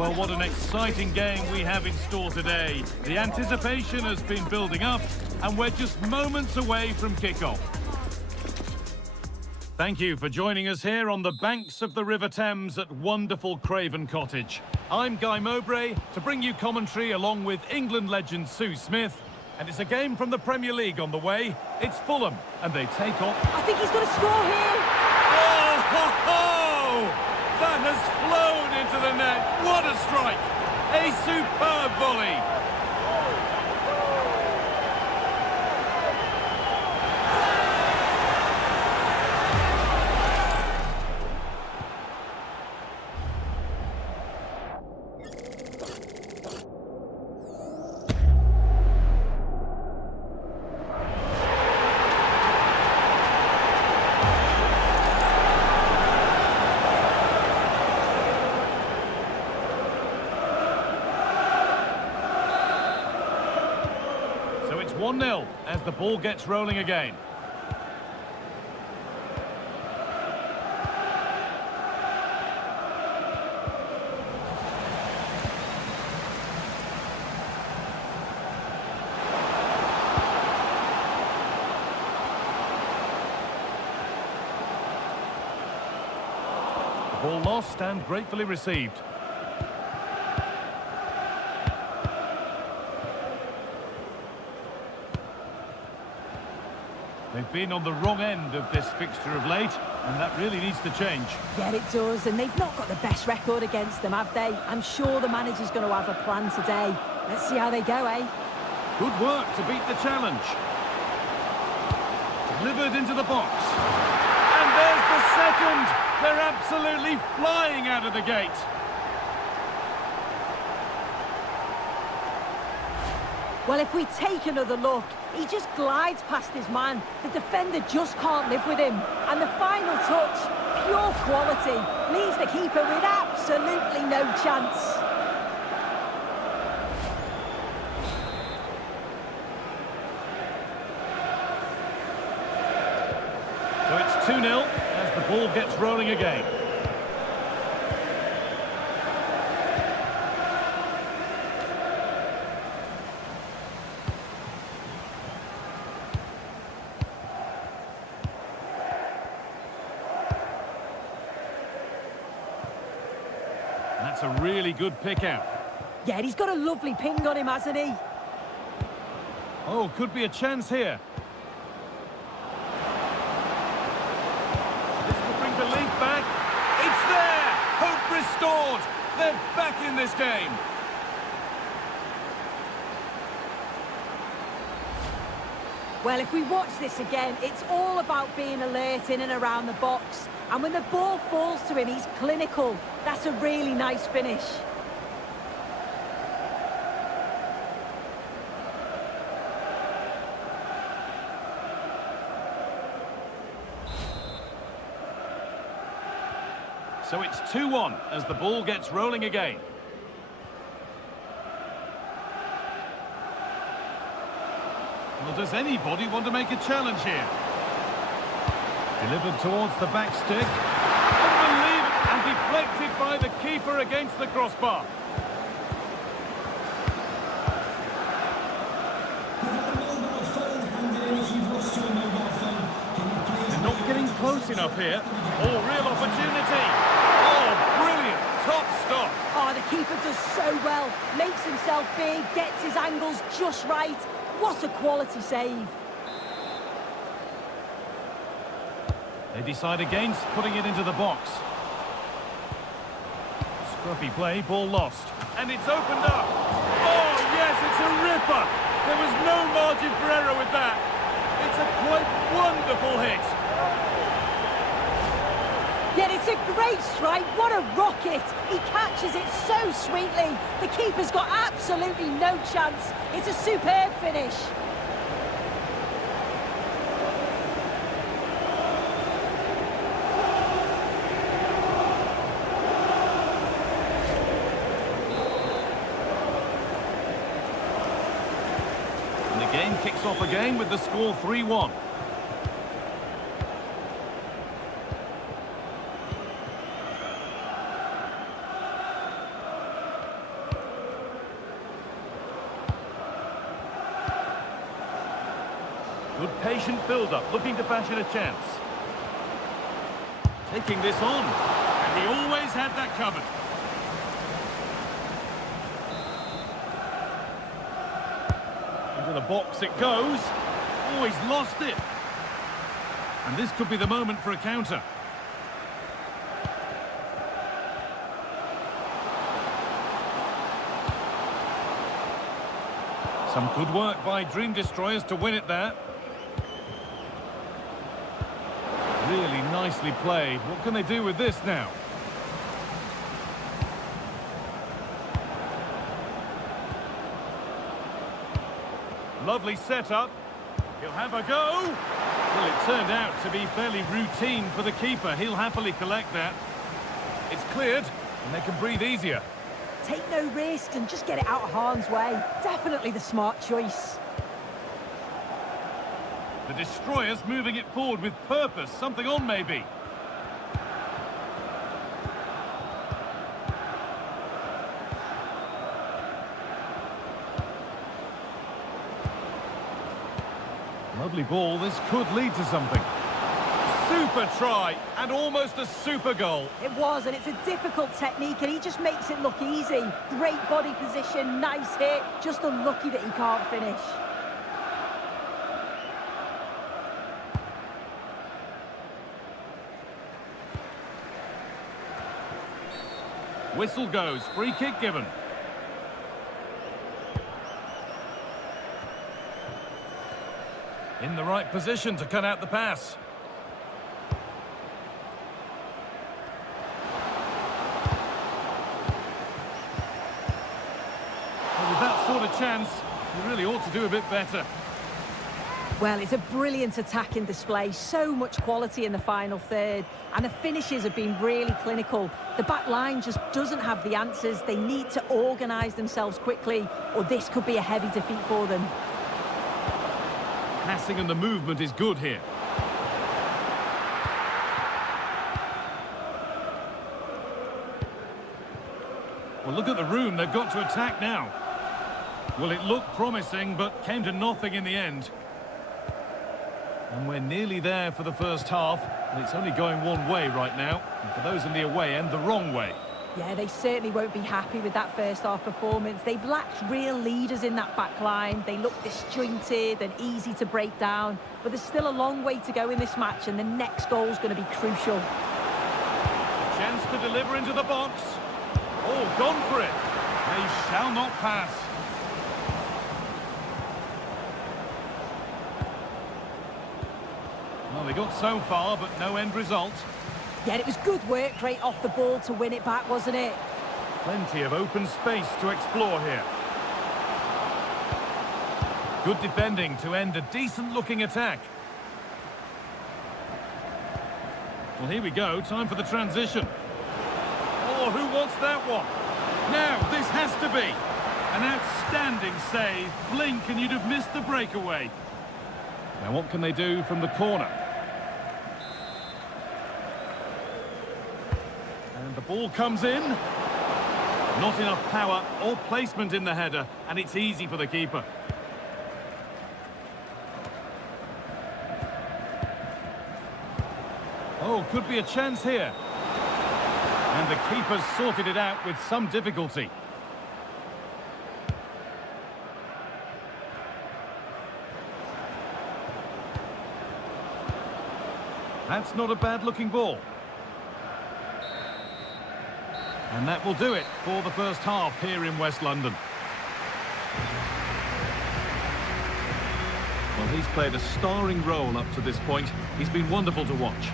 Well, what an exciting game we have in store today. The anticipation has been building up, and we're just moments away from kickoff. Thank you for joining us here on the banks of the River Thames at wonderful Craven Cottage. I'm Guy Mowbray to bring you commentary along with England legend Sue Smith. And it's a game from the Premier League on the way. It's Fulham, and they take on... I think he's going to score here! Oh, ho, ho! That has flown into the net. What a strike! A superb volley. It's 1-0 as the ball gets rolling again. Ball lost and gratefully received. They've been on the wrong end of this fixture of late, and that really needs to change. Yeah, it does, and they've not got the best record against them, have they? I'm sure the manager's going to have a plan today. Let's see how they go, eh? Good work to beat the challenge. Delivered into the box. And there's the second! They're absolutely flying out of the gate. Well, if we take another look, he just glides past his man. The defender just can't live with him. And the final touch, pure quality, leaves the keeper with absolutely no chance. So it's 2-0 as the ball gets rolling again. That's a really good pick out. Yeah, he's got a lovely ping on him, hasn't he? Oh, could be a chance here. This could bring belief back. It's there! Hope restored! They're back in this game. Well, if we watch this again, it's all about being alert in and around the box. And when the ball falls to him, he's clinical. That's a really nice finish. So it's 2-1 as the ball gets rolling again. Well, does anybody want to make a challenge here? Delivered towards the back stick. Unbelievable! And deflected by the keeper against the crossbar. They're not getting close enough here. Oh, real opportunity. Oh, brilliant. Top stop. Oh, the keeper does so well. Makes himself big, gets his angles just right. What a quality save. They decide against putting it into the box. Scruffy play, ball lost. And it's opened up. Oh, yes, it's a ripper. There was no margin for error with that. It's a quite wonderful hit. Yet it's a great strike. What a rocket. He catches it so sweetly. The keeper's got absolutely no chance. It's a superb finish. And the game kicks off again with the score 3-1. patient build-up, looking to fashion a chance. Taking this on, and he always had that covered. Into the box it goes. Oh, he's lost it. And this could be the moment for a counter. Some good work by Dream Destroyers to win it there. Really nicely played. What can they do with this now? Lovely setup. He'll have a go. Well, it turned out to be fairly routine for the keeper. He'll happily collect that. It's cleared, and they can breathe easier. Take no risks and just get it out of harm's way. Definitely the smart choice. The Destroyers moving it forward with purpose. Something on, maybe. Lovely ball. This could lead to something. Super try, and almost a super goal. It was, and it's a difficult technique, and he just makes it look easy. Great body position, nice hit, just unlucky that he can't finish. Whistle goes, free kick given. In the right position to cut out the pass. Well, with that sort of chance, you really ought to do a bit better. Well, it's a brilliant attacking display, so much quality in the final third, and the finishes have been really clinical. The back line just doesn't have the answers. They need to organise themselves quickly, or this could be a heavy defeat for them. Passing and the movement is good here. Well, look at the room they've got to attack now. Well, it looked promising, but came to nothing in the end. And we're nearly there for the first half, and it's only going one way right now. And for those in the away end, the wrong way. Yeah, they certainly won't be happy with that first half performance. They've lacked real leaders in that back line. They look disjointed and easy to break down. But there's still a long way to go in this match, and the next goal is going to be crucial. A chance to deliver into the box. Oh, gone for it. They shall not pass. Well, they got so far, but no end result. Yeah, it was good work right off the ball to win it back, wasn't it? Plenty of open space to explore here. Good defending to end a decent-looking attack. Well, here we go. Time for the transition. Oh, who wants that one? Now, this has to be an outstanding save. Blink and you'd have missed the breakaway. Now, what can they do from the corner? And the ball comes in. Not enough power or placement in the header, and it's easy for the keeper. Oh, could be a chance here. And the keeper's sorted it out with some difficulty. That's not a bad-looking ball. And that will do it for the first half here in West London. Well, he's played a starring role up to this point. He's been wonderful to watch.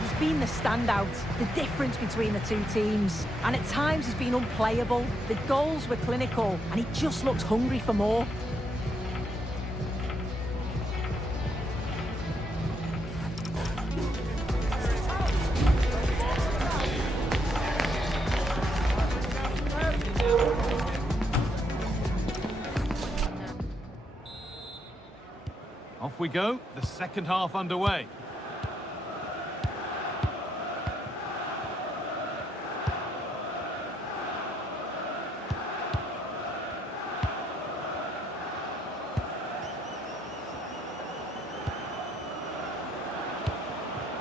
He's been the standout, the difference between the two teams. And at times he's been unplayable. The goals were clinical, and he just looks hungry for more. Off we go, the second half underway.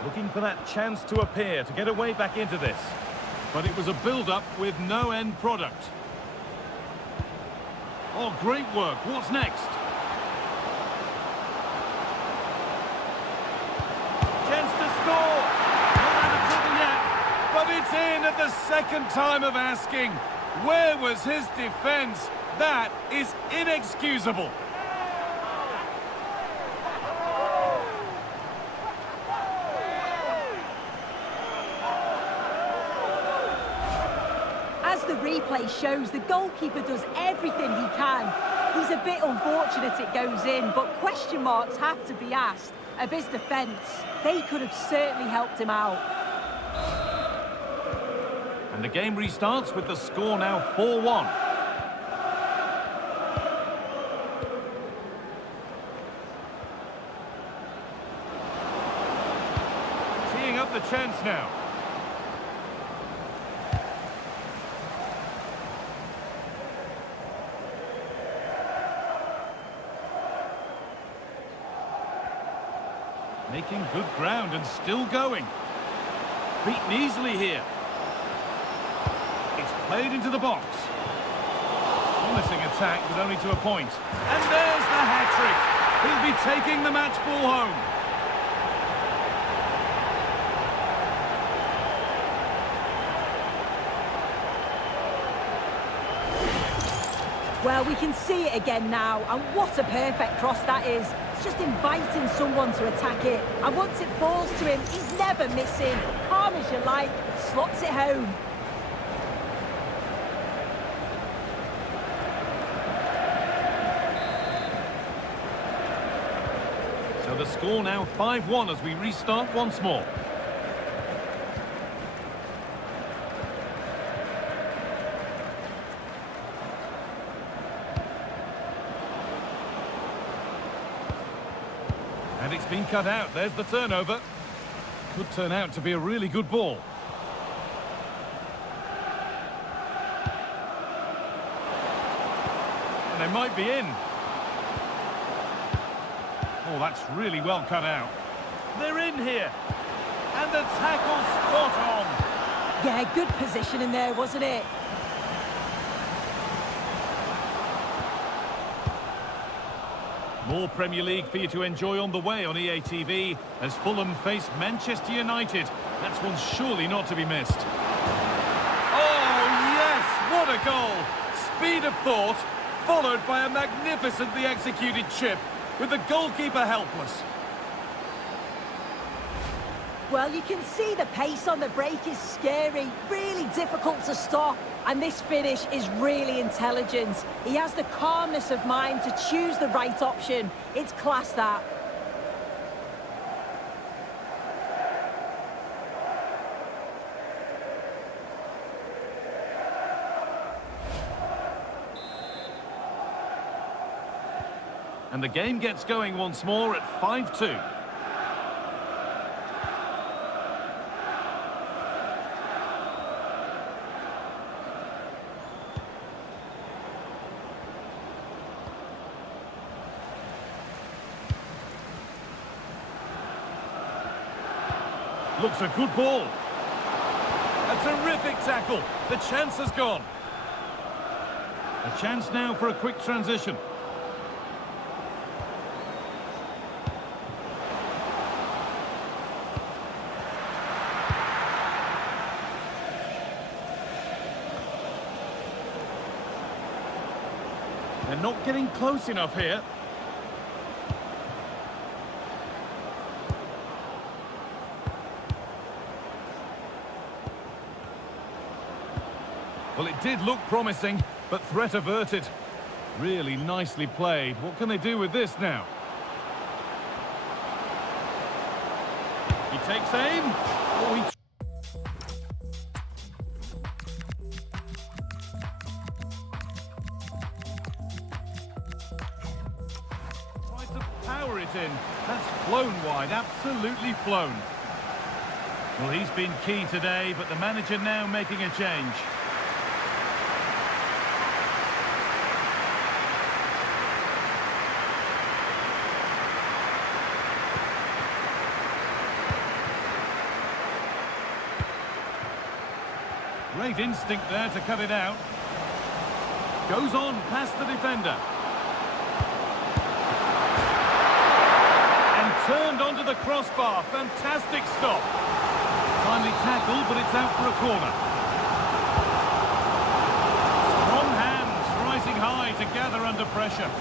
Looking for that chance to appear, to get away back into this. But it was a build-up with no end product. Oh, great work. What's next? Chance to score. Not out of trouble yet, but it's in at the second time of asking. Where was his defence? That is inexcusable. As the replay shows, the goalkeeper does everything he can. He's a bit unfortunate it goes in, but question marks have to be asked of his defence. They could have certainly helped him out. And the game restarts with the score now 4-1. Teeing up the chance now. Making good ground and still going. Beaten easily here. It's played into the box. Promising attack, but only to a point. And there's the hat-trick. He'll be taking the match ball home. Well, we can see it again now, and what a perfect cross that is. It's just inviting someone to attack it, and once it falls to him, he's never missing. Calm as you like, slots it home. So the score now 5-1 as we restart once more. And it's been cut out. There's the turnover. Could turn out to be a really good ball. And they might be in. Oh, that's really well cut out. They're in here. And the tackle spot on. Yeah, good position in there, wasn't it? More Premier League for you to enjoy on the way on EA TV as Fulham face Manchester United. That's one surely not to be missed. Oh, yes! What a goal! Speed of thought, followed by a magnificently executed chip, with the goalkeeper helpless. Well, you can see the pace on the break is scary, really difficult to stop. And this finish is really intelligent. He has the calmness of mind to choose the right option. It's class, that. And the game gets going once more at 5-2. Looks a good ball. A terrific tackle. The chance has gone. A chance now for a quick transition. They're not getting close enough here. Well, it did look promising, but threat averted. Really nicely played. What can they do with this now? He takes aim. Oh, he... Tried to power it in. That's flown wide, absolutely flown. Well, he's been key today, but the manager now making a change. Great instinct there to cut it out. Goes on past the defender. And turned onto the crossbar. Fantastic stop. Timely tackle, but it's out for a corner. Strong hands rising high to gather under pressure.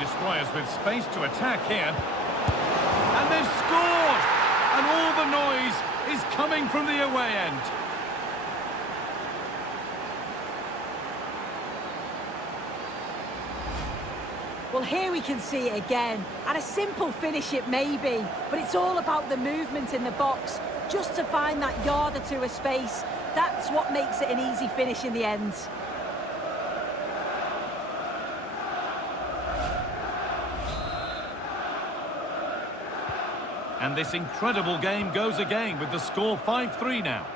Destroyers with space to attack here. And they've scored! And all the noise is coming from the away end. Well, here we can see it again. And a simple finish it may be, but it's all about the movement in the box. Just to find that yard or two of space, that's what makes it an easy finish in the end. And this incredible game goes again with the score 5-3 now.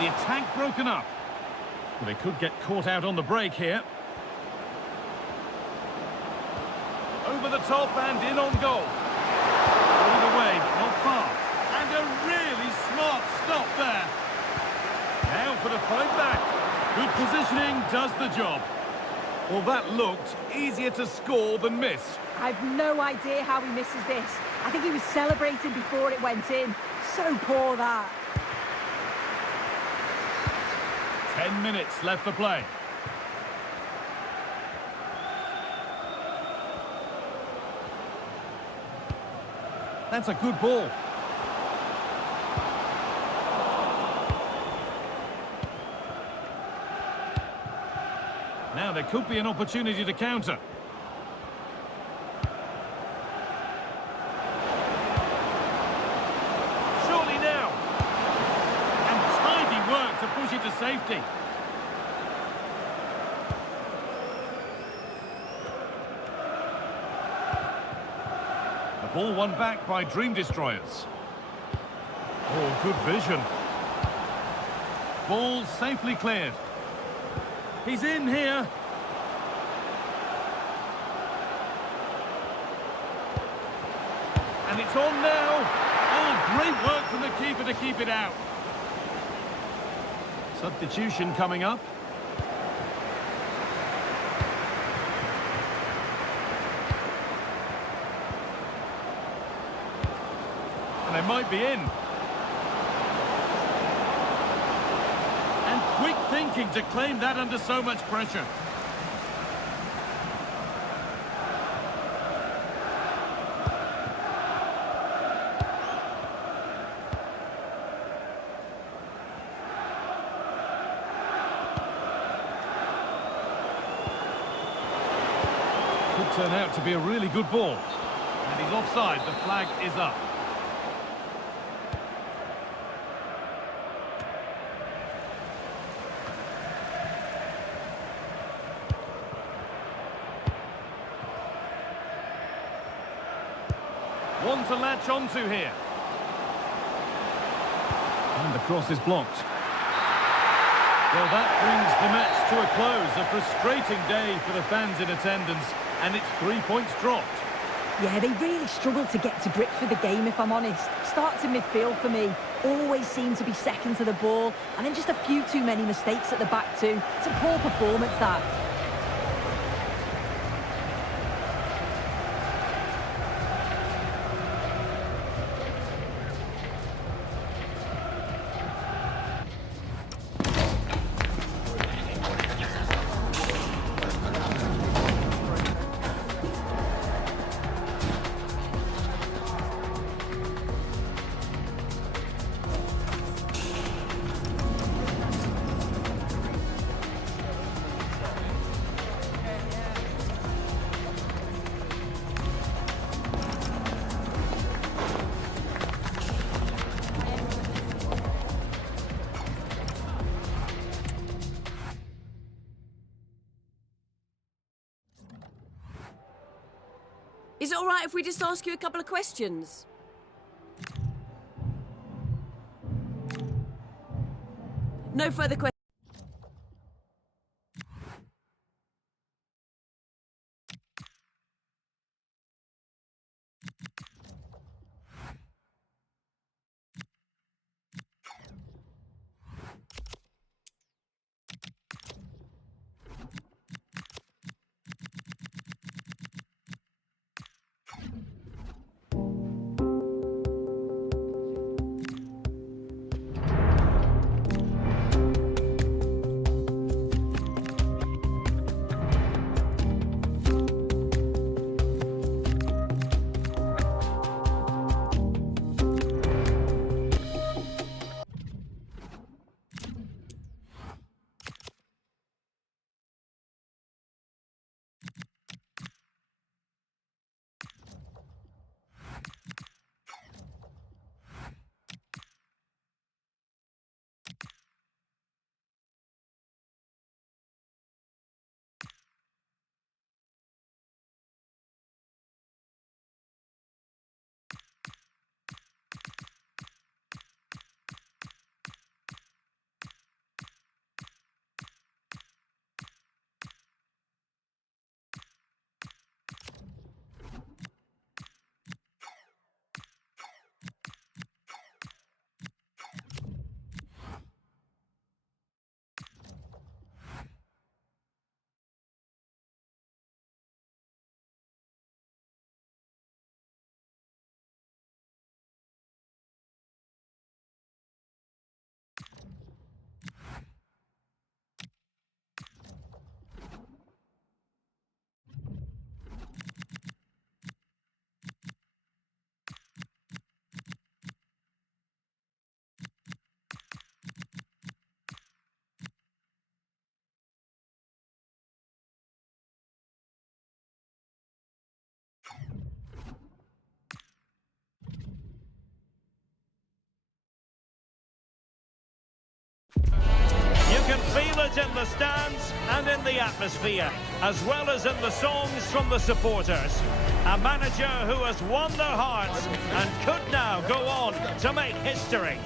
The attack broken up. Well, they could get caught out on the break here. Over the top and in on goal. All the way, not far. And a really smart stop there. Now for the fight back. Good positioning does the job. Well, that looked easier to score than miss. I've no idea how he misses this. I think he was celebrating before it went in. So poor that. 10 minutes left for play. That's a good ball. Now there could be an opportunity to counter. Surely now. And tidy work to push it to safety. The ball won back by Dream Destroyers. Oh, good vision. Ball safely cleared. He's in here. And it's on now. Oh, great work from the keeper to keep it out. Substitution coming up. And they might be in. And quick thinking to claim that under so much pressure. Could turn out to be a really good ball. And he's offside, the flag is up. One to latch onto here. And the cross is blocked. Well, that brings the match to a close. A frustrating day for the fans in attendance, and it's 3 points dropped. Yeah, they really struggled to get to grips with the game, if I'm honest. Starts in midfield for me. Always seem to be second to the ball, and then just a few too many mistakes at the back too. It's a poor performance, that. Is it all right if we just ask you a couple of questions? No further questions. You can feel it in the stands and in the atmosphere, as well as in the songs from the supporters. A manager who has won their hearts and could now go on to make history.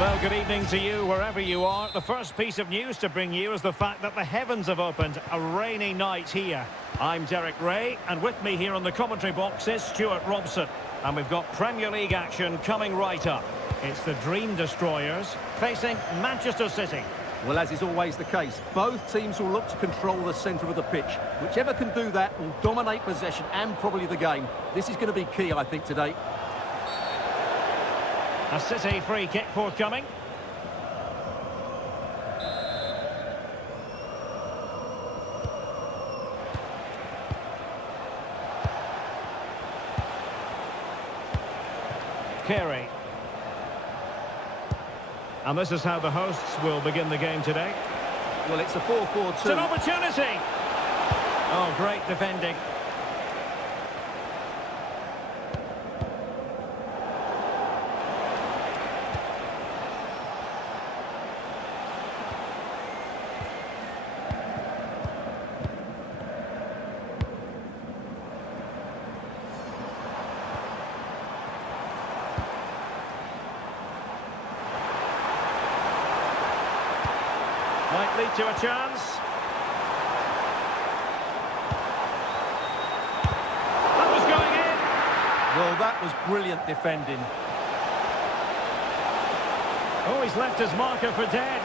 Well, good evening to you wherever you are. The first piece of news to bring you is the fact that the heavens have opened. A rainy night here. I'm Derek Ray, and with me here on the commentary box is Stuart Robson. And we've got Premier League action coming right up. It's the Dream Destroyers facing Manchester City. Well, as is always the case, both teams will look to control the centre of the pitch. Whichever can do that will dominate possession and probably the game. This is going to be key, I think, today. A City free kick forthcoming. Carey. And this is how the hosts will begin the game today. Well, it's a 4-4-2. It's an opportunity! Oh, great defending. Might lead to a chance. That was going in. Well, that was brilliant defending. Oh, he's left his marker for dead.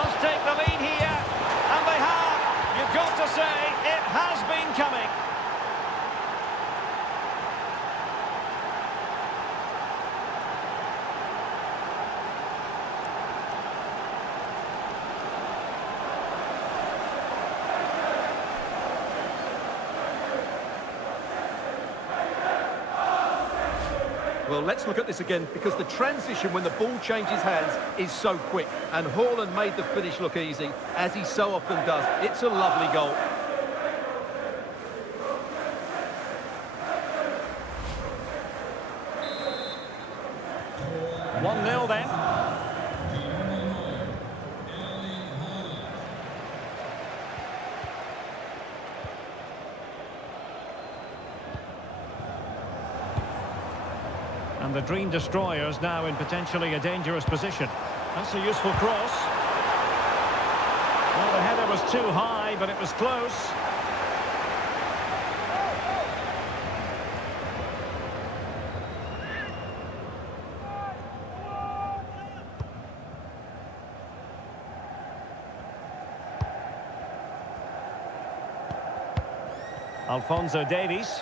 Must take the lead here. And they have. You've got to say, it has been coming. Well, let's look at this again, because the transition when the ball changes hands is so quick. And Haaland made the finish look easy, as he so often does. It's a lovely goal. One 0 then. And the Dream Destroyers now in potentially a dangerous position. That's a useful cross. Well, the header was too high, but it was close. Alphonso Davies.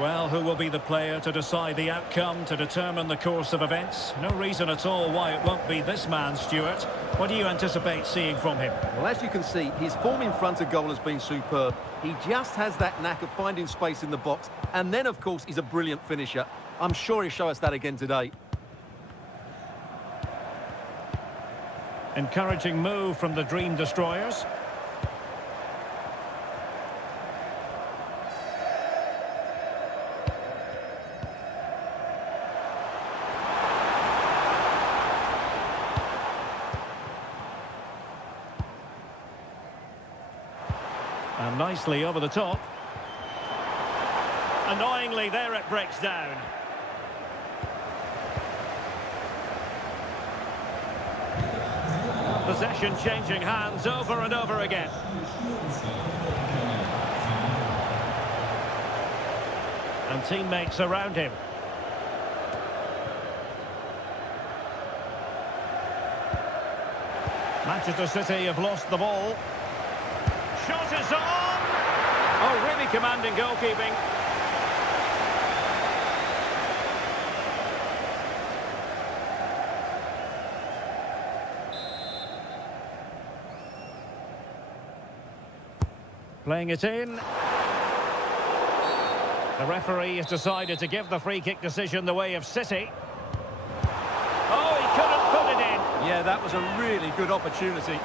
Well, who will be the player to decide the outcome, to determine the course of events? No reason at all why it won't be this man, Stuart. What do you anticipate seeing from him? Well, as you can see, his form in front of goal has been superb. He just has that knack of finding space in the box. And then, of course, he's a brilliant finisher. I'm sure he'll show us that again today. Encouraging move from the Dream Destroyers. And nicely over the top. Annoyingly, there it breaks down. Possession changing hands over and over again. And teammates around him. Manchester City have lost the ball. Shot is on! Oh, really commanding goalkeeping. Playing it in. The referee has decided to give the free kick decision the way of City. Oh, he couldn't put it in. Yeah, that was a really good opportunity.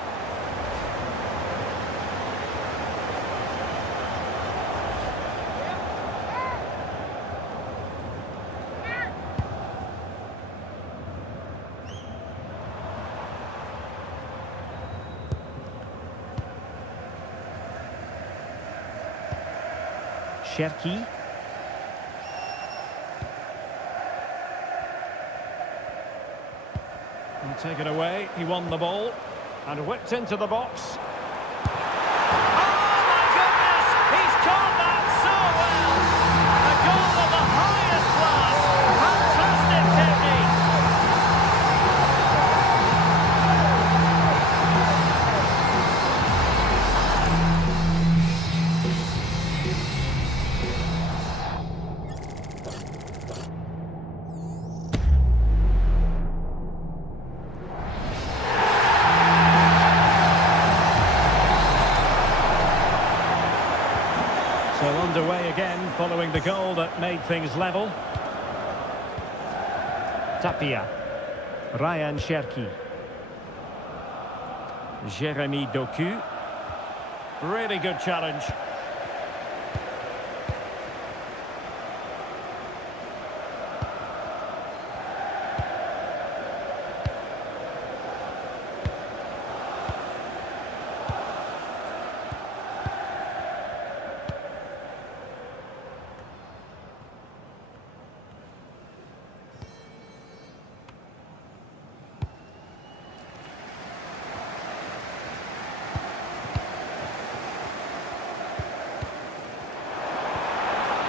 Cherki. And take it away. He won the ball and whipped into the box. Oh my goodness! He's caught that so well. A goal of the highest class. Fantastic technique. So underway again, following the goal that made things level. Tapia. Ryan Cherki. Jeremy Doku. Really good challenge.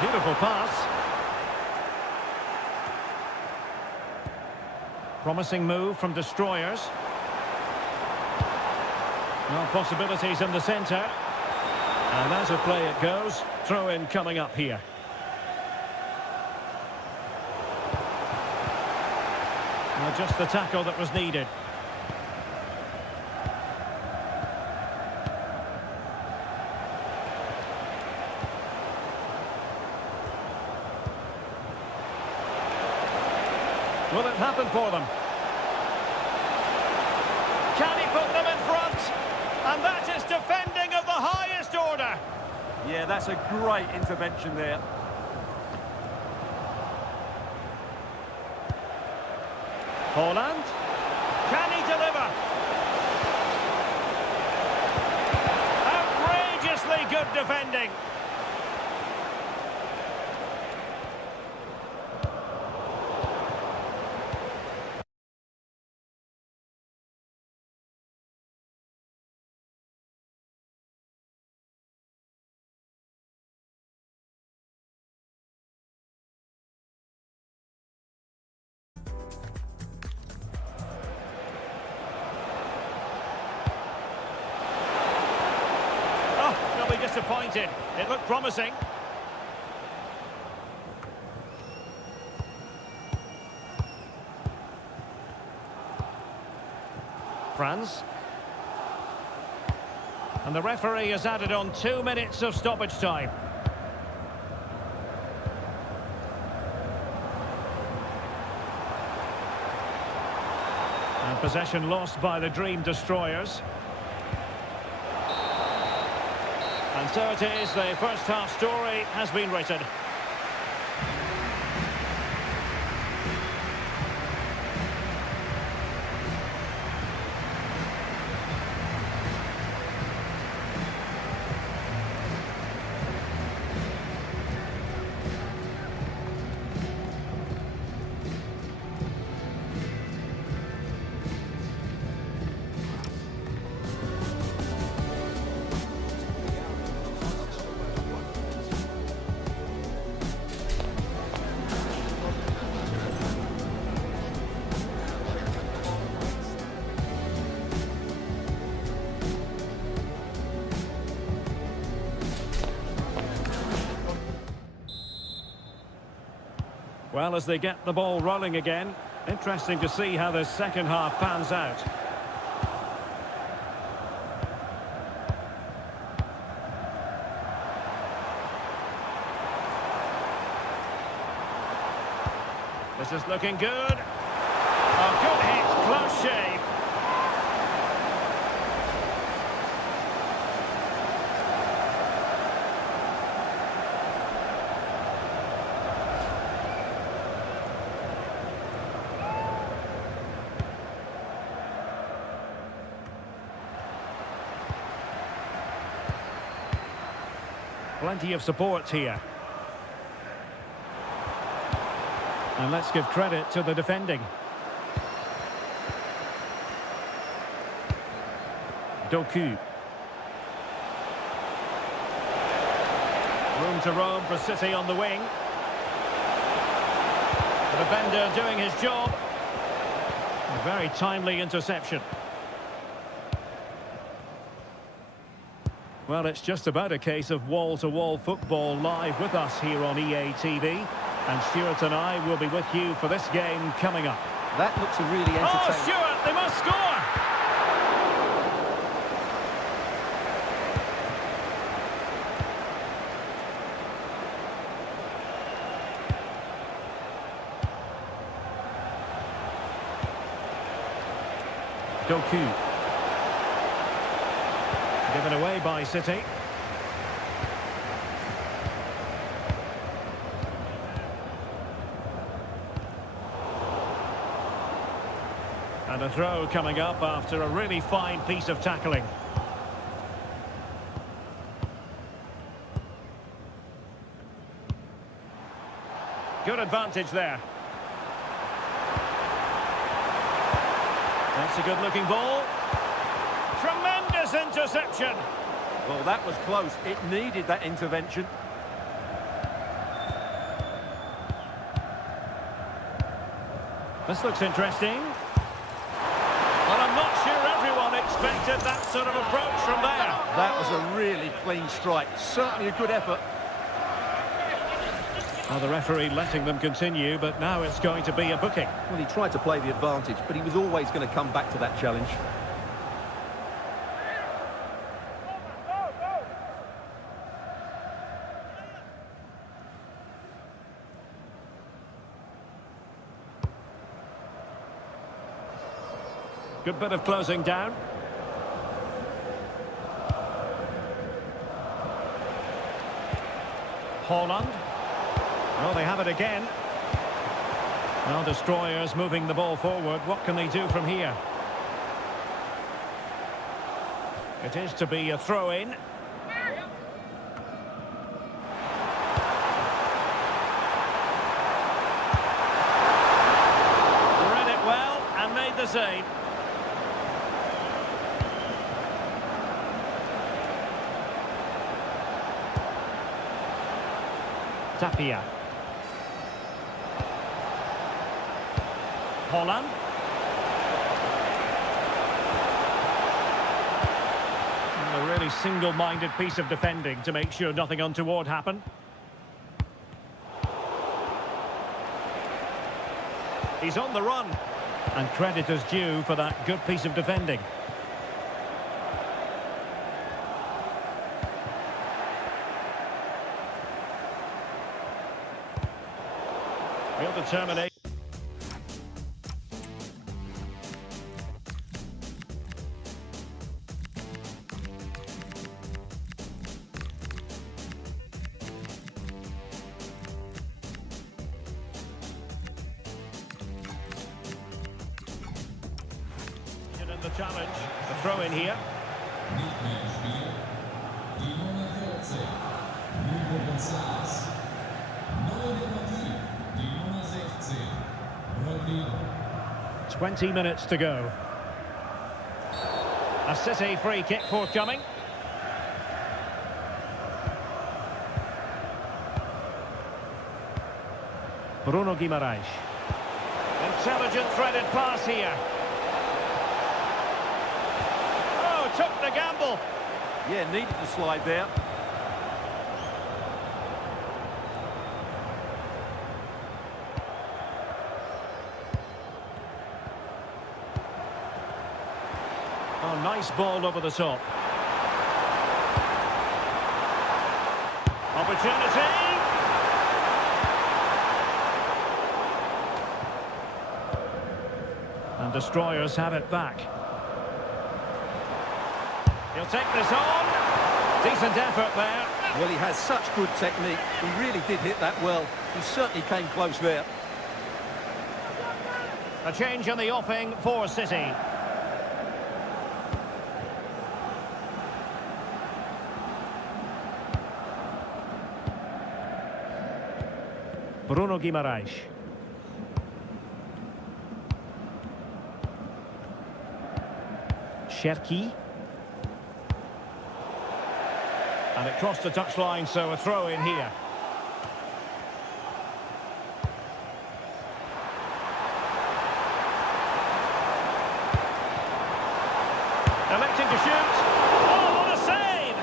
Beautiful pass. Promising move from Destroyers. No possibilities in the centre. And as a play it goes. Throw in coming up here. Well, just the tackle that was needed. Will it happen for them? Can he put them in front? And that is defending of the highest order. Yeah, that's a great intervention there. Holland. Can he deliver? Outrageously good defending. disappointed. It looked promising. France. And the referee has added on 2 minutes of stoppage time. And possession lost by the Dream Destroyers. And so it is, the first half story has been written. Well, as they get the ball rolling again, interesting to see how the second half pans out. This is looking good. A good hit, close shave. Plenty of support here. And let's give credit to the defending. Doku. Room to roam for City on the wing. The defender doing his job. A very timely interception. Well, it's just about a case of wall-to-wall football live with us here on EA TV. And Stuart and I will be with you for this game coming up. That looks a really entertaining... Oh, Stuart, they must score! Doku. Given away by City. And a throw coming up after a really fine piece of tackling. Good advantage there. That's a good-looking ball. Tremendous interception. Well, that was close. It needed that intervention. This looks interesting. Well, I'm not sure everyone expected that sort of approach from there. That was a really clean strike. Certainly a good effort. Well, the referee letting them continue, but now it's going to be a booking. Well, he tried to play the advantage, but he was always going to come back to that challenge. Good bit of closing down. Holland. Oh, they have it again. Well, Destroyers moving the ball forward. What can they do from here? It is to be a throw-in. Read it well and made the save. Tapia. Holland. A really single-minded piece of defending to make sure nothing untoward happened. He's on the run. And credit is due for that good piece of defending. Real determination. In the challenge, the throw in here. Die Nummer 14, Hugo González. Neu der Partie, die Nummer 16, Rodrigo. 20 minutes to go. A City free kick forthcoming. Bruno Guimaraes. Intelligent threaded pass here. Oh, took the gamble. Yeah, needed to slide there. Oh, nice ball over the top. Opportunity. And Destroyers have it back. He'll take this on. Decent effort there. Well, he has such good technique. He really did hit that well. He certainly came close there. A change in the offing for City. Bruno Guimaraes. Cherki. And it crossed the touchline, so a throw in here. Electing to shoot. Oh, what a save!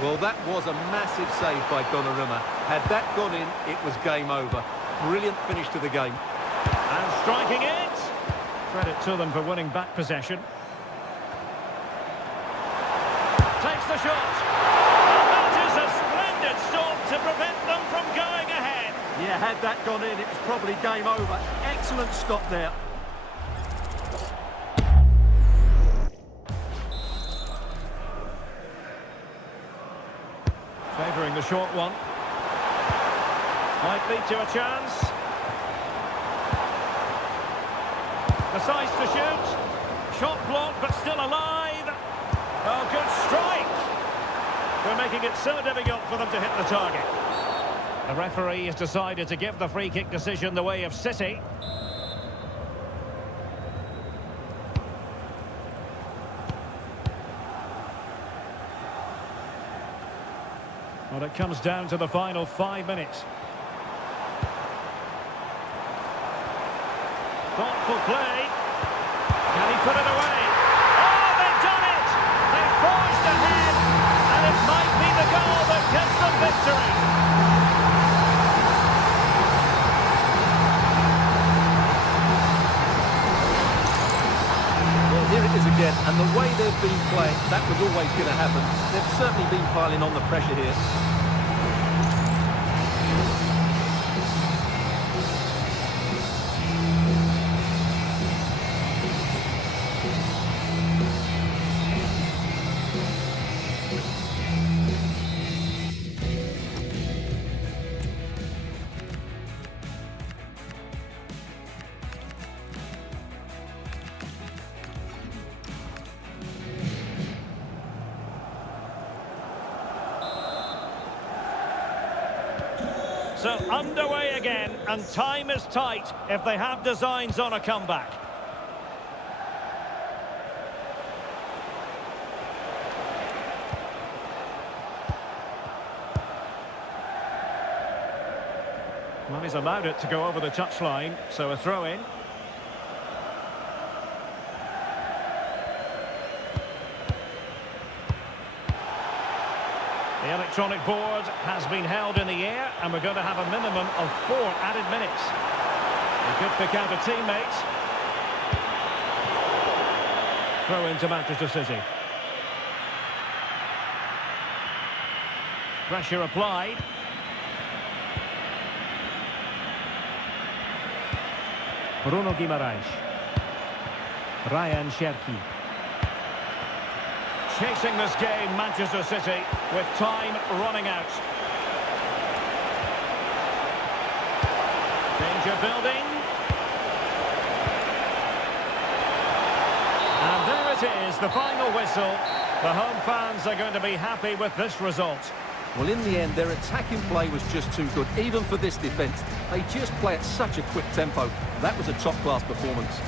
Well, that was a massive save by Donnarumma. Had that gone in, it was game over. Brilliant finish to the game. And striking it. Credit to them for winning back possession. Takes the shot. And that is a splendid stop to prevent them from going ahead. Yeah, had that gone in, it was probably game over. Excellent stop there. Favouring the short one. Might lead to a chance. Decides to shoot. Shot blocked, but still alive. Oh, good strike. They're making it so difficult for them to hit the target. The referee has decided to give the free kick decision the way of City. Well, it comes down to the final 5 minutes. Thoughtful play. Can he put it away? Oh, they've done it! They've forged ahead, and it might be the goal that gives them victory. Well, here it is again, and the way they've been playing, that was always going to happen. They've certainly been piling on the pressure here. So underway again, and time is tight if they have designs on a comeback. Well, he's allowed it to go over the touchline, so a throw in. The electronic board has been held in the air, and we're going to have a minimum of 4 added minutes. He could pick out a teammate. Throw into Manchester City. Pressure applied. Bruno Guimaraes. Ryan Cherki. Chasing this game, Manchester City, with time running out. Danger building. And there it is, the final whistle. The home fans are going to be happy with this result. Well, in the end, their attacking play was just too good, even for this defence. They just play at such a quick tempo. That was a top-class performance.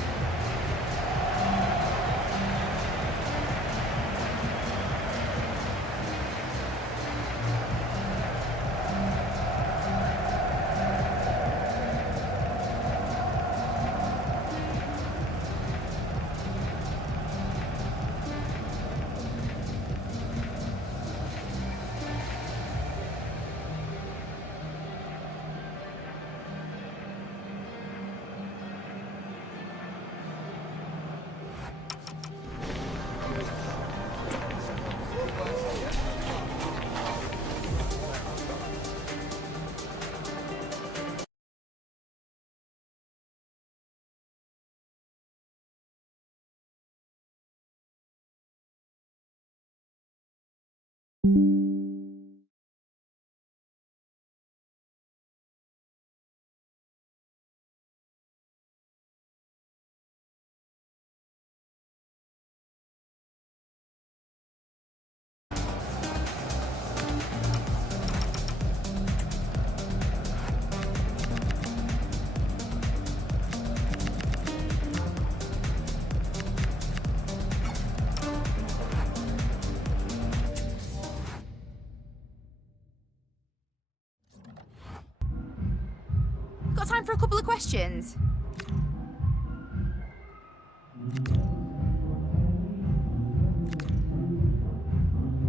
Got time for a couple of questions?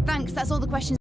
Thanks, that's all the questions.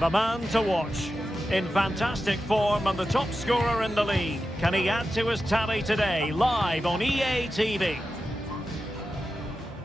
The man to watch. In fantastic form and the top scorer in the league. Can he add to his tally today? Live on EA TV.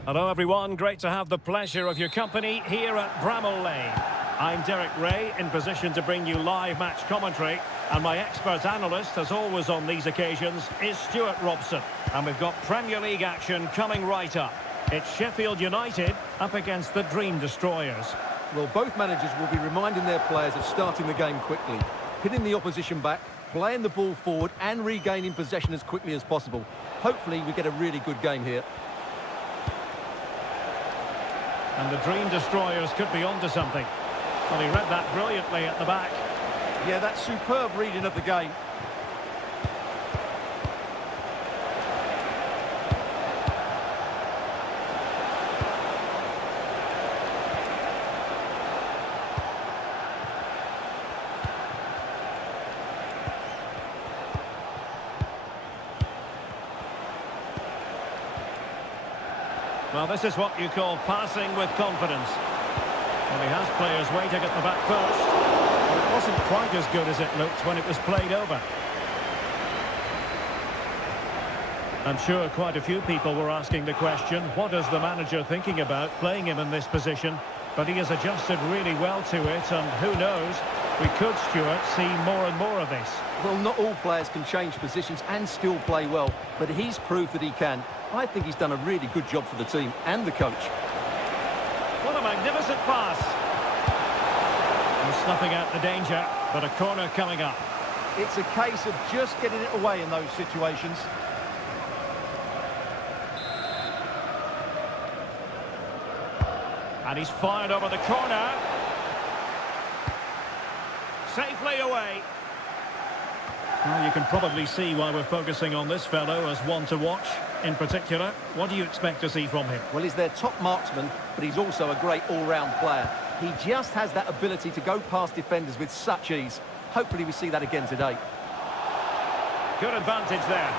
Hello everyone, great to have the pleasure of your company here at Bramall Lane. I'm Derek Ray, in position to bring you live match commentary. And my expert analyst, as always on these occasions, is Stuart Robson. And we've got Premier League action coming right up. It's Sheffield United up against the Dream Destroyers. Well, both managers will be reminding their players of starting the game quickly, pinning the opposition back, playing the ball forward and regaining possession as quickly as possible. Hopefully we get a really good game here. And the Dream Destroyers could be onto something. Well, he read that brilliantly at the back. Yeah, that's superb reading of the game. Well, this is what you call passing with confidence. Well, he has players waiting at the back post. But it wasn't quite as good as it looked when it was played over. I'm sure quite a few people were asking the question, what is the manager thinking about playing him in this position? But he has adjusted really well to it, and who knows, we could, Stuart, see more and more of this. Well, not all players can change positions and still play well, but he's proved that he can. I think he's done a really good job for the team and the coach. What a magnificent pass. He's snuffing out the danger, but a corner coming up. It's a case of just getting it away in those situations. And he's fired over the corner. Safely away. Well, you can probably see why we're focusing on this fellow as one to watch. In particular, what do you expect to see from him? Well, he's their top marksman, but he's also a great all-round player. He just has that ability to go past defenders with such ease. Hopefully we see that again today. Good advantage there.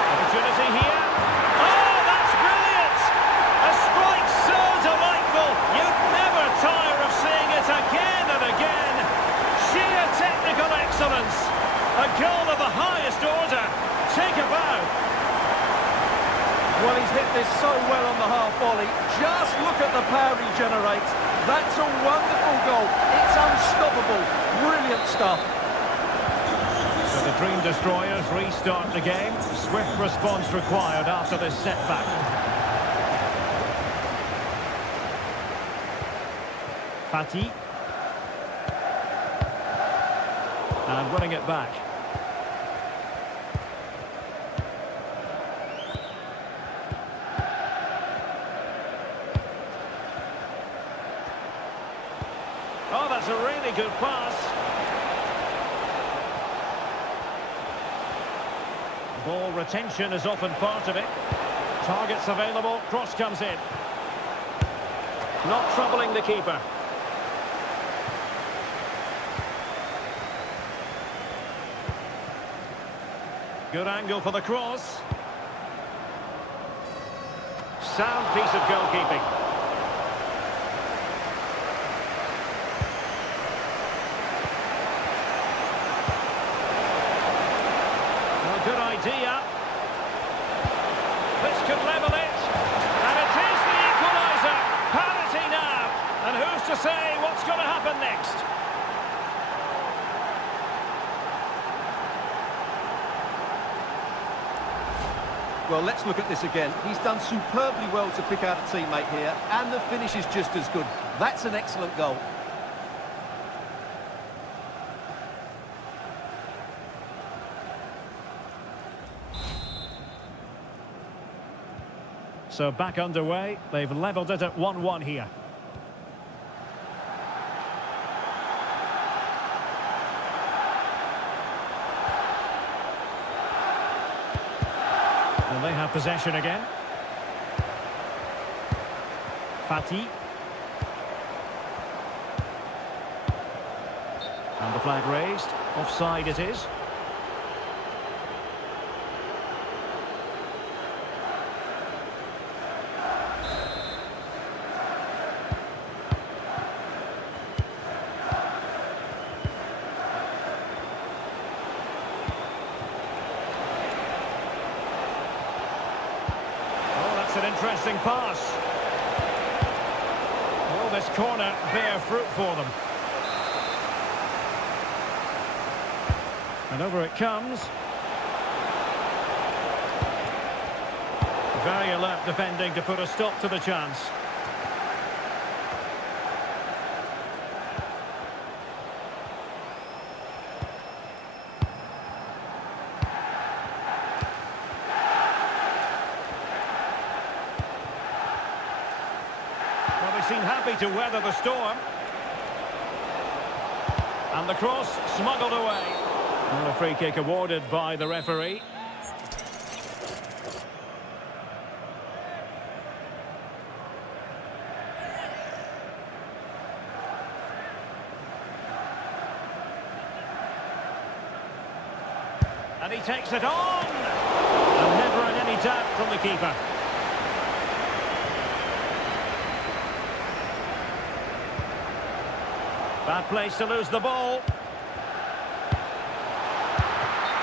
Opportunity here. Oh, that's brilliant! A strike so delightful. You'd never tire of seeing it again and again. Sheer technical excellence. A goal of the highest order. Take a bow. Well, he's hit this so well on the half volley. Just look at the power he generates. That's a wonderful goal. It's unstoppable. Brilliant stuff. So the Dream Destroyers restart the game. Swift response required after this setback. Fati. And winning it back. Oh, that's a really good pass. Ball retention is often part of it. Targets available, cross comes in. Not troubling the keeper. Good angle for the cross. Sound piece of goalkeeping. Well, good idea. This could level it. And it is the equaliser. Parity now. And who's to say what's going to happen next? Well, let's look at this again. He's done superbly well to pick out a teammate here, and the finish is just as good. That's an excellent goal. So back underway. They've levelled it at 1-1 here. And they have possession again. Fati. And the flag raised. Offside it is. That's an interesting pass. Will this corner bear fruit for them? And over it comes. Very alert defending to put a stop to the chance. seem happy to weather the storm. And the cross smuggled away. And a free kick awarded by the referee. And he takes it on! And never in any doubt from the keeper. Bad place to lose the ball.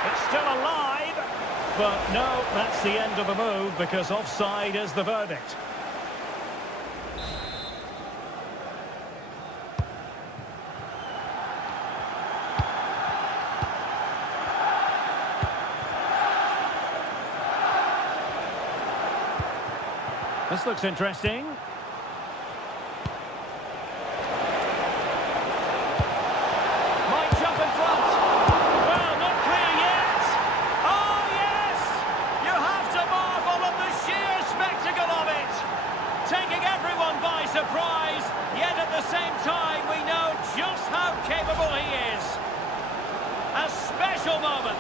It's still alive. But no, that's the end of the move because offside is the verdict. This looks interesting. Might jump in front. Well, not clear yet. Oh, yes! You have to marvel at the sheer spectacle of it. Taking everyone by surprise, yet at the same time we know just how capable he is. A special moment.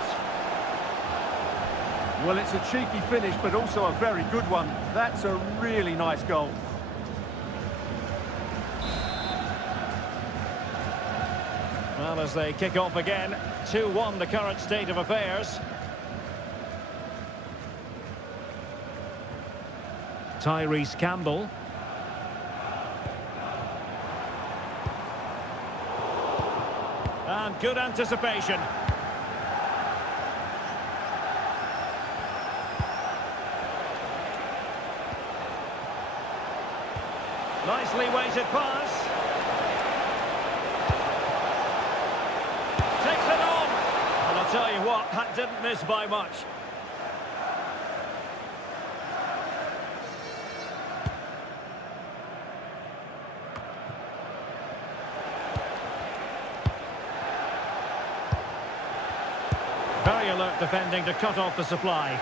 Well, it's a cheeky finish, but also a very good one. That's a really nice goal. Well, as they kick off again, 2-1 the current state of affairs. Tyrese Campbell. And good anticipation. Nicely weighted pass. Takes it on. And I'll tell you what, that didn't miss by much. Very alert defending to cut off the supply.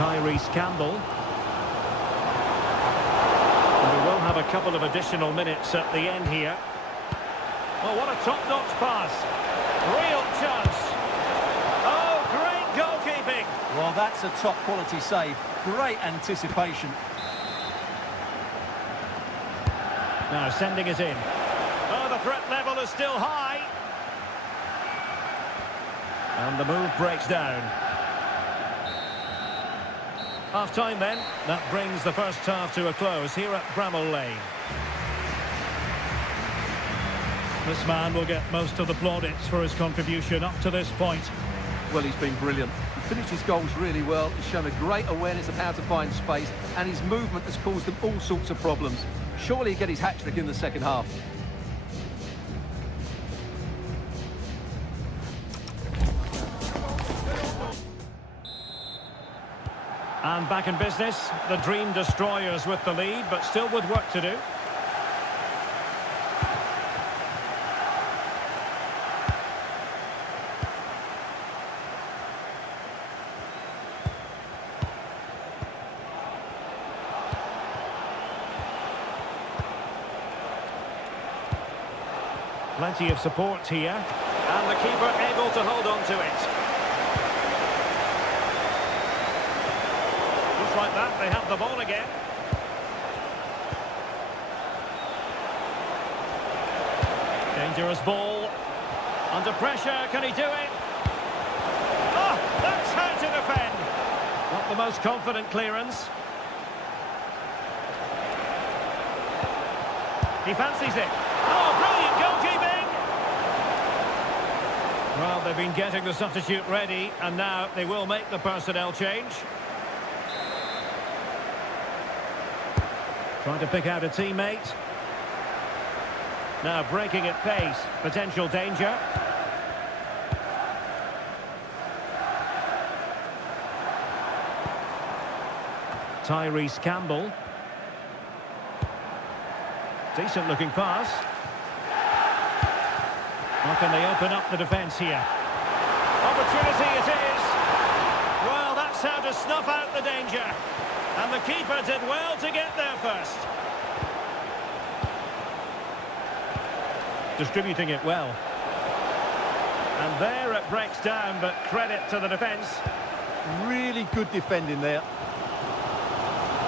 Tyrese Campbell. And we will have a couple of additional minutes at the end here. Well, what a top-notch pass. Real chance. Oh, great goalkeeping. Well, that's a top-quality save. Great anticipation. Now sending it in. Oh, the threat level is still high. And the move breaks down. Half-time then. That brings the first half to a close here at Bramall Lane. This man will get most of the plaudits for his contribution up to this point. Well, he's been brilliant. He finished his goals really well. He's shown a great awareness of how to find space, and his movement has caused them all sorts of problems. Surely he'll get his hat-trick in the second half. And back in business, the Dream Destroyers with the lead, but still with work to do. Plenty of support here. And the keeper able to hold on to it. Just like that, they have the ball again. Dangerous ball. Under pressure, can he do it? Oh, that's how to defend. Not the most confident clearance. He fancies it. Oh, brilliant goalkeeping! Well, they've been getting the substitute ready, and now they will make the personnel change. Trying to pick out a teammate. Now breaking at pace. Potential danger. Tyrese Campbell. Decent looking pass. How can they open up the defence here? Opportunity it is. Well, that's knows how to snuff out the danger. And the keeper did well to get there first. Distributing it well. And there it breaks down, but credit to the defence. Really good defending there.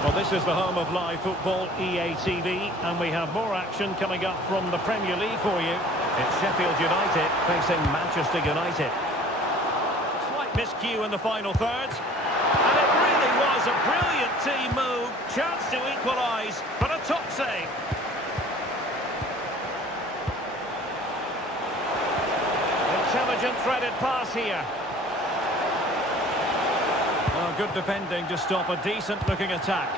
Well, this is the home of live football, EA TV, and we have more action coming up from the Premier League for you. It's Sheffield United facing Manchester United. Slight miscue in the final third. And it really was a brilliant team move. Chance to equalise, but a top save. Intelligent threaded pass here. Oh, good defending to stop a decent-looking attack.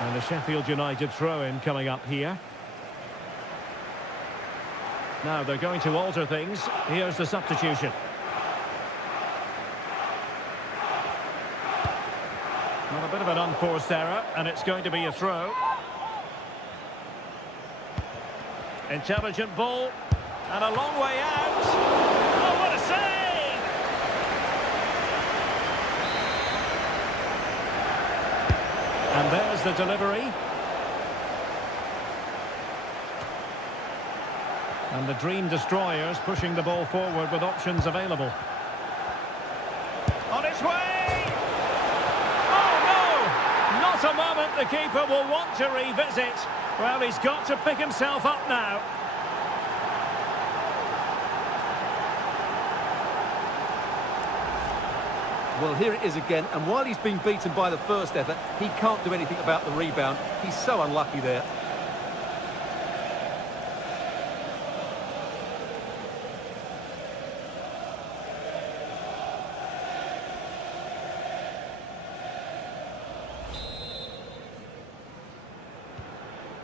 And a Sheffield United throw-in coming up here. Now they're going to alter things. Here's the substitution. Well, a bit of an unforced error, and it's going to be a throw. Intelligent ball, and a long way out. Oh, what a save! And there's the delivery. And the Dream Destroyers pushing the ball forward with options available. On its way! Oh, no! Not a moment the keeper will want to revisit. Well, he's got to pick himself up now. Well, here it is again, and while he's been beaten by the first effort, he can't do anything about the rebound. He's so unlucky there.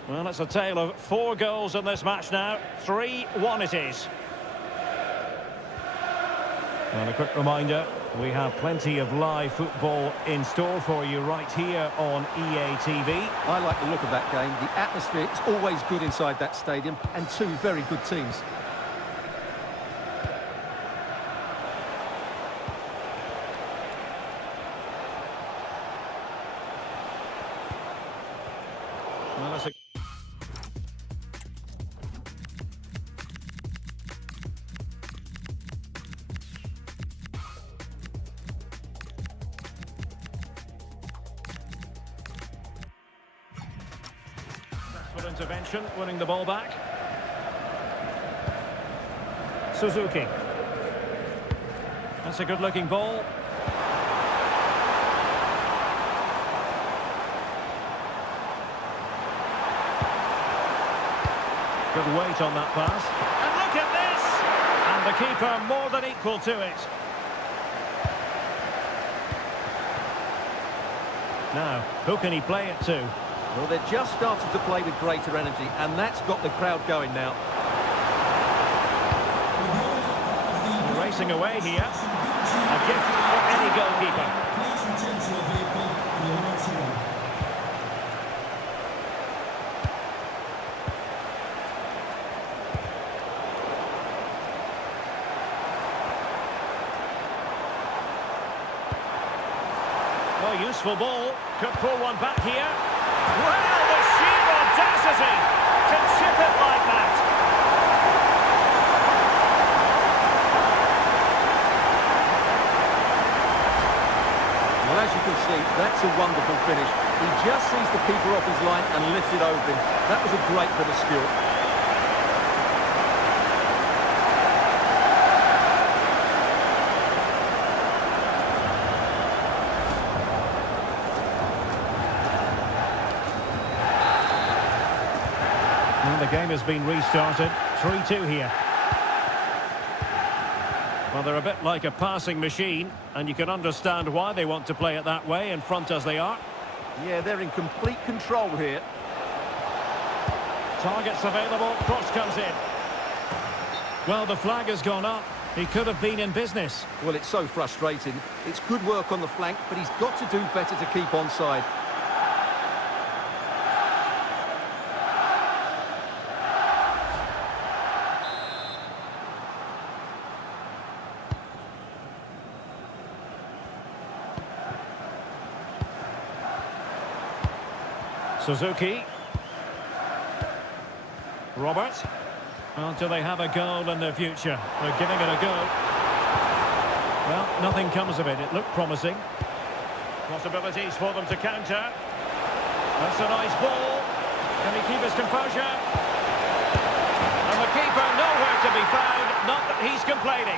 Well, it's a tale of 4 goals in this match now. 3-1 it is. And a quick reminder, we have plenty of live football in store for you right here on EA TV. I like the look of that game. The atmosphere is always good inside that stadium, and 2 very good teams. Well, that's a... intervention, winning the ball back. Suzuki. That's a good-looking ball. Good weight on that pass. And look at this! And the keeper more than equal to it. Now, who can he play it to? Well, they're just starting to play with greater energy, and that's got the crowd going now. Racing away here. A gift for any goalkeeper. Well, useful ball. Could pull one back here. Well, the sheer audacity to chip it like that. Well, as you can see, that's a wonderful finish. He just sees the keeper off his line and lifts it over him. That was a great bit of skill. And the game has been restarted. 3-2 here. Well, they're a bit like a passing machine, and you can understand why they want to play it that way, in front as they are. Yeah, they're in complete control here. Targets available, cross comes in. Well, the flag has gone up. He could have been in business. Well, it's so frustrating. It's good work on the flank, but he's got to do better to keep onside. Suzuki. Robert. Well, do they have a goal in their future? They're giving it a go. Well, nothing comes of it. It looked promising. Possibilities for them to counter. That's a nice ball. Can he keep his composure? And the keeper nowhere to be found. Not that he's complaining.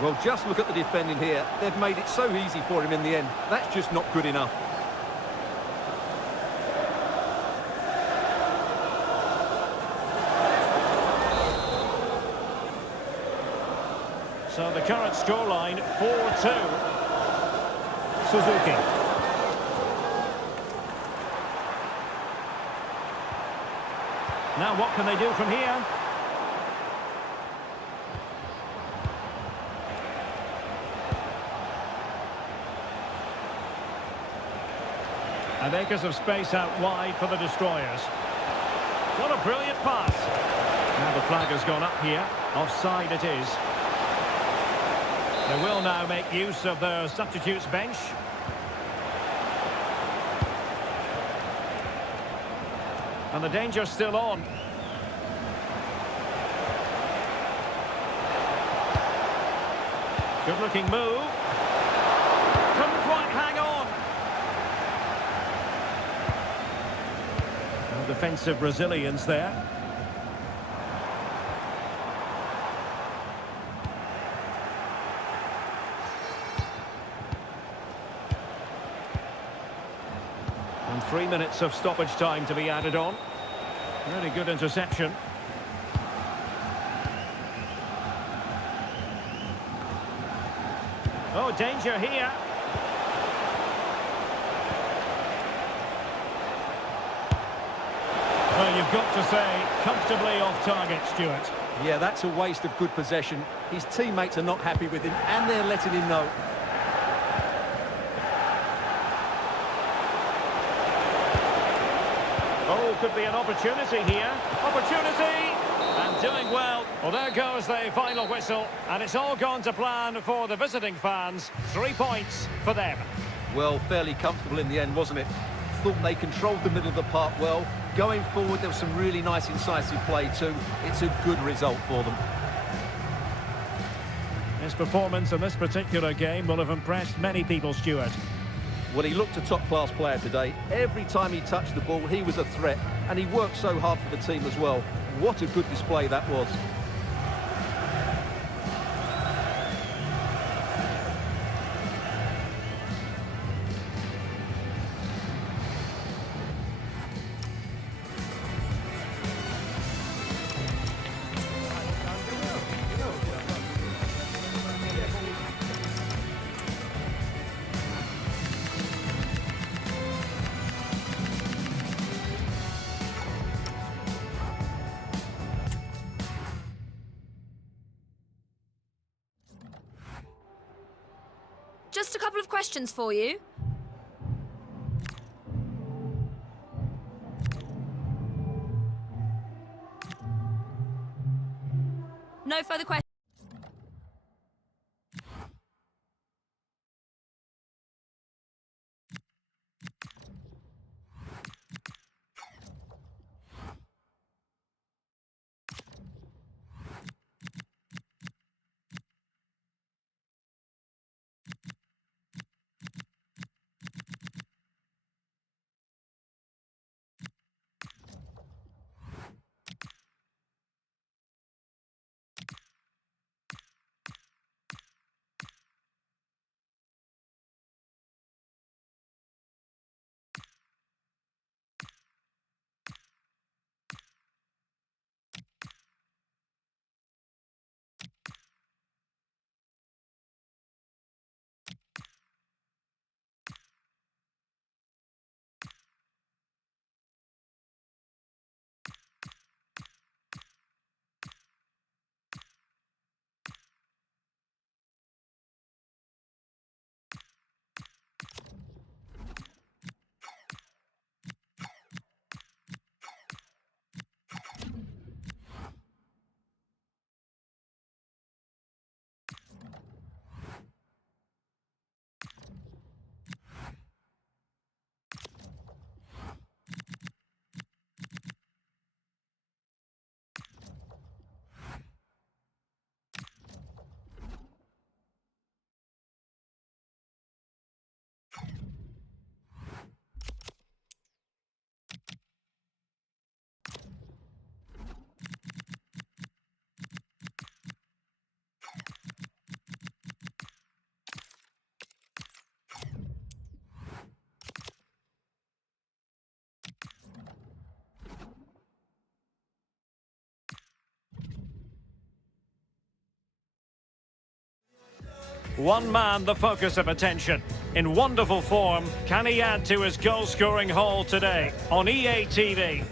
Well, just look at the defending here. They've made it so easy for him in the end. That's just not good enough. So the current scoreline, 4-2. Suzuki. Now what can they do from here? And acres of space out wide for the destroyers. What a brilliant pass. Now the flag has gone up here. Offside it is. They will now make use of their substitutes bench. And the danger's still on. Good looking move. Couldn't quite hang on. No defensive resilience there. And 3 minutes of stoppage time to be added on. Really good interception. Oh, danger here. Well, you've got to say, comfortably off target, Stuart. Yeah, that's a waste of good possession. His teammates are not happy with him, and they're letting him know. Oh, could be an opportunity here. Opportunity! And doing well. Well, there goes the final whistle. And it's all gone to plan for the visiting fans. 3 points for them. Well, fairly comfortable in the end, wasn't it? Thought they controlled the middle of the park well. Going forward, there was some really nice incisive play too. It's a good result for them. His performance in this particular game will have impressed many people, Stuart. Well, he looked a top-class player today. Every time he touched the ball, he was a threat. And he worked so hard for the team as well. What a good display that was. Just a couple of questions for you. No further questions. One man the focus of attention. In wonderful form, can he add to his goal-scoring haul today on EA TV?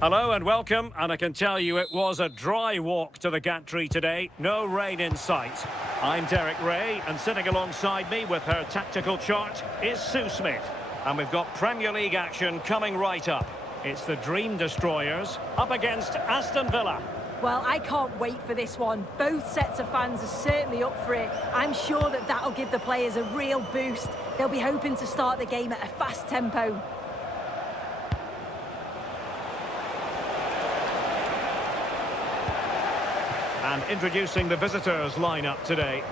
Hello and welcome, and I can tell you it was a dry walk to the gantry today. No rain in sight. I'm Derek Ray, and sitting alongside me with her tactical chart is Sue Smith. And we've got Premier League action coming right up. It's the Dream Destroyers up against Aston Villa. Well, I can't wait for this one. Both sets of fans are certainly up for it. I'm sure that that'll give the players a real boost. They'll be hoping to start the game at a fast tempo. And introducing the visitors lineup today.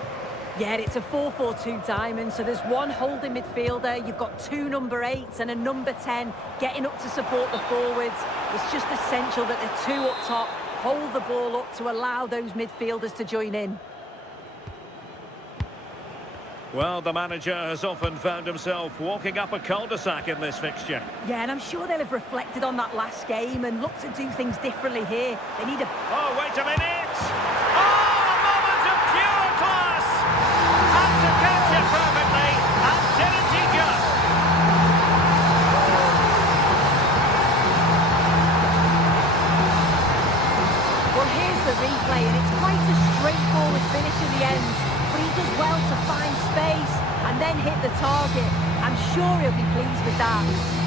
Yeah, it's a 4-4-2 diamond, so there's one holding midfielder, you've got two number 8s and a number 10 getting up to support the forwards. It's just essential that the two up top hold the ball up to allow those midfielders to join in. Well, the manager has often found himself walking up a cul-de-sac in this fixture. Yeah, and I'm sure they'll have reflected on that last game and looked to do things differently here. They need a... Oh, wait a minute! Oh, a moment of pure class! Had to catch it perfectly, and didn't he just? Well, here's the replay, and it's quite a straightforward finish in the end. But he does well to find space and then hit the target. I'm sure he'll be pleased with that.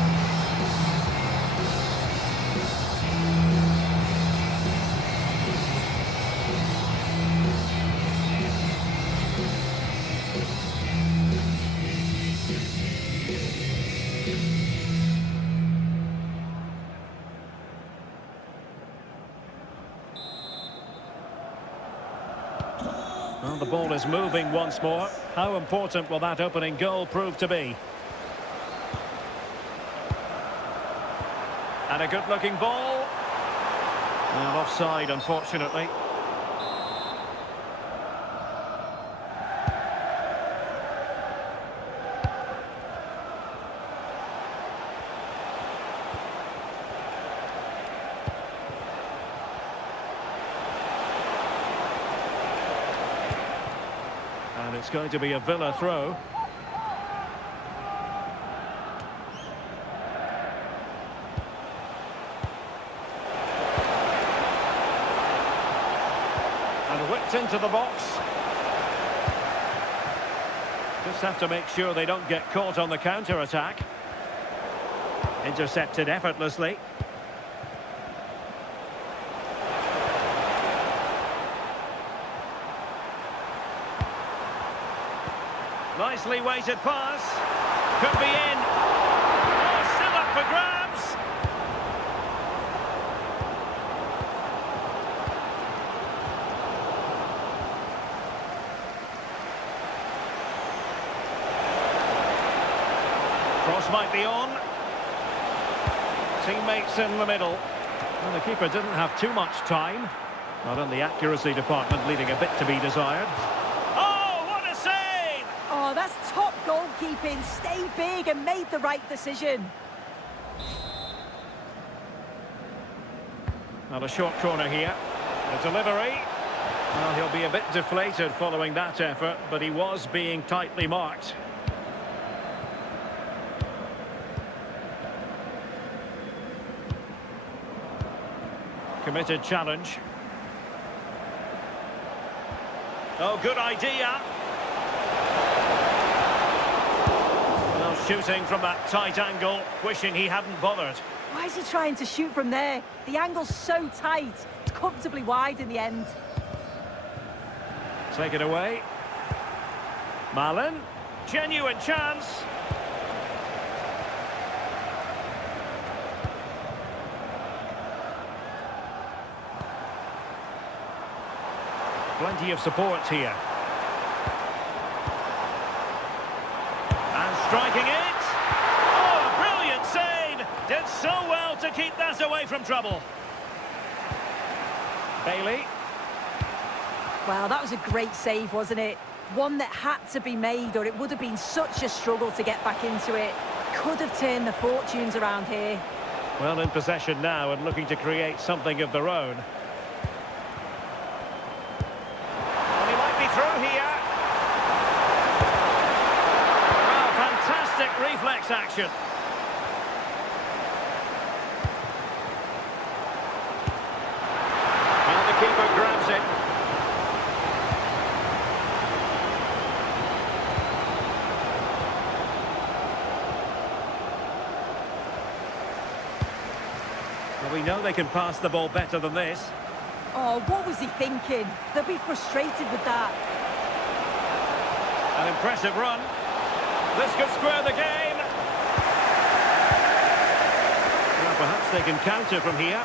Well, the ball is moving once more. How important will that opening goal prove to be? And a good-looking ball. Well, offside, unfortunately. And it's going to be a Villa throw. And whipped into the box. Just have to make sure they don't get caught on the counter-attack. Intercepted effortlessly. Nicely weighted pass. Could be in. Oh, still up for grabs. Cross might be on. Teammates in the middle. And the keeper didn't have too much time. Not in the accuracy department, leaving a bit to be desired. Oh, that's top goalkeeping. Stayed big and made the right decision. Now a short corner here. The delivery. Well, he'll be a bit deflated following that effort, but he was being tightly marked. Committed challenge. Oh, good idea. Shooting from that tight angle, wishing he hadn't bothered. Why is he trying to shoot from there? The angle's so tight. It's comfortably wide in the end. Take it away. Malin. Genuine chance. Plenty of support here. Striking it. Oh, a brilliant save. Did so well to keep that away from trouble. Bailey. Well, that was a great save, wasn't it? One that had to be made, or it would have been such a struggle to get back into it. Could have turned the fortunes around here. Well, in possession now and looking to create something of their own. And he might takes action. And the keeper grabs it. Well, we know they can pass the ball better than this. Oh, what was he thinking? They'll be frustrated with that. An impressive run. This could square the game. Well, perhaps they can counter from here.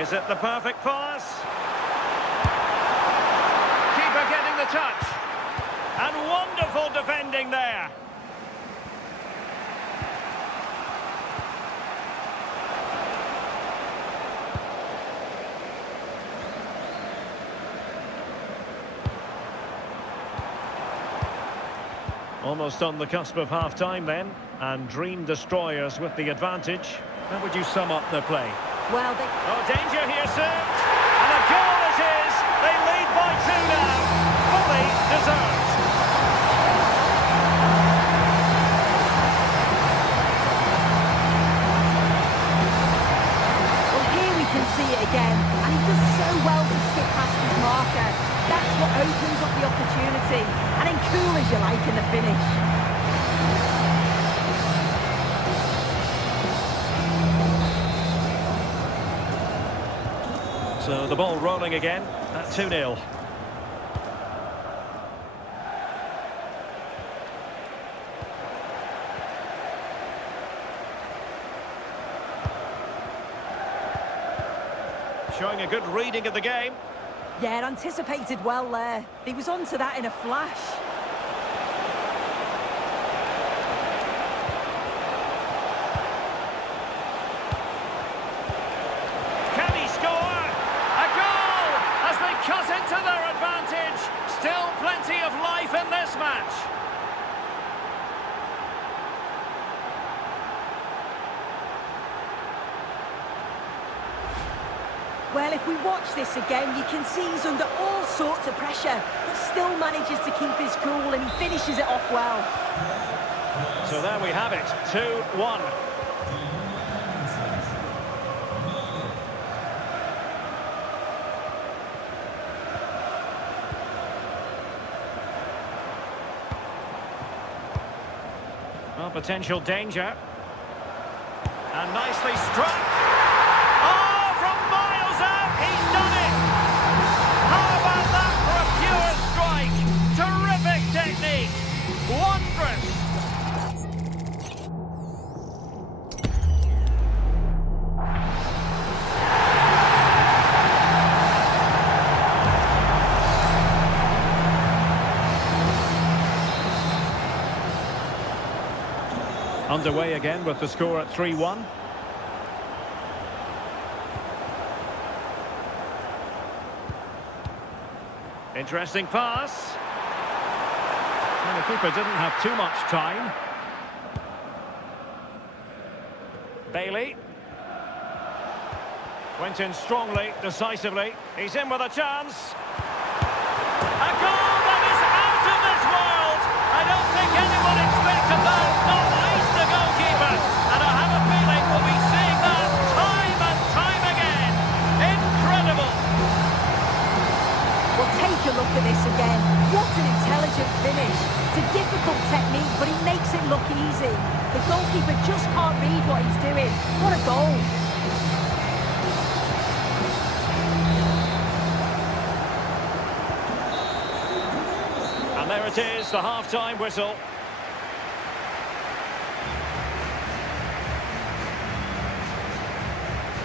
Is it the perfect pass? Keeper getting the touch. And wonderful defending there. Almost on the cusp of half-time then, and Dream Destroyers with the advantage. How would you sum up their play? Well, they... Oh, danger here, sir! And a goal it is! They lead by 2 now. Fully deserved. Well, here we can see it again, and he does so well to skip past his marker. That's what opens up the opportunity, and in cool as you like in the finish. So the ball rolling again at 2-0. Showing a good reading of the game. Yeah, anticipated well there. He was onto that in a flash. Can he score? A goal as they cut into their advantage. Still plenty of life in this match. Well, if we watch this again, you can see he's under all sorts of pressure, but still manages to keep his cool and he finishes it off well. So there we have it, 2-1. Well, potential danger. And nicely struck. Oh, from miles out, he's done it! How about that for a pure strike? Terrific technique. Wondrous. Underway again with the score at 3-1. Interesting pass. Well, the keeper didn't have too much time. Bailey. Went in strongly, decisively. He's in with a chance. A goal that is out of this world! I don't think anyone expected that, not least the goalkeeper. And I have a feeling we'll be seeing that time and time again. Incredible! Well, take a look at this again. What an intelligent finish. It's a difficult technique, but he makes it look easy. The goalkeeper just can't read what he's doing. What a goal. And there it is, the half-time whistle.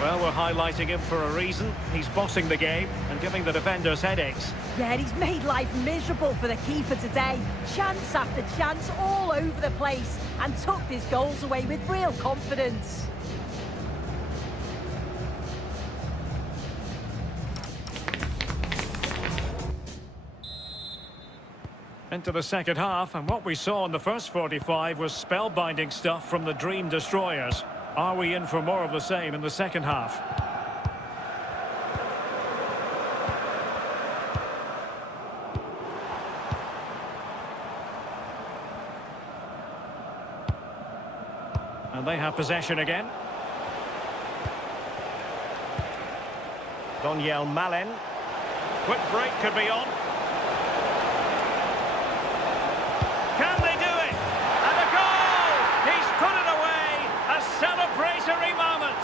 Well, we're highlighting him for a reason. He's bossing the game and giving the defenders headaches. Yeah, and he's made life miserable for the keeper today. Chance after chance all over the place and tucked his goals away with real confidence. Into the second half, and what we saw in the first 45 was spellbinding stuff from the Dream Destroyers. Are we in for more of the same in the second half? And they have possession again. Daniel Malin. Quick break could be on. Can they do it? And a goal! He's put it away! A celebratory moment!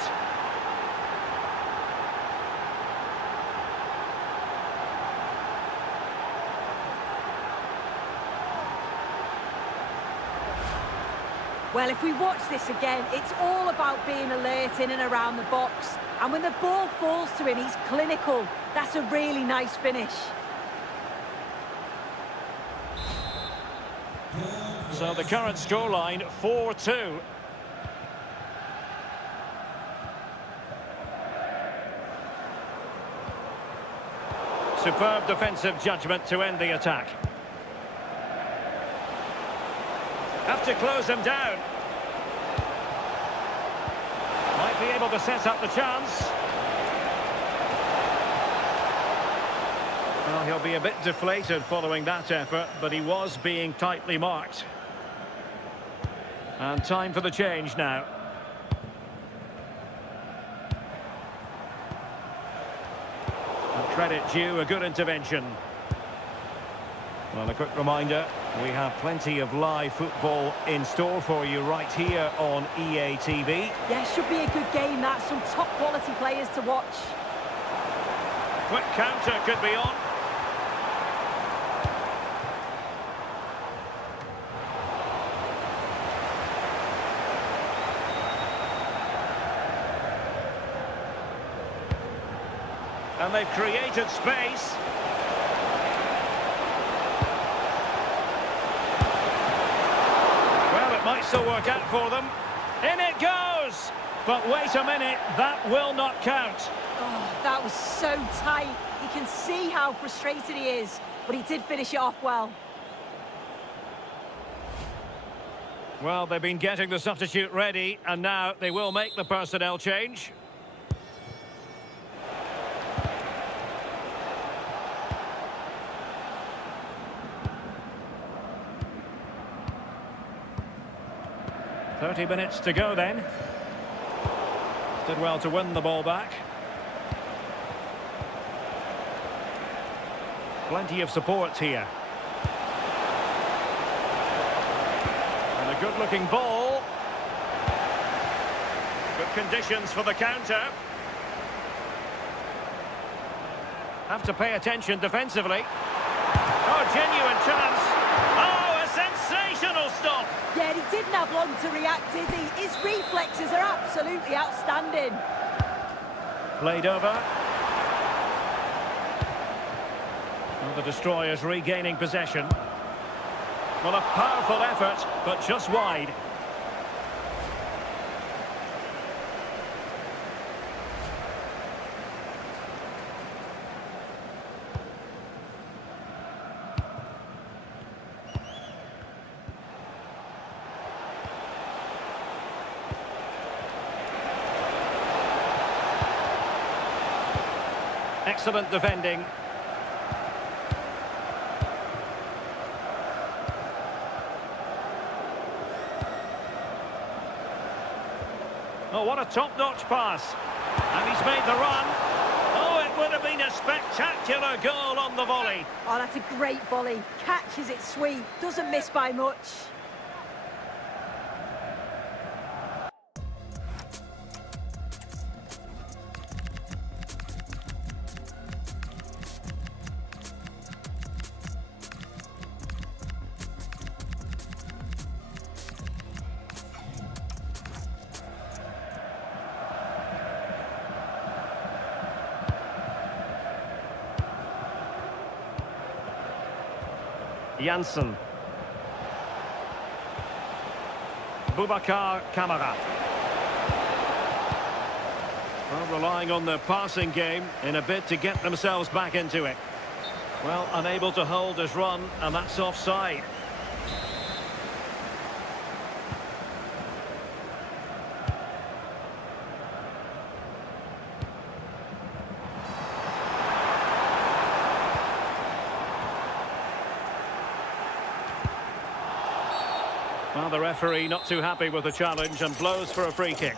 Well, if we watch this again, it's all about being alert in and around the box. And when the ball falls to him, he's clinical. That's a really nice finish. So the current scoreline, 4-2. Superb defensive judgment to end the attack. Have to close him down. Might be able to set up the chance. Well, he'll be a bit deflated following that effort, but he was being tightly marked. And time for the change now. And credit due, a good intervention. Well, a quick reminder, we have plenty of live football in store for you right here on EA TV. Yeah, should be a good game, that. Some top quality players to watch. Quick counter could be on. And they've created space. Well, it might still work out for them. In it goes! But wait a minute, that will not count. Oh, that was so tight. You can see how frustrated he is, but he did finish it off well. Well, they've been getting the substitute ready, and now they will make the personnel change. .30 minutes to go then. Did well to win the ball back. Plenty of support here. And a good-looking ball. Good conditions for the counter. Have to pay attention defensively. Oh, genuine chance. Oh, a sensational stop. Yeah, he didn't have long to react, did he? His reflexes are absolutely outstanding. Played over. Well, the Destroyers regaining possession. Well, a powerful effort, but just wide. Excellent defending. Oh, what a top-notch pass. And he's made the run. Oh, it would have been a spectacular goal on the volley. Oh, that's a great volley. Catches it sweet. Doesn't miss by much. Janssen. Boubacar Kamara. Well, relying on the passing game in a bid to get themselves back into it. Well, unable to hold his run, and that's offside. Well, the referee not too happy with the challenge and blows for a free kick.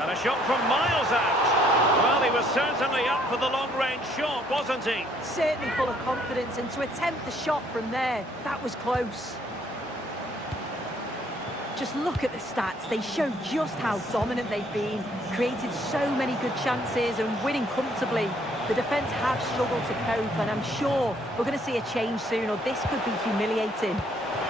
And a shot from miles out. Well, he was certainly up for the long-range shot, wasn't he? Certainly full of confidence, and to attempt the shot from there, that was close. Just look at the stats. They show just how dominant they've been, created so many good chances and winning comfortably. The defence have struggled to cope, and I'm sure we're going to see a change soon, or this could be humiliating.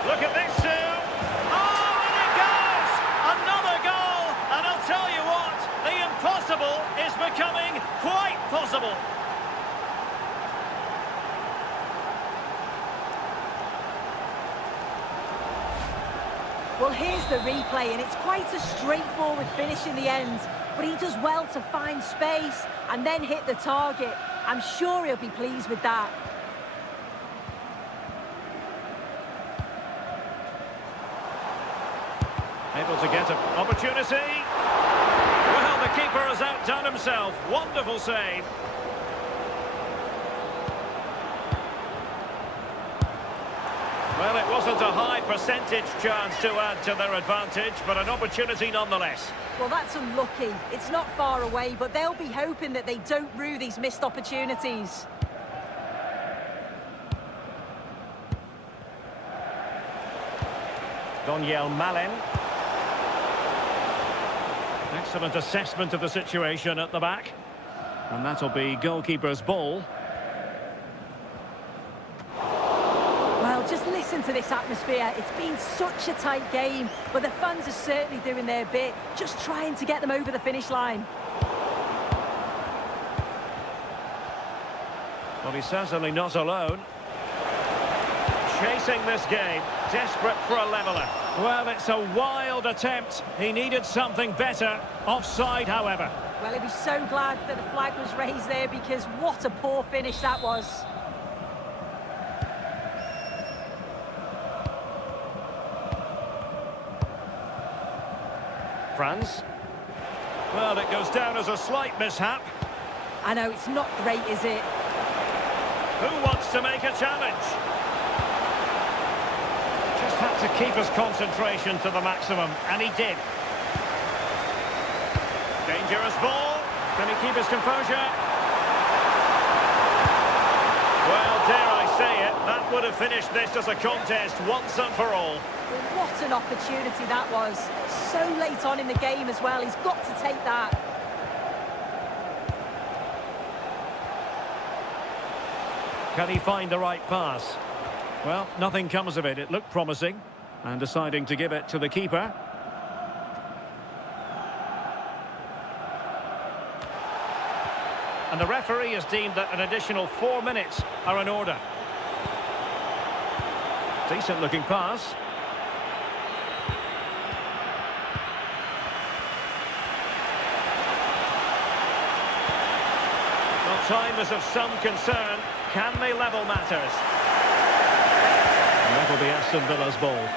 Look at this, Sue! Oh, and it goes! Another goal! And I'll tell you what, the impossible is becoming quite possible. Well, here's the replay, and it's quite a straightforward finish in the end. But he does well to find space and then hit the target. I'm sure he'll be pleased with that. Able to get an opportunity. Well, the keeper has outdone himself. Wonderful save. Well, it wasn't a high percentage chance to add to their advantage, but an opportunity nonetheless. Well, that's unlucky. It's not far away, but they'll be hoping that they don't rue these missed opportunities. Daniel Malin. Excellent assessment of the situation at the back. And that'll be goalkeeper's ball. Well, just listen to this atmosphere. It's been such a tight game, but the fans are certainly doing their bit, just trying to get them over the finish line. Well, he's certainly not alone. Chasing this game, desperate for a leveller. Well, it's a wild attempt. He needed something better. Offside, however. Well, he'd be so glad that the flag was raised there, because what a poor finish that was. France. Well, it goes down as a slight mishap. I know, it's not great, is it? Who wants to make a challenge? Just had to keep his concentration to the maximum, and he did. Dangerous ball. Can he keep his composure? Well, dare I say it, that would have finished this as a contest once and for all. Well, what an opportunity that was. So late on in the game as well. He's got to take that. Can he find the right pass? Well, nothing comes of it. It looked promising. And deciding to give it to the keeper. And the referee has deemed that an additional 4 minutes are in order. Decent looking pass. Well, time is of some concern. Can they level matters? And that'll be Aston Villa's ball.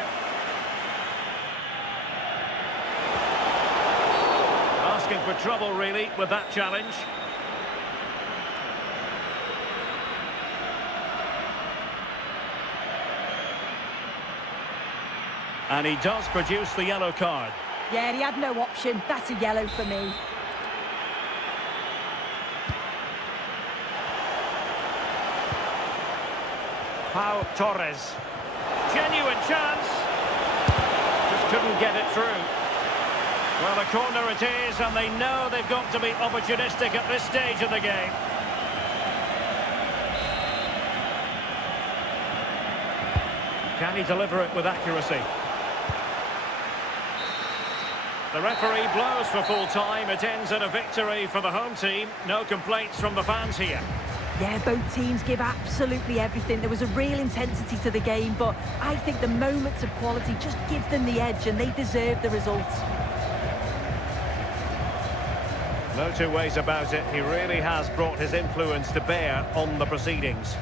Asking for trouble, really, with that challenge. And he does produce the yellow card. Yeah, he had no option. That's a yellow for me. Pau Torres. Genuine chance. Just couldn't get it through. Well, a corner it is, and they know they've got to be opportunistic at this stage of the game. Can he deliver it with accuracy? The referee blows for full time. It ends in a victory for the home team. No complaints from the fans here. Yeah, both teams give absolutely everything. There was a real intensity to the game, but I think the moments of quality just give them the edge, and they deserve the results. No two ways about it. He really has brought his influence to bear on the proceedings.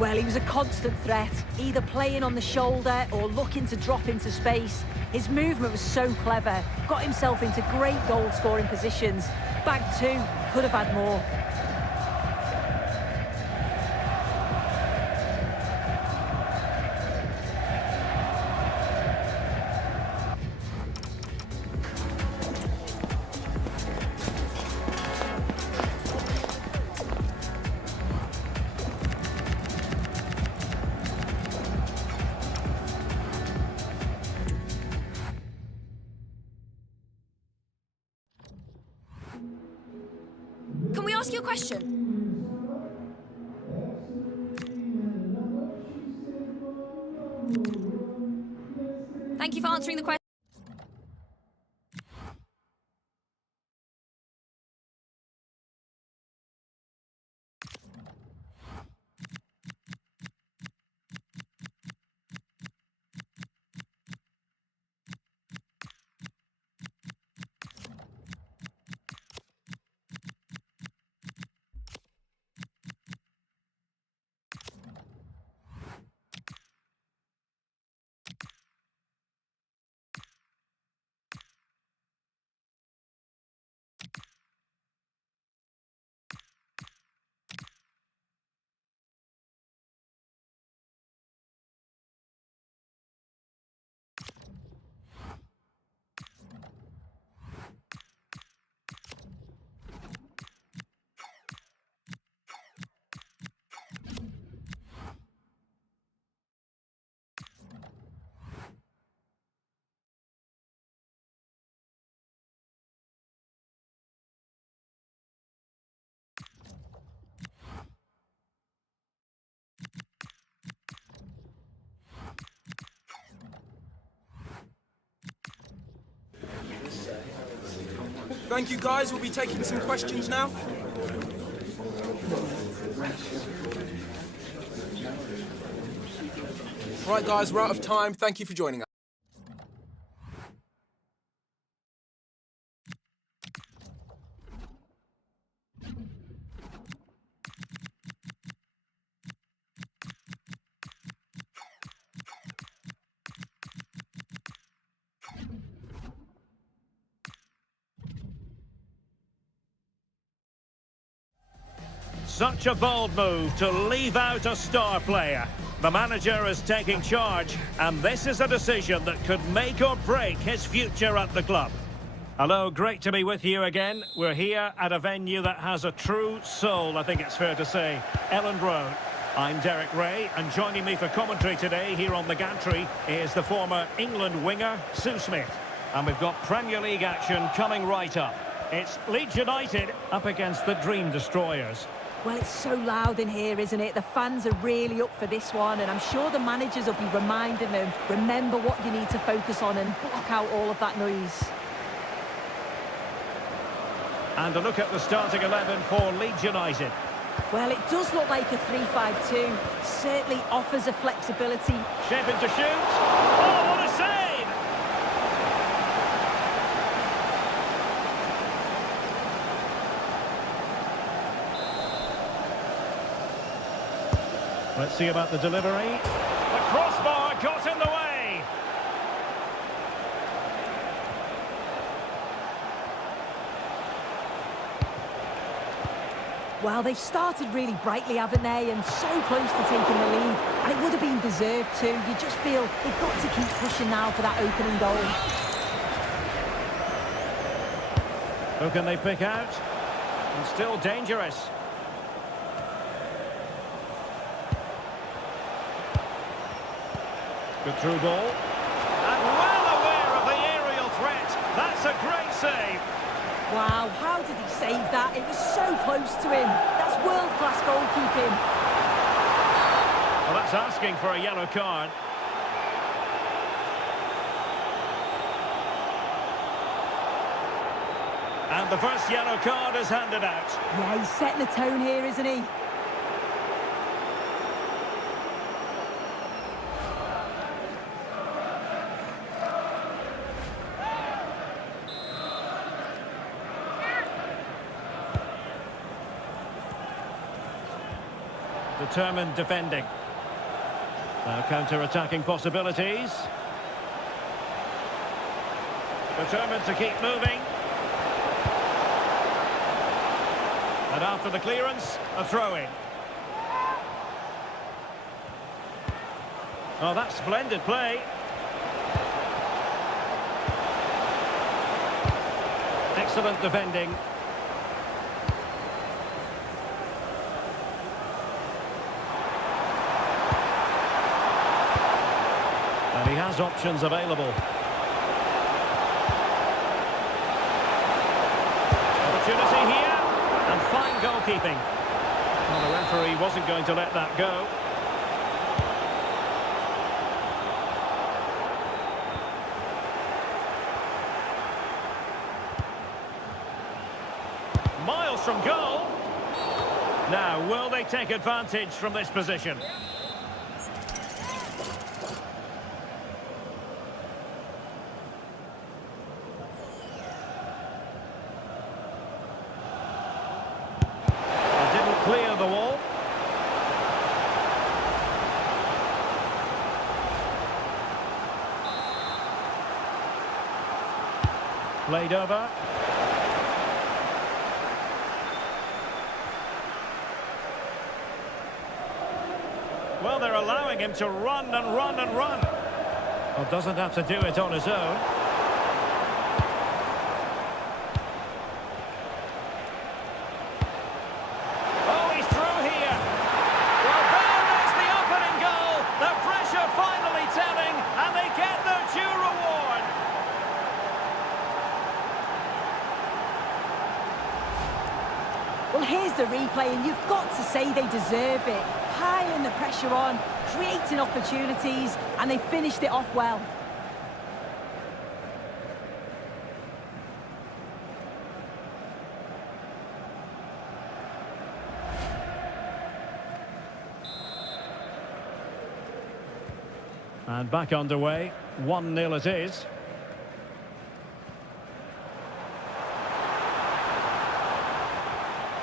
Well, he was a constant threat, either playing on the shoulder or looking to drop into space. His movement was so clever, got himself into great goal-scoring positions. Back two, could have had more. ask you a question? Thank you for answering the question. Thank you, guys. We'll be taking some questions now. Right, guys, we're out of time. Thank you for joining us. Such a bold move to leave out a star player. The manager is taking charge, and this is a decision that could make or break his future at the club. Hello, great to be with you again. We're here at a venue that has a true soul, I think it's fair to say, Elland Road. I'm Derek Ray, and joining me for commentary today here on the gantry is the former England winger, Sue Smith. And we've got Premier League action coming right up. It's Leeds United up against the Dream Destroyers. Well, it's so loud in here, isn't it? The fans are really up for this one, and I'm sure the managers will be reminding them, remember what you need to focus on and block out all of that noise. And a look at the starting 11 for Leeds United. Well, it does look like a 3-5-2. Certainly offers a flexibility. Shaping to shoot. Oh, what a save! Let's see about the delivery. The crossbar got in the way. Well, they've started really brightly, haven't they? And so close to taking the lead. And it would have been deserved too. You just feel they've got to keep pushing now for that opening goal. Who can they pick out? And still dangerous. Good through ball. And well aware of the aerial threat. That's a great save. Wow, how did he save that? It was so close to him. That's world-class goalkeeping. Well, that's asking for a yellow card. And the first yellow card is handed out. Yeah, he's setting the tone here, isn't he? Determined defending. Now counter-attacking possibilities. Determined to keep moving. And after the clearance, a throw-in. Oh, that's splendid play. Excellent defending. And he has options available. Opportunity here, and fine goalkeeping. Well, the referee wasn't going to let that go. Miles from goal. Now, will they take advantage from this position? Didn't clear the wall. Played over. Well, they're allowing him to run and run and run. Well, doesn't have to do it on his own. Oh, he's through here. Well, there is the opening goal. The pressure finally telling, and they get their due reward. Well, here's the replay, and you've got to say they deserve it. Piling the pressure on, creating opportunities, and they finished it off well. And back underway. 1-0 it is.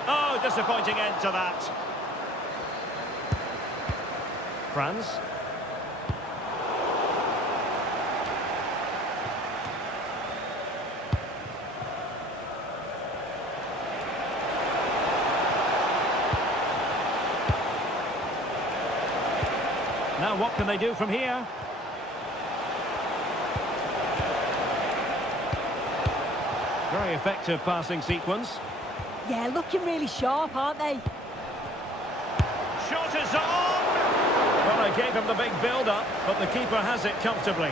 Oh, disappointing end to that. Franz. Now what can they do from here? Very effective passing sequence. Yeah, looking really sharp, aren't they? Shot is on! Well, I gave him the big build-up, but the keeper has it comfortably.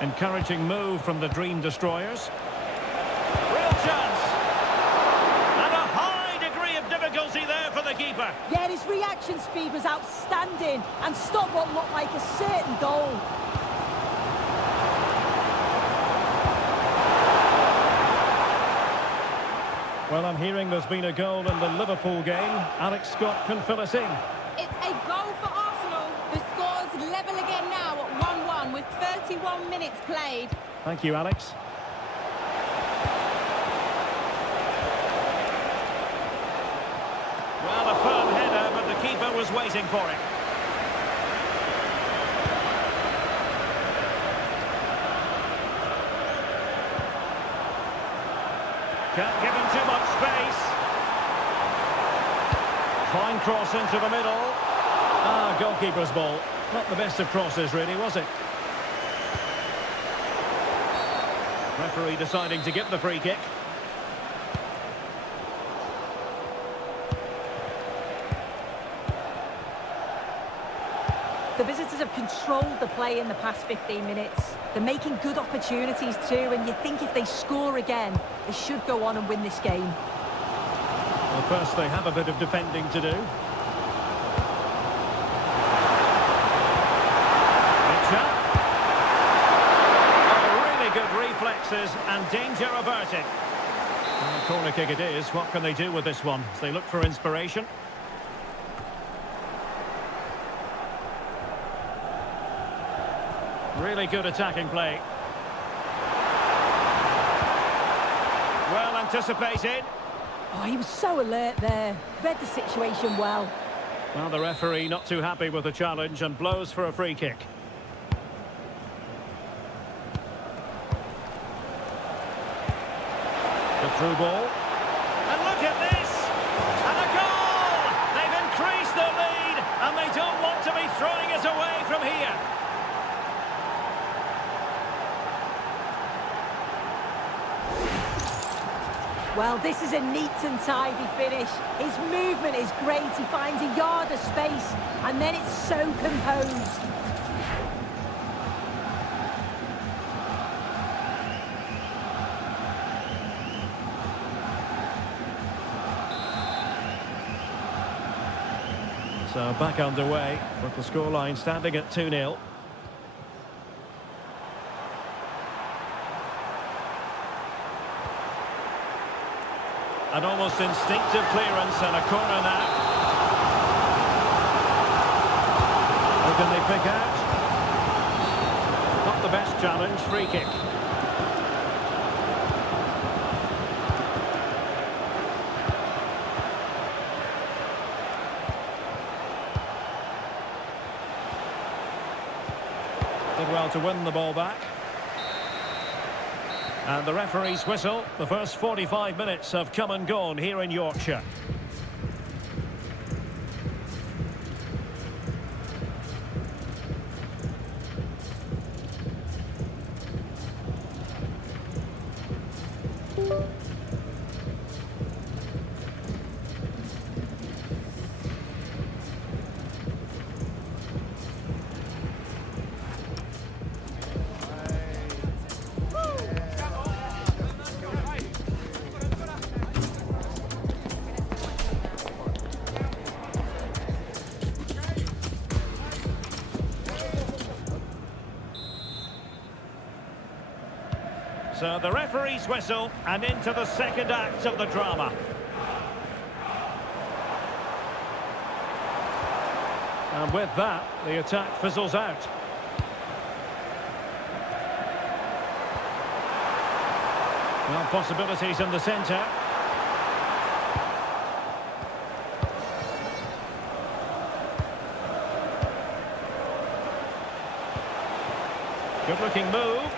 Encouraging move from the Dream Destroyers. Real chance! And a high degree of difficulty there for the keeper. Yeah, his reaction speed was outstanding and stopped what looked like a certain goal. Well, I'm hearing there's been a goal in the Liverpool game. Alex Scott can fill us in. It's a goal for Arsenal. The score's level again now at 1-1 with 31 minutes played. Thank you, Alex. Well, a firm header, but the keeper was waiting for it. Can't give him too much space. Fine cross into the middle. Ah, goalkeeper's ball. Not the best of crosses, really, was it? Referee deciding to give the free kick. The visitors have controlled the play in the past 15 minutes. They're making good opportunities too, and you think if they score again, they should go on and win this game. Well, first they have a bit of defending to do. Oh, really good reflexes and danger averted. And a corner kick it is. What can they do with this one as they look for inspiration? Really good attacking play. Well anticipated. Oh, he was so alert there. Read the situation well. Well, the referee not too happy with the challenge and blows for a free kick. The through ball. And look at this! And a goal! They've increased their lead, and they don't want to be throwing it away from here. Well, this is a neat and tidy finish. His movement is great. He finds a yard of space, and then it's so composed. So back underway, with the scoreline standing at 2-0. An almost instinctive clearance and a corner now. Who can they pick out? Not the best challenge, free kick. Did well to win the ball back. And the referee's whistle. The first 45 minutes have come and gone here in Yorkshire. So the referee's whistle, and into the second act of the drama. And with that, the attack fizzles out. Well, possibilities in the centre. Good-looking move.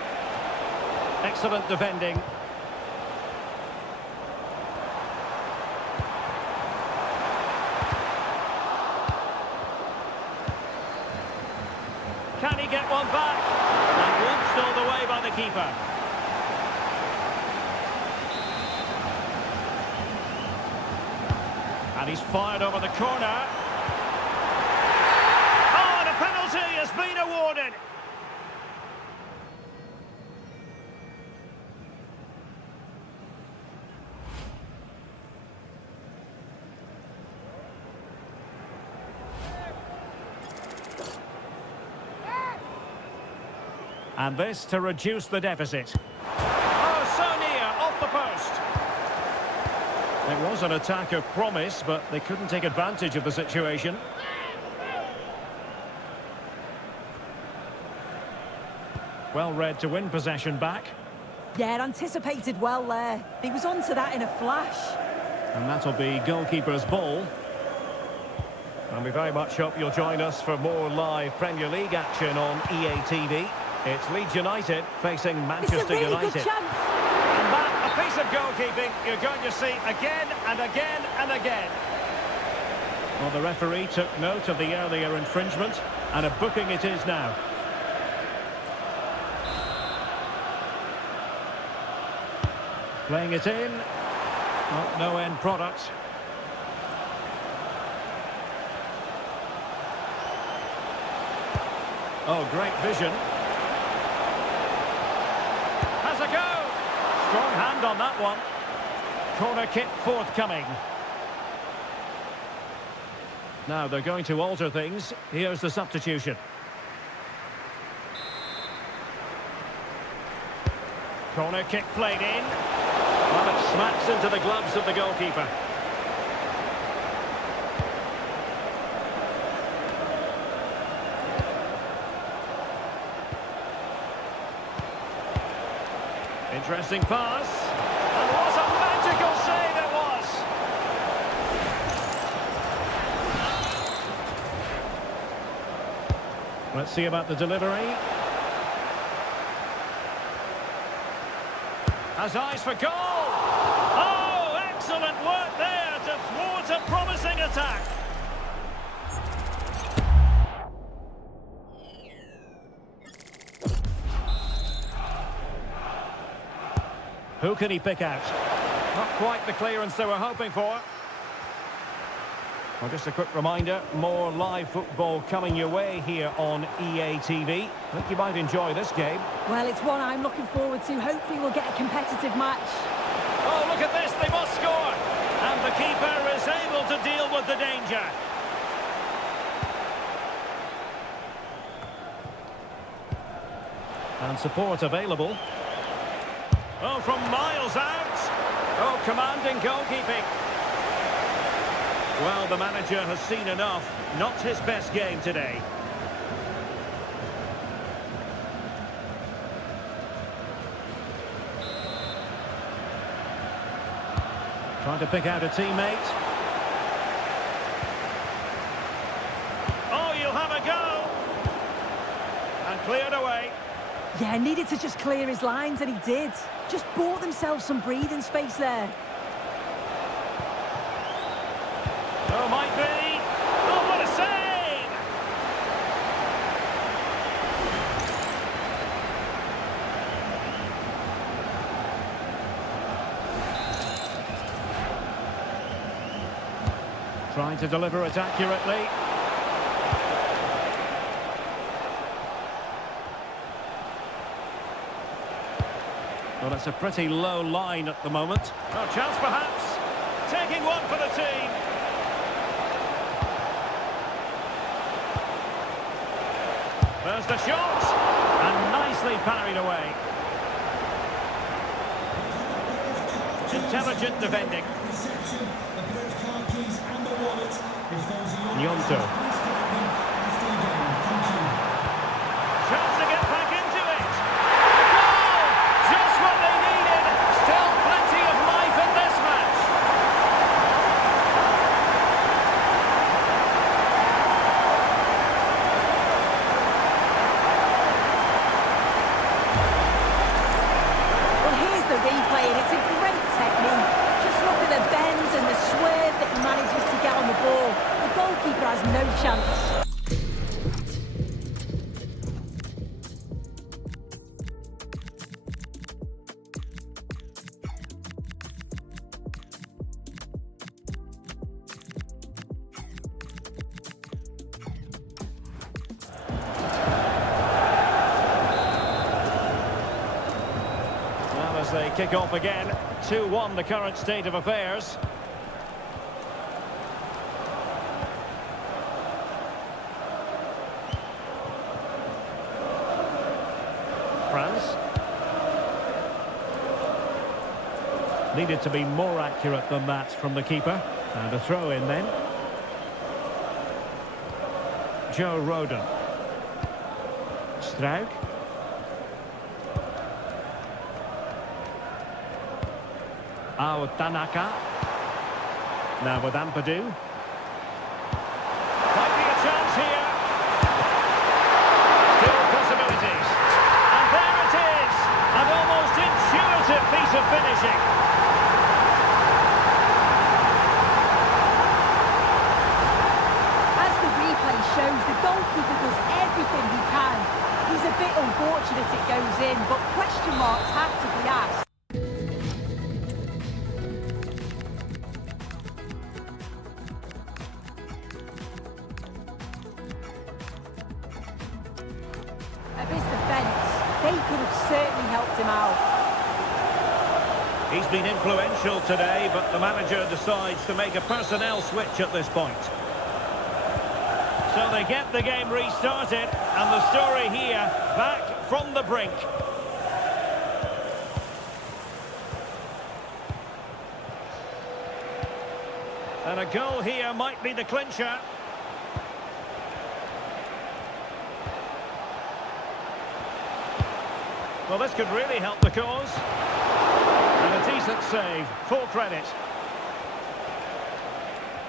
Excellent defending. Can he get one back? And walked all the way by the keeper. And he's fired over the corner. Oh, and a penalty has been awarded. And this to reduce the deficit. Oh, so near, off the post. It was an attack of promise, but they couldn't take advantage of the situation. Well read to win possession back. Yeah, anticipated well there. He was onto that in a flash. And that'll be goalkeeper's ball. And we very much hope you'll join us for more live Premier League action on EA TV. It's Leeds United facing Manchester really United. Good chance. And that, a piece of goalkeeping you're going to see again and again and again. Well, the referee took note of the earlier infringement, and a booking it is now. Playing it in. Well, no end product. Oh, great vision. Has a go. Strong hand on that one. Corner kick forthcoming. Now they're going to alter things. Here's the substitution. Corner kick played in. Well, it smacks into the gloves of the goalkeeper. Interesting pass. And what a magical save it was. Let's see about the delivery. Has eyes for goal. Oh, excellent work there to thwart a promising attack. Who can he pick out? Not quite the clearance they were hoping for. Well, just a quick reminder, more live football coming your way here on EA TV. I think you might enjoy this game. Well, it's one I'm looking forward to. Hopefully we'll get a competitive match. Oh, look at this, they must score! And the keeper is able to deal with the danger. And support available. Oh, from miles out! Oh, commanding goalkeeping. Well, the manager has seen enough. Not his best game today. Trying to pick out a teammate. Oh, you'll have a go! And cleared away. Yeah, needed to just clear his lines, and he did. Just bought themselves some breathing space there. Oh, might be. Oh, what a save! Trying to deliver it accurately. Well, it's a pretty low line at the moment. Oh, chance perhaps. Taking one for the team. There's the shot. And nicely parried away. Intelligent defending. Nyonto. Chance to get back into it. Goal! Just what they needed. Still plenty of life in this match. Well, here's the replay, and it's a great technique. Just look at the bends and the swerve that he manages to get on the ball. The goalkeeper has no chance. Well, as they kick off again, 2-1 the current state of affairs. France. Needed to be more accurate than that from the keeper. And a throw in then. Joe Rodon. Struik. Ao Tanaka. Now with Ampadu. Might be a chance here. Still possibilities. And there it is. An almost intuitive piece of finishing. As the replay shows, the goalkeeper does everything he can. He's a bit unfortunate it goes in, but question marks have to be asked. Of his defence, they could have certainly helped him out. He's been influential today, but the manager decides to make a personnel switch at this point. So they get the game restarted, and the story here, back from the brink. And a goal here might be the clincher. Well, this could really help the cause. And a decent save, full credit.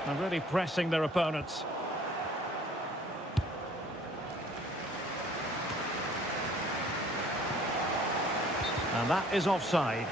And really pressing their opponents. And that is offside.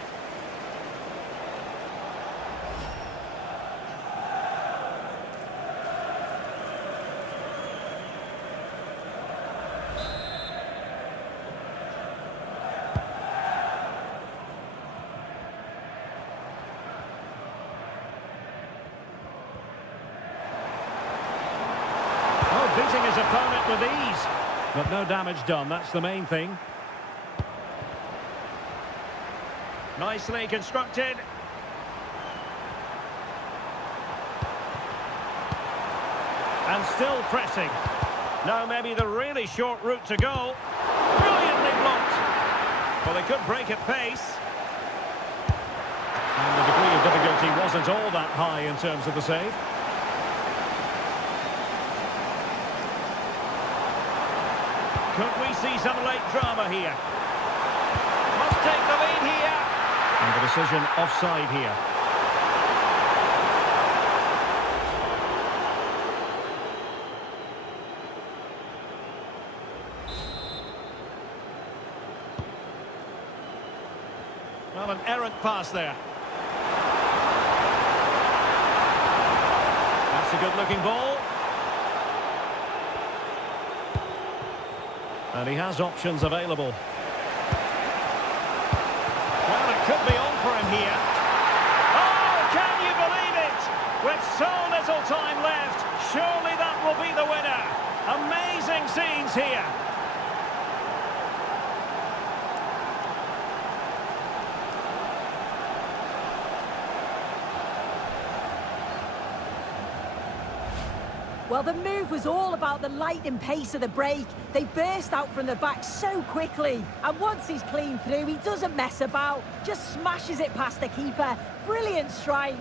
beating his opponent with ease. But no damage done, that's the main thing. Nicely constructed. And still pressing. Now maybe the really short route to go. Brilliantly blocked. Well, they could break at pace. And the degree of difficulty wasn't all that high in terms of the save. Could we see some late drama here? Must take the lead here. And the decision offside here. Well, an errant pass there. That's a good-looking ball. And he has options available. Well, it could be on for him here. Oh, can you believe it? With so little time left, surely that will be the winner. Amazing scenes here. Well, the move was all about the lightning pace of the break. They burst out from the back so quickly. And once he's clean through, he doesn't mess about. Just smashes it past the keeper. Brilliant strike.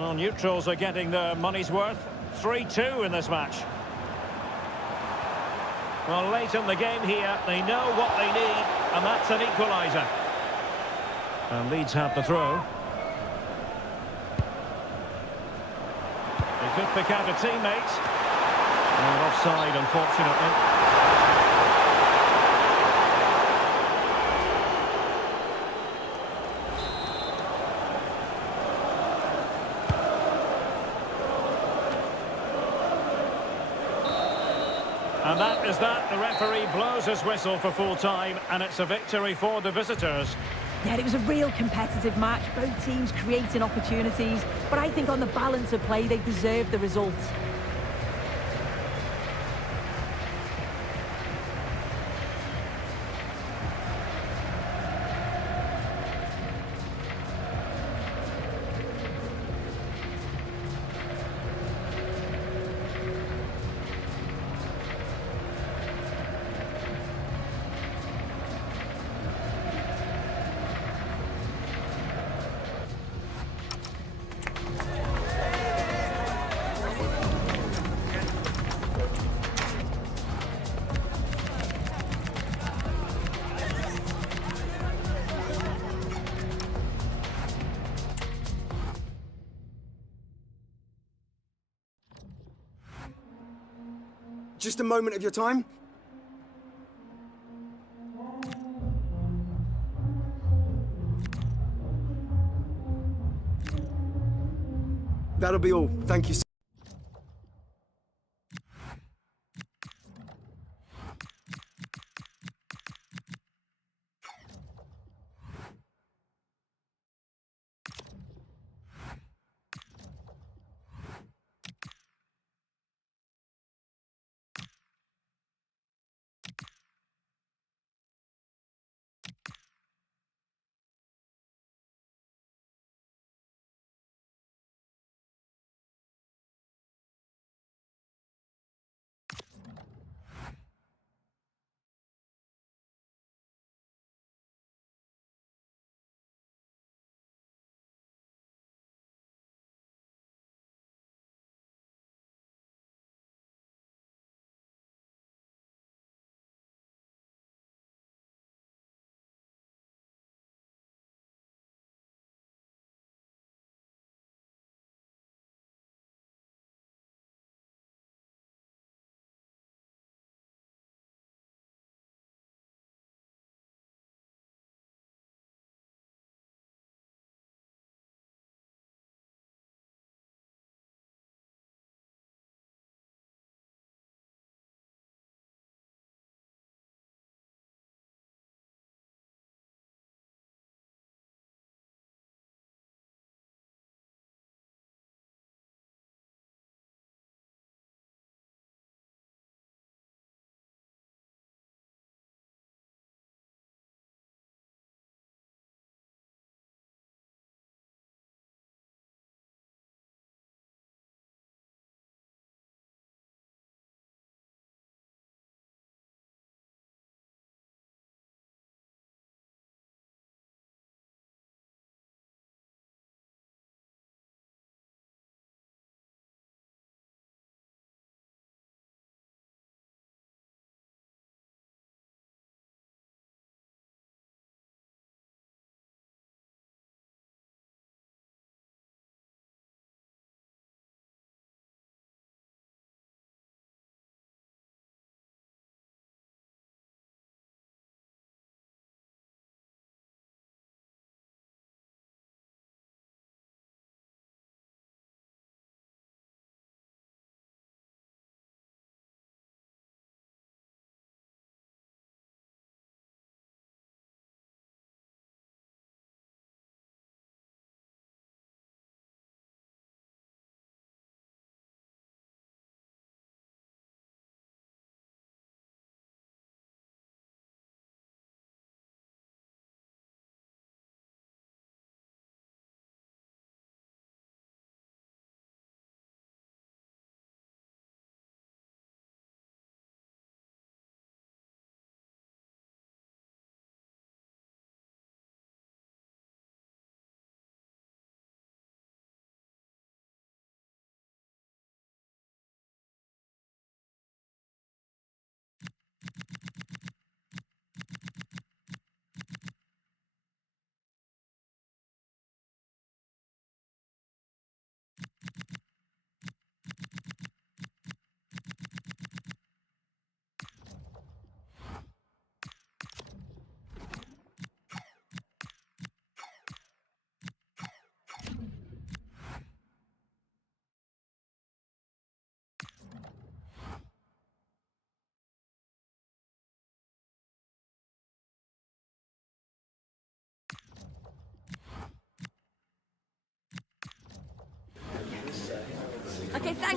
Well, neutrals are getting their money's worth. 3-2 in this match. Well, late in the game here, they know what they need, and that's an equaliser. And Leeds have the throw. They could pick out a teammate. And offside, unfortunately. And that is that. The referee blows his whistle for full time, and it's a victory for the visitors. Yeah, it was a real competitive match. Both teams creating opportunities. But I think on the balance of play, they deserved the result. Just a moment of your time. That'll be all. Thank you.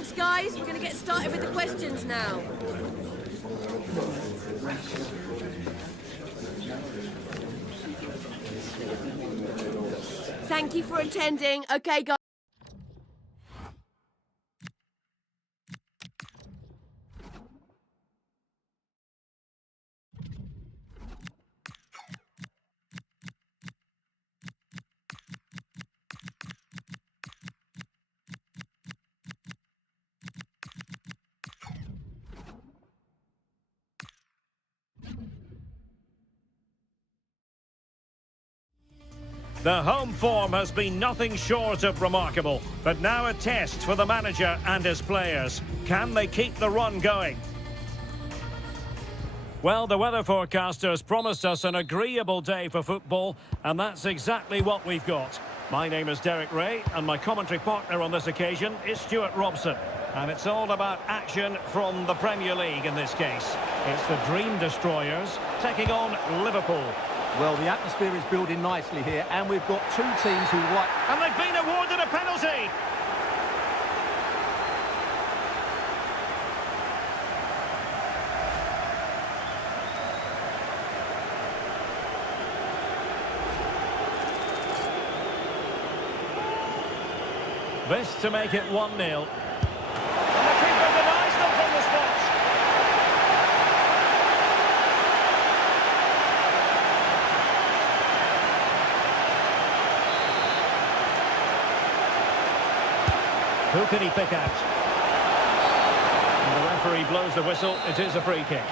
Thanks, guys. We're going to get started with the questions now. Thank you for attending. Okay, guys. The home form has been nothing short of remarkable, but now a test for the manager and his players. Can they keep the run going? Well, the weather forecasters promised us an agreeable day for football, and that's exactly what we've got. My name is Derek Ray, and my commentary partner on this occasion is Stuart Robson. And it's all about action from the Premier League in this case. It's the Dream Destroyers taking on Liverpool. Well, the atmosphere is building nicely here, and we've got two teams who like... And they've been awarded a penalty! This to make it 1-0. And the keeper denies them from the spot. Who can he pick out? And the referee blows the whistle. It is a free kick.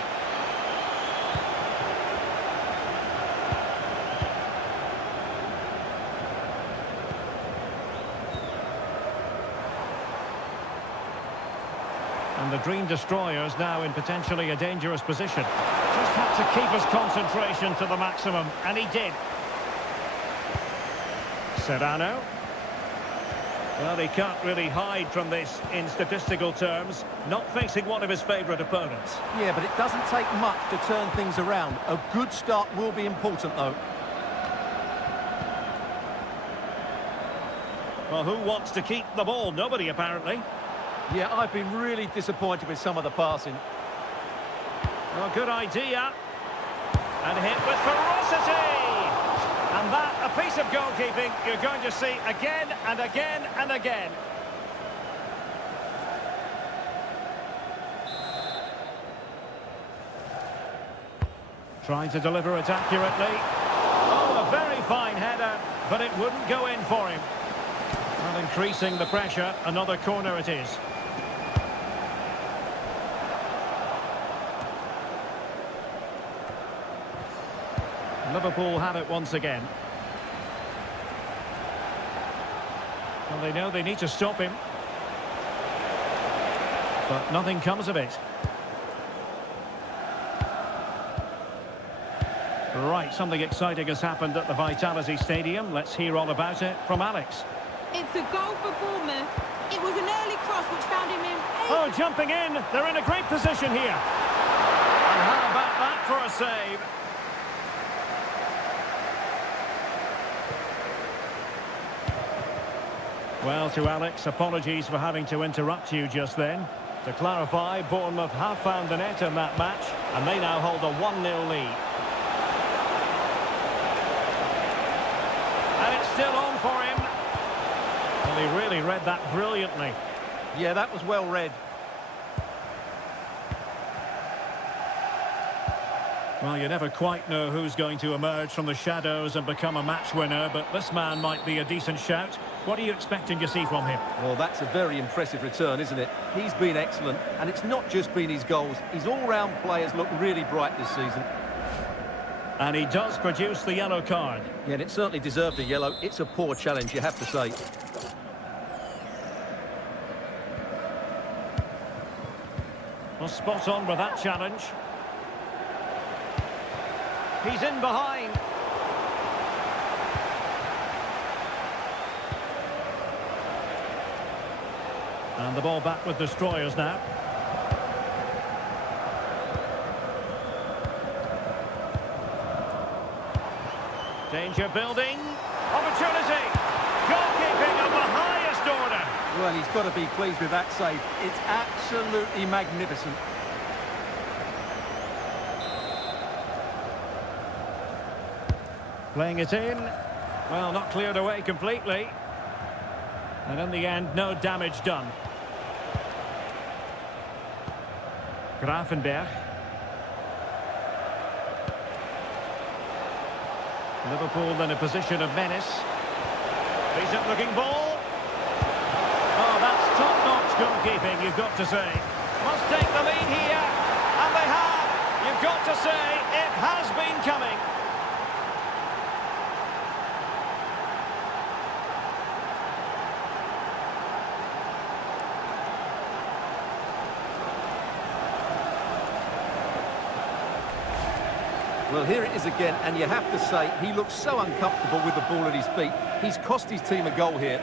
And the Dream Destroyers now in potentially a dangerous position. Just had to keep his concentration to the maximum, and he did. Serrano. Well, he can't really hide from this in statistical terms. Not facing one of his favourite opponents. Yeah, but it doesn't take much to turn things around. A good start will be important, though. Well, who wants to keep the ball? Nobody, apparently. Yeah, I've been really disappointed with some of the passing. Well, good idea. And hit with ferocity. And that, a piece of goalkeeping you're going to see again and again and again. Trying to deliver it accurately. Oh, a very fine header, but it wouldn't go in for him. Well, increasing the pressure, another corner it is. Liverpool have it once again. Well, they know they need to stop him. But nothing comes of it. Right, something exciting has happened at the Vitality Stadium. Let's hear all about it from Alex. It's a goal for Bournemouth. It was an early cross which found him in... Oh, jumping in. They're in a great position here. And how about that for a save? Well, to Alex, apologies for having to interrupt you just then. To clarify, Bournemouth have found the net in that match, and they now hold a 1-0 lead. And it's still on for him. Well, he really read that brilliantly. Yeah, that was well read. Well, you never quite know who's going to emerge from the shadows and become a match winner, but this man might be a decent shout. What are you expecting to see from him? Well, that's a very impressive return, isn't it? He's been excellent, and it's not just been his goals. His all-round players look really bright this season. And he does produce the yellow card. Yeah, and it certainly deserved a yellow. It's a poor challenge, you have to say. Well, spot on with that challenge. He's in behind. And the ball back with Destroyers now. Danger building. Opportunity. Goalkeeping of the highest order. Well, Well, he's got to be pleased with that save. It's absolutely magnificent. Playing it in. Well, not cleared away completely. And in the end, no damage done. Grafenberg. Liverpool in a position of menace. Decent looking ball. Oh, that's top-notch goalkeeping, you've got to say. Must take the lead here. And they have. You've got to say, it has been coming. Well, here it is again, and you have to say, he looks so uncomfortable with the ball at his feet. He's cost his team a goal here.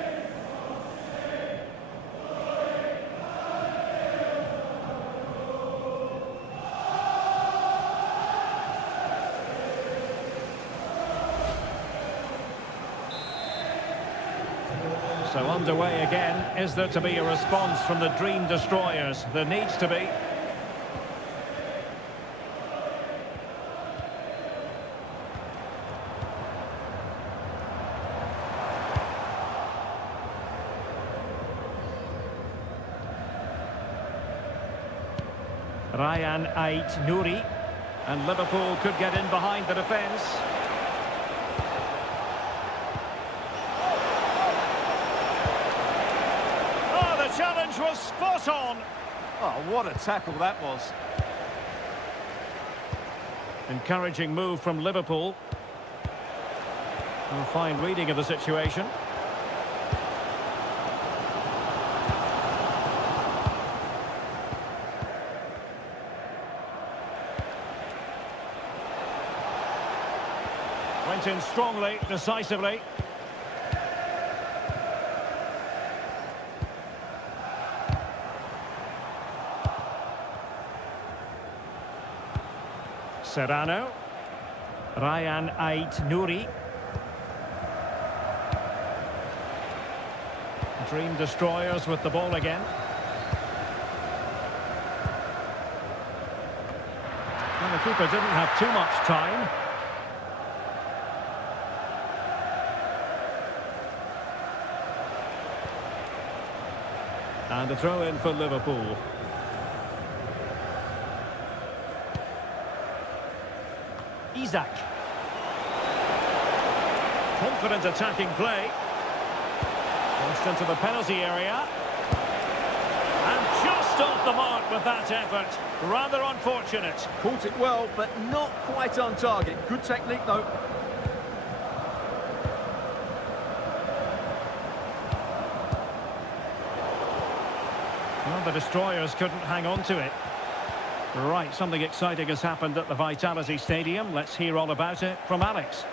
So underway again. Is there to be a response from the Dream Destroyers? There needs to be. Ryan Ait-Nouri, and Liverpool could get in behind the defence. Oh, the challenge was spot on. Oh, what a tackle that was. Encouraging move from Liverpool. A fine reading of the situation. Went in strongly, decisively. Serrano. Ryan Ait-Nouri. Dream Destroyers with the ball again. And the keeper didn't have too much time. And a throw in for Liverpool. Isak. Confident attacking play. Crossed into the penalty area. And just off the mark with that effort. Rather unfortunate. Caught it well, but not quite on target. Good technique, though. Well, the Destroyers couldn't hang on to it. Right, something exciting has happened at the Vitality Stadium. Let's hear all about it from Alex.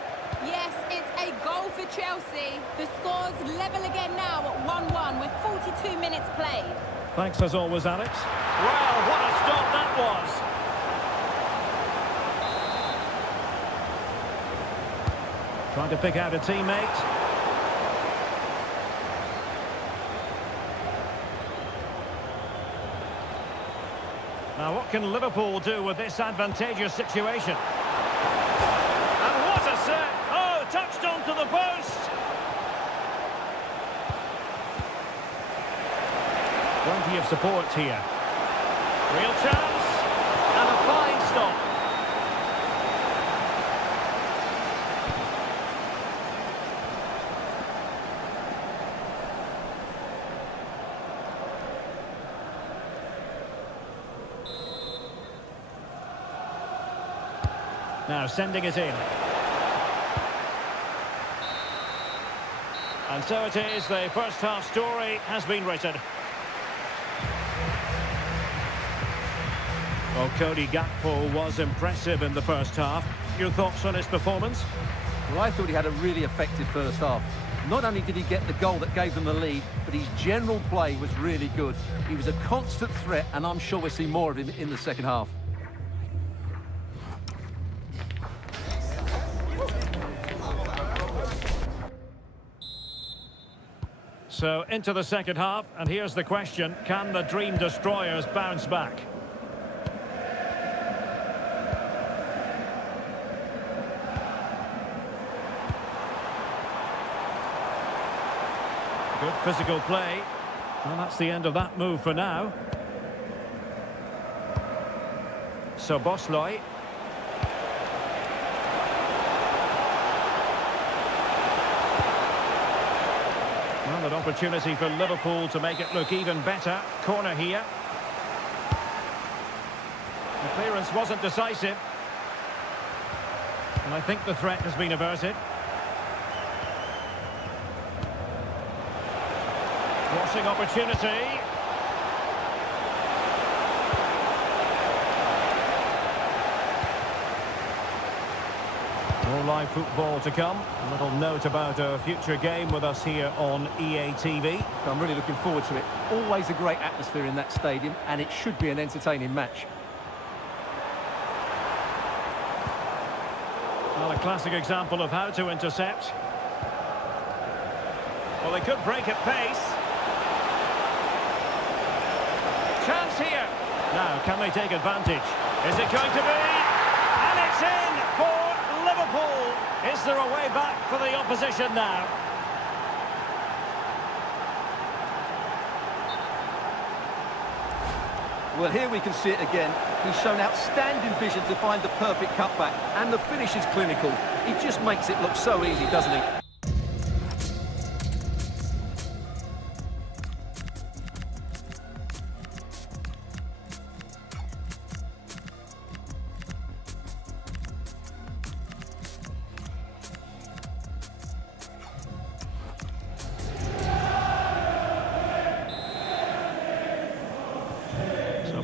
Yes, it's a goal for Chelsea. The score's level again now at 1-1 with 42 minutes played. Thanks as always, Alex. Well, what a stop that was. Trying to pick out a teammate. Now, what can Liverpool do with this advantageous situation? And what a set! Oh, touched onto the post! Plenty of support here. Real chance! And a fine stop. Now sending it in. And so it is, the first half story has been written. Well, Cody Gakpo was impressive in the first half. Your thoughts on his performance? Well, I thought he had a really effective first half. Not only did he get the goal that gave them the lead, but his general play was really good. He was a constant threat, and I'm sure we'll see more of him in the second half. So into the second half, and here's the question: can the Dream Destroyers bounce back? Good physical play. Well, that's the end of that move for now. So Bosloy. Well, an opportunity for Liverpool to make it look even better. Corner here. The clearance wasn't decisive. And I think the threat has been averted. Crossing opportunity. More live football to come. A little note about a future game with us here on EA TV. I'm really looking forward to it. Always a great atmosphere in that stadium, and it should be an entertaining match. Well, a classic example of how to intercept. Well, they could break at pace. Chance here. Now, can they take advantage? Is it going to be? And it's in for Liverpool. Is there a way back for the opposition now? Well, here we can see it again. He's shown outstanding vision to find the perfect cutback, and the finish is clinical. He just makes it look so easy, doesn't he?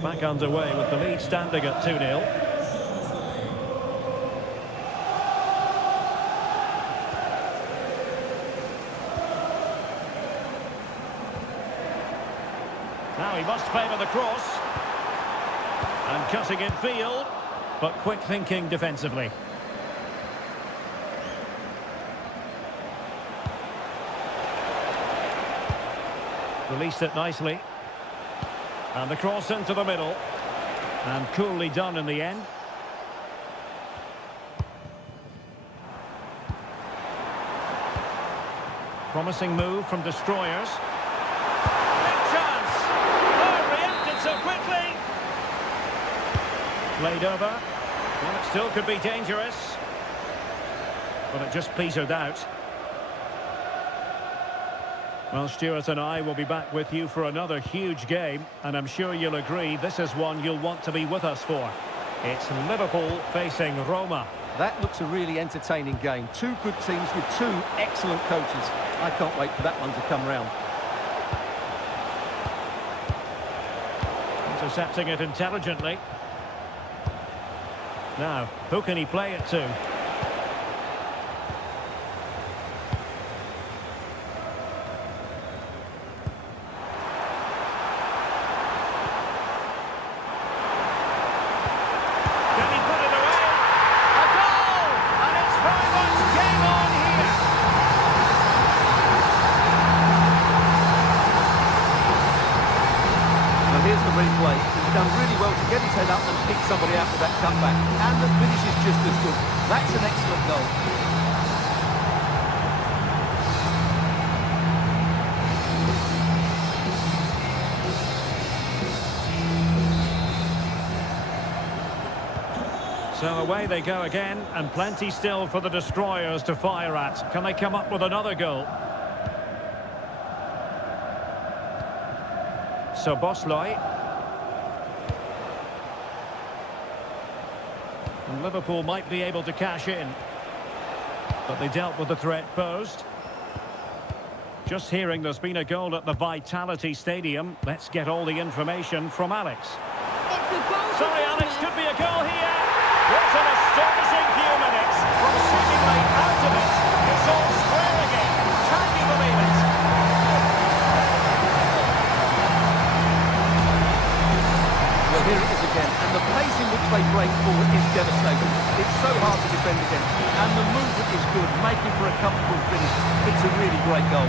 Back underway with the lead standing at 2-0. Now he must favour the cross. And cutting in field, but quick thinking defensively. Released it nicely. And the cross into the middle. And coolly done in the end. Promising move from Destroyers. Big chance! Oh, reacted so quickly! Played over. Well, it still could be dangerous. But it just petered out. Well, Stuart and I will be back with you for another huge game, and I'm sure you'll agree this is one you'll want to be with us for. It's Liverpool facing Roma. That looks a really entertaining game. Two good teams with two excellent coaches. I can't wait for that one to come round. Intercepting it intelligently. Now, who can he play it to? Replay. He's done really well to get his head up and pick somebody out with that cutback. And the finish is just as good. That's an excellent goal. So away they go again, and plenty still for the Destroyers to fire at. Can they come up with another goal? So Bosloy. And Liverpool might be able to cash in. But they dealt with the threat posed. Just hearing there's been a goal at the Vitality Stadium. Let's get all the information from Alex. It's a goal. Sorry, Alex, could be a goal here. What an astonishing few minutes. From seemingly out of it, it's all square again. Can you believe it? Well, here it is again, and the pace in which they break forward is devastating. It's so hard to defend against, and the movement is good, making for a comfortable finish. It's a really great goal.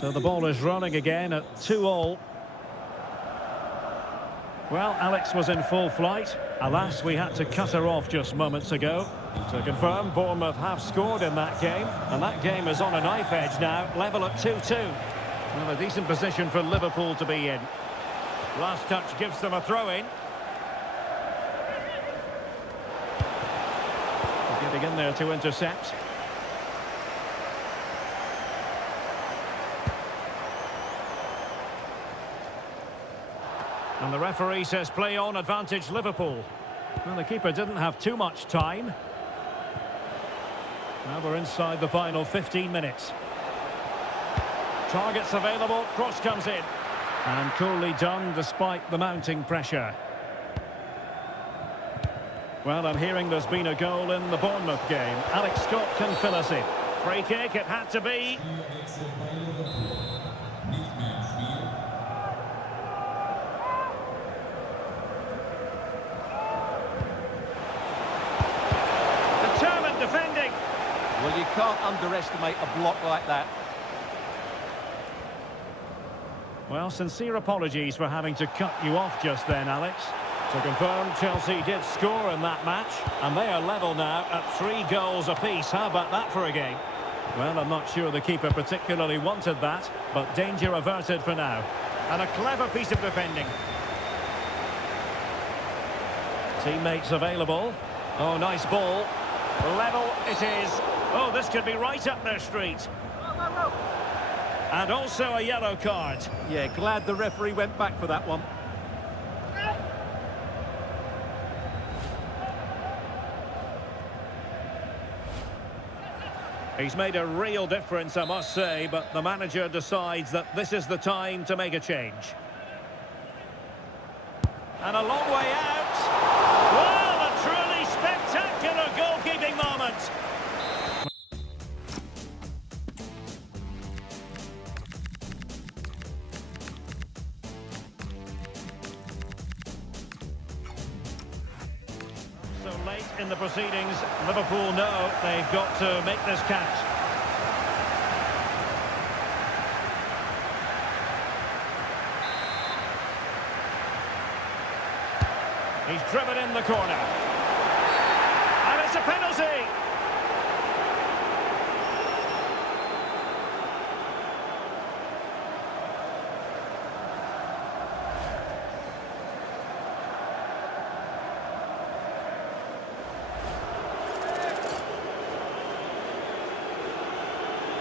So the ball is rolling again at 2-all. Well, Alex was in full flight. Alas, we had to cut her off just moments ago. To confirm, Bournemouth have scored in that game, and that game is on a knife edge now, level at 2-2. Well, a decent position for Liverpool to be in. Last touch gives them a throw-in. Getting in there to intercept. And the referee says play on, advantage Liverpool. Well, the keeper didn't have too much time. Now we're inside the final 15 minutes. Targets available, cross comes in. And coolly done despite the mounting pressure. Well, I'm hearing there's been a goal in the Bournemouth game. Alex Scott can fill us in. Free kick, it had to be. Determined defending. Well, you can't underestimate a block like that. Well, sincere apologies for having to cut you off just then, Alex. To confirm, Chelsea did score in that match, and they are level now at 3 goals apiece. How about that for a game? Well, I'm not sure the keeper particularly wanted that, but danger averted for now. And a clever piece of defending. Teammates available. Oh, nice ball. Level it is. Oh, this could be right up their street. And also a yellow card. Yeah, glad the referee went back for that one. He's made a real difference, I must say, but the manager decides that this is the time to make a change. And a long way out. Well, a truly spectacular goalkeeping moment. So late in the proceedings, Liverpool know they've got to make this count. He's driven in the corner. And it's a penalty!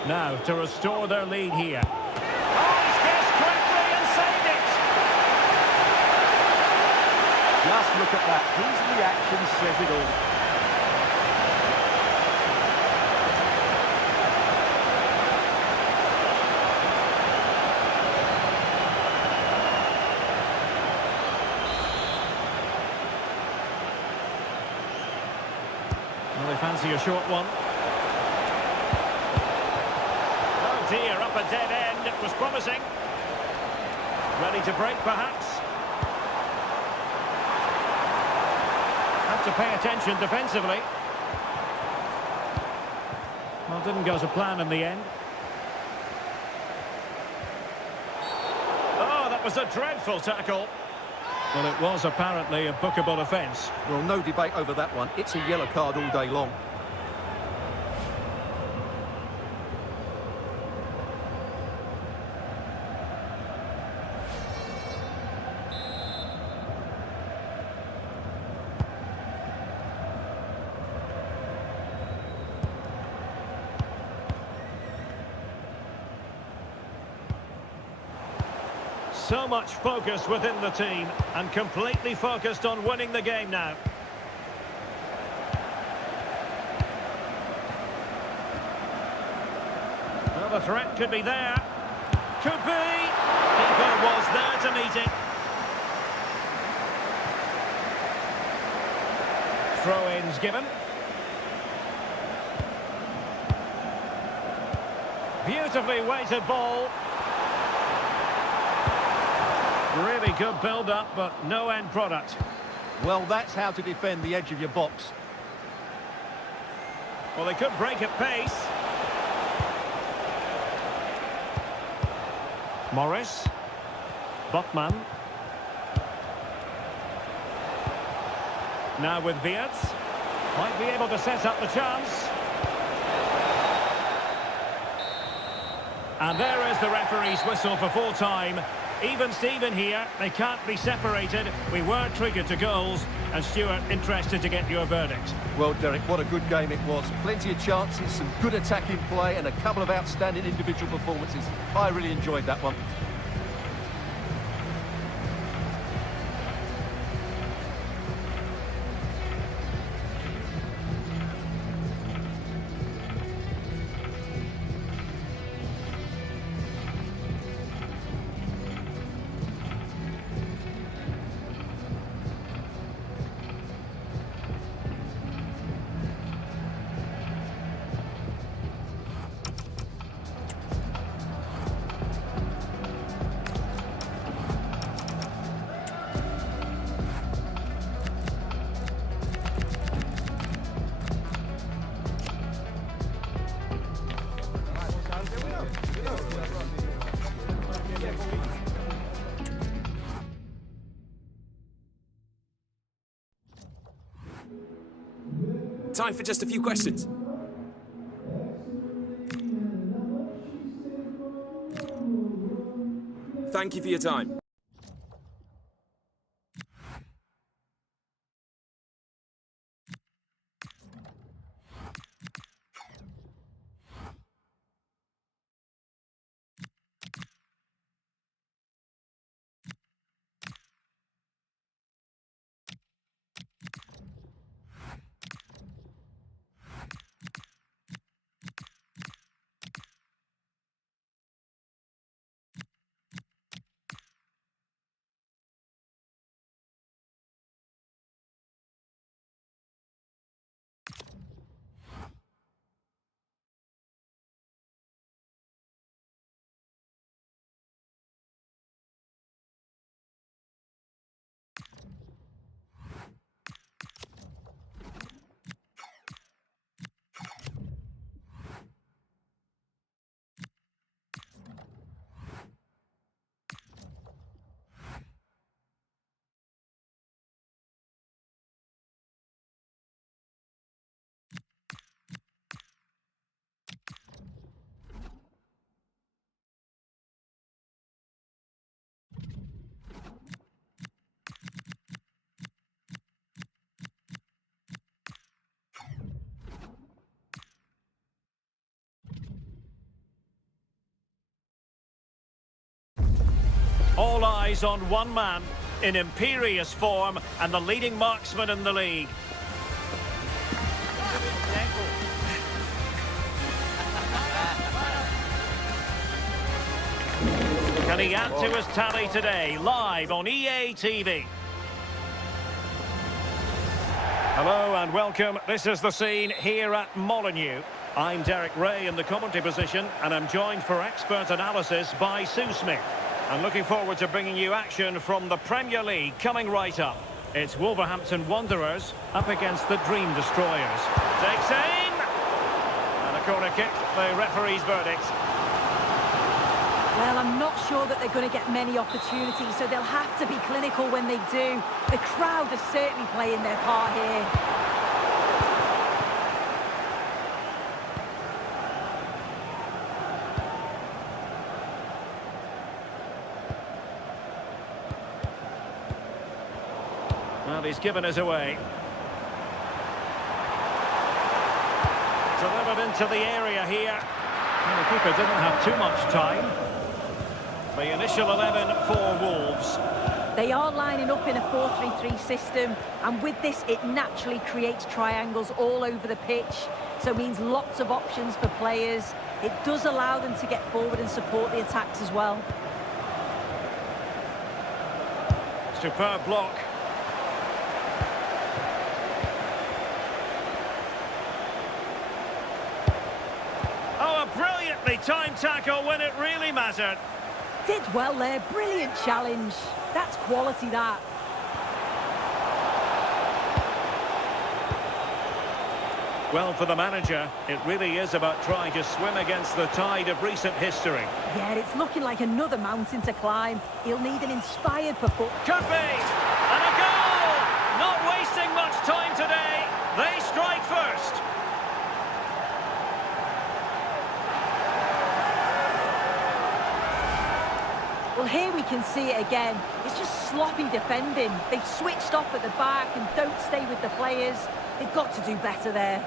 Now, to restore their lead here. Oh, he's guessed quickly and saved it! Just look at that. His reaction says it all. Well, they fancy a short one. Dear, up a dead end, it was promising. Ready to break, perhaps. Have to pay attention defensively. Well, didn't go to plan in the end. Oh, that was a dreadful tackle. Well, it was apparently a bookable offence. Well, no debate over that one. It's a yellow card all day long. So much focus within the team, and completely focused on winning the game now. Well, the threat could be there. Could be. Keeper was there to meet it. Throw-ins given. Beautifully weighted ball. Really good build-up, but no end product. Well, that's how to defend the edge of your box. Well, they could break at pace. Morris. Botman. Now with Wirtz. Might be able to set up the chance. And there is the referee's whistle for full time. Even Steven here, they can't be separated. We were treated to goals. And Stuart, interested to get your verdict. Well, Derek, what a good game it was. Plenty of chances, some good attacking play, and a couple of outstanding individual performances. I really enjoyed that one. Time for just a few questions. Thank you for your time. All eyes on one man in imperious form and the leading marksman in the league. Can he add to his tally today? Live on EA TV. Hello and welcome. This is the scene here at Molineux. I'm Derek Ray in the commentary position, and I'm joined for expert analysis by Sue Smith. I'm looking forward to bringing you action from the Premier League coming right up. It's Wolverhampton Wanderers up against the Dream Destroyers. Takes aim! And a corner kick, the referee's verdict. Well, I'm not sure that they're going to get many opportunities, so they'll have to be clinical when they do. The crowd are certainly playing their part here. Well, he's given us away. Delivered into the area here. And the keeper didn't have too much time. The initial 11 for Wolves. They are lining up in a 4-3-3 system, and with this it naturally creates triangles all over the pitch, so it means lots of options for players. It does allow them to get forward and support the attacks as well. Superb block. Oh, a brilliantly timed tackle when it really mattered. Did well there, brilliant challenge. That's quality, that. Well, for the manager, it really is about trying to swim against the tide of recent history. Yeah, it's looking like another mountain to climb. He'll need an inspired performance. Could be! And a goal! Not wasting much time today. They strike first. Well, here we can see it again. It's just sloppy defending. They've switched off at the back and don't stay with the players. They've got to do better there.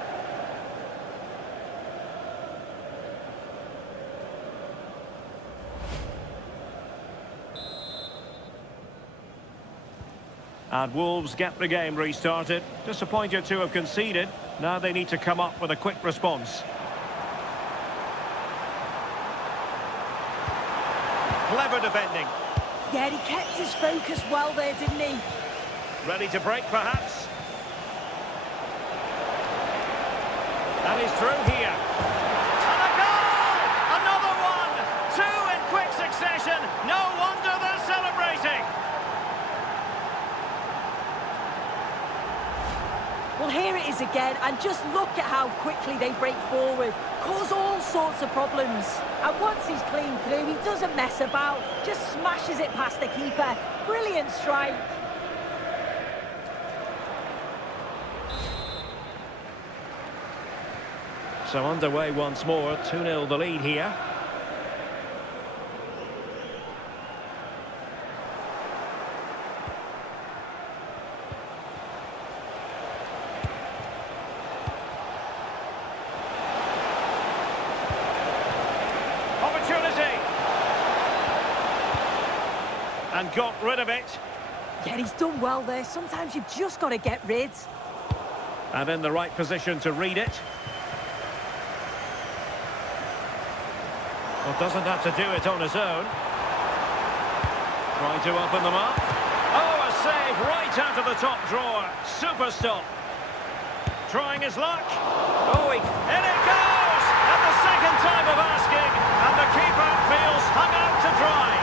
And Wolves get the game restarted. Disappointed to have conceded. Now they need to come up with a quick response. Clever defending. Yeah, he kept his focus well there, didn't he? Ready to break, perhaps? And he's through here. And a goal! Another one! Two in quick succession. No wonder they're celebrating. Well, here it is again, and just look at how quickly they break forward, cause all sorts of problems. And once he's clean through, he doesn't mess about, just smashes it past the keeper. Brilliant strike. So underway once more, 2-0 the lead here. Opportunity! And got rid of it. Yeah, he's done well there. Sometimes you've just got to get rid. And in the right position to read it. Well, doesn't have to do it on his own. Trying to open them up. Oh, a save right out of the top drawer. Super stop. Trying his luck. Oh, in it goes! At the second time of asking, and the keeper feels hung out to dry.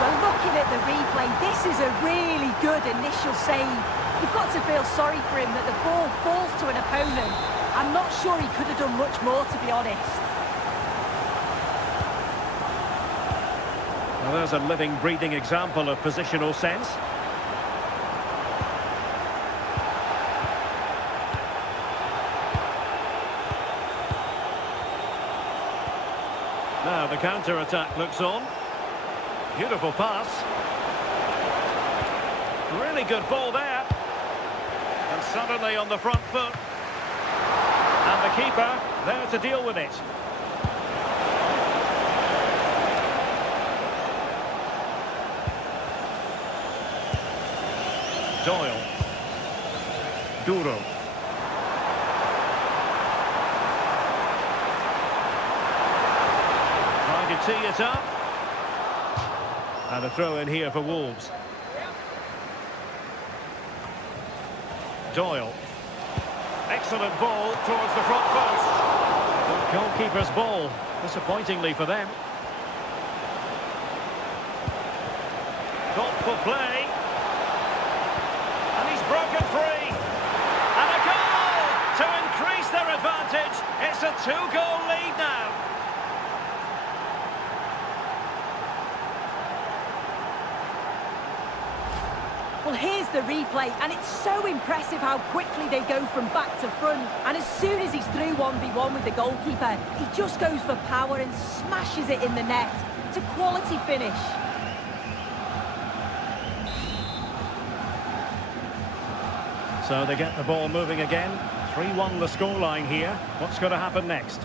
Well, looking at the replay, this is a really good initial save. You've got to feel sorry for him that the ball falls to an opponent. I'm not sure he could have done much more, to be honest. Well, there's a living, breathing example of positional sense. Now the counter-attack looks on. Beautiful pass. Really good ball there. And suddenly on the front foot. And the keeper there to deal with it. Doyle. Duro. Trying to tee it up. And a throw in here for Wolves. Doyle. Excellent ball towards the front post. Goalkeeper's ball, disappointingly for them. Thoughtful play. And he's broken free. And a goal to increase their advantage. It's a 2-goal lead now. Well, here's the replay, and it's so impressive how quickly they go from back to front. And as soon as he's through 1v1 with the goalkeeper, he just goes for power and smashes it in the net. It's a quality finish. So they get the ball moving again. 3-1 the scoreline here. What's going to happen next?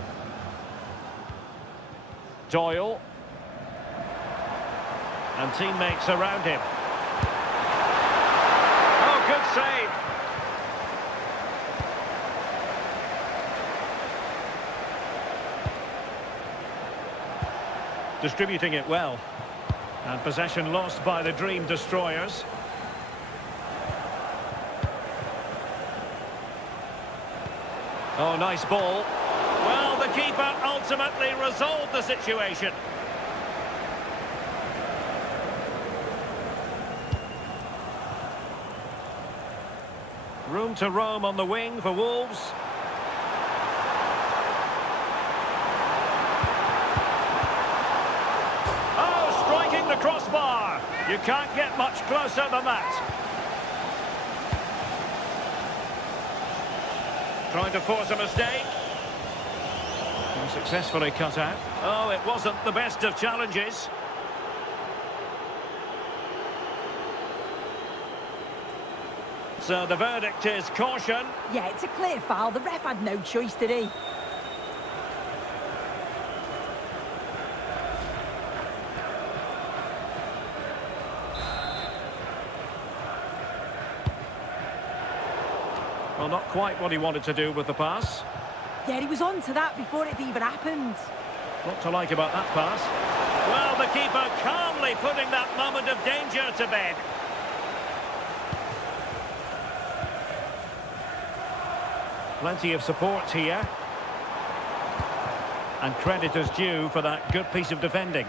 Doyle. And teammates around him. Oh, good save. Distributing it well. And possession lost by the Dream Destroyers. Oh, nice ball. Well, the keeper ultimately resolved the situation. Room to roam on the wing for Wolves. Oh, striking the crossbar. You can't get much closer than that. Trying to force a mistake. Successfully cut out. Oh, it wasn't the best of challenges. So the verdict is caution. Yeah, it's a clear foul. The ref had no choice, did he? Well, not quite what he wanted to do with the pass. Yeah, he was on to that before it even happened. What to like about that pass? Well, the keeper calmly putting that moment of danger to bed. Plenty of support here. And credit is due for that good piece of defending.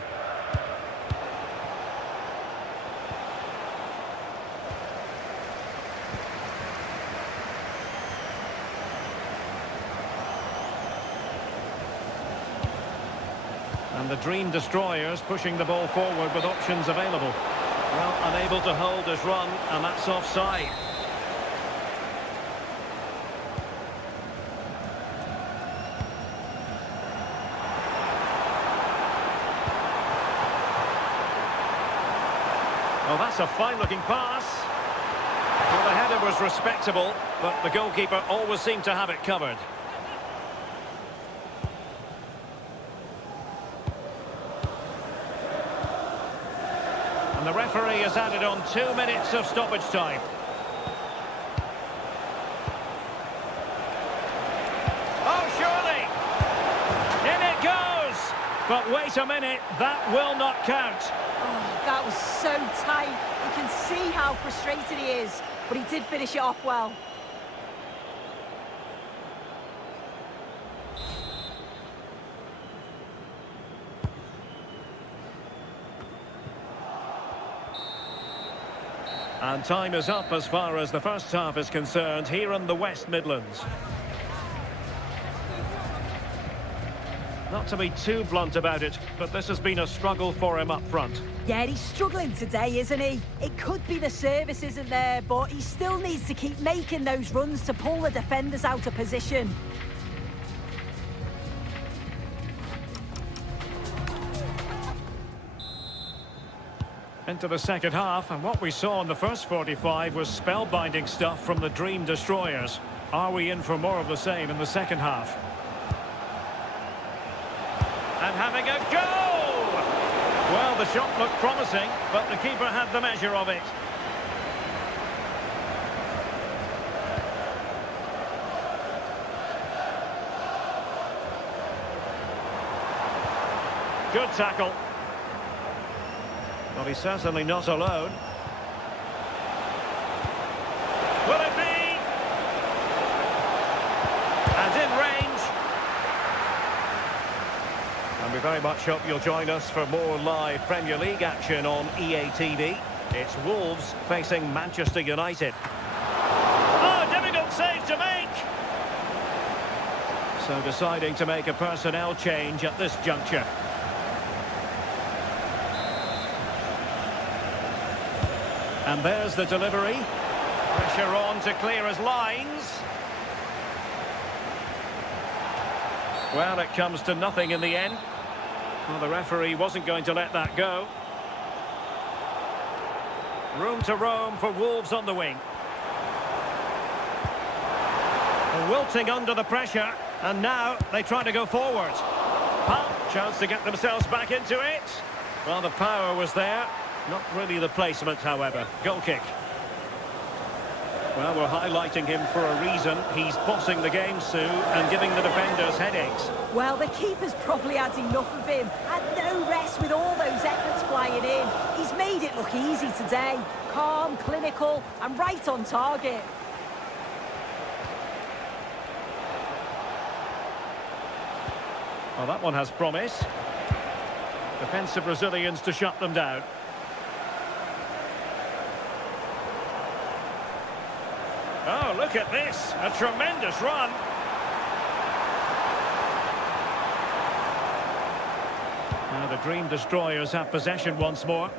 And the Dream Destroyers pushing the ball forward with options available. Well, unable to hold his run, and that's offside. Well, that's a fine-looking pass. Well, the header was respectable, but the goalkeeper always seemed to have it covered. And the referee has added on 2 minutes of stoppage time. Oh, surely! In it goes! But wait a minute, that will not count. Oh, that was so tight. You can see how frustrated he is, but he did finish it off well. And time is up as far as the first half is concerned here in the West Midlands. Not to be too blunt about it, but this has been a struggle for him up front. Yeah, he's struggling today, isn't he? It could be the service isn't there, but he still needs to keep making those runs to pull the defenders out of position. Into the second half, and what we saw in the first 45 was spellbinding stuff from the Dream Destroyers. Are we in for more of the same in the second half? And having a go! Well, the shot looked promising, but the keeper had the measure of it. Good tackle. Well, he's certainly not alone. Will it be? And in range. And we very much hope you'll join us for more live Premier League action on EA TV. It's Wolves facing Manchester United. Oh, difficult save to make! So deciding to make a personnel change at this juncture. And there's the delivery. Pressure on to clear his lines. Well, it comes to nothing in the end. Well, the referee wasn't going to let that go. Room to roam for Wolves on the wing. Wilting under the pressure, and now they try to go forward. Chance to get themselves back into it. Well, the power was there. Not really the placement, however. Goal kick. Well, we're highlighting him for a reason. He's bossing the game, Sue, and giving the defenders headaches. Well, the keeper's probably had enough of him. Had no rest with all those efforts flying in. He's made it look easy today. Calm, clinical, and right on target. Well, that one has promise. Defensive Brazilians to shut them down. Oh, Oh, look at this. A tremendous run. Now the Dream Destroyers have possession once more.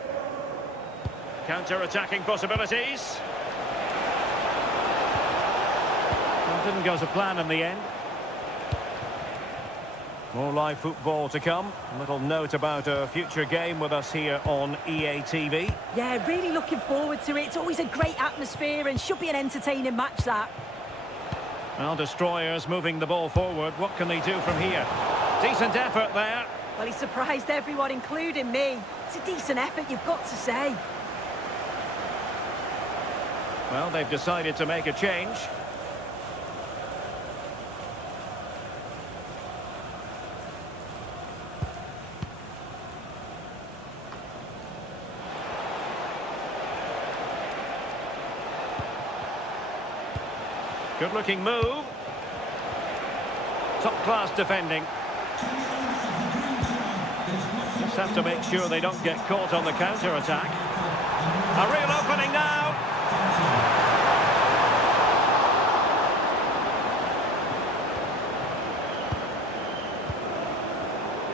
Counter-attacking possibilities. Well, didn't go to plan in the end. More live football to come. A little note about a future game with us here on EA TV. Yeah, really looking forward to it. It's always a great atmosphere and should be an entertaining match, that. Well, Destroyers moving the ball forward. What can they do from here? Decent effort there. Well, he surprised everyone, including me. It's a decent effort, you've got to say. Well, they've decided to make a change. Good-looking move. Top-class defending. Just have to make sure they don't get caught on the counter-attack. A real opening now.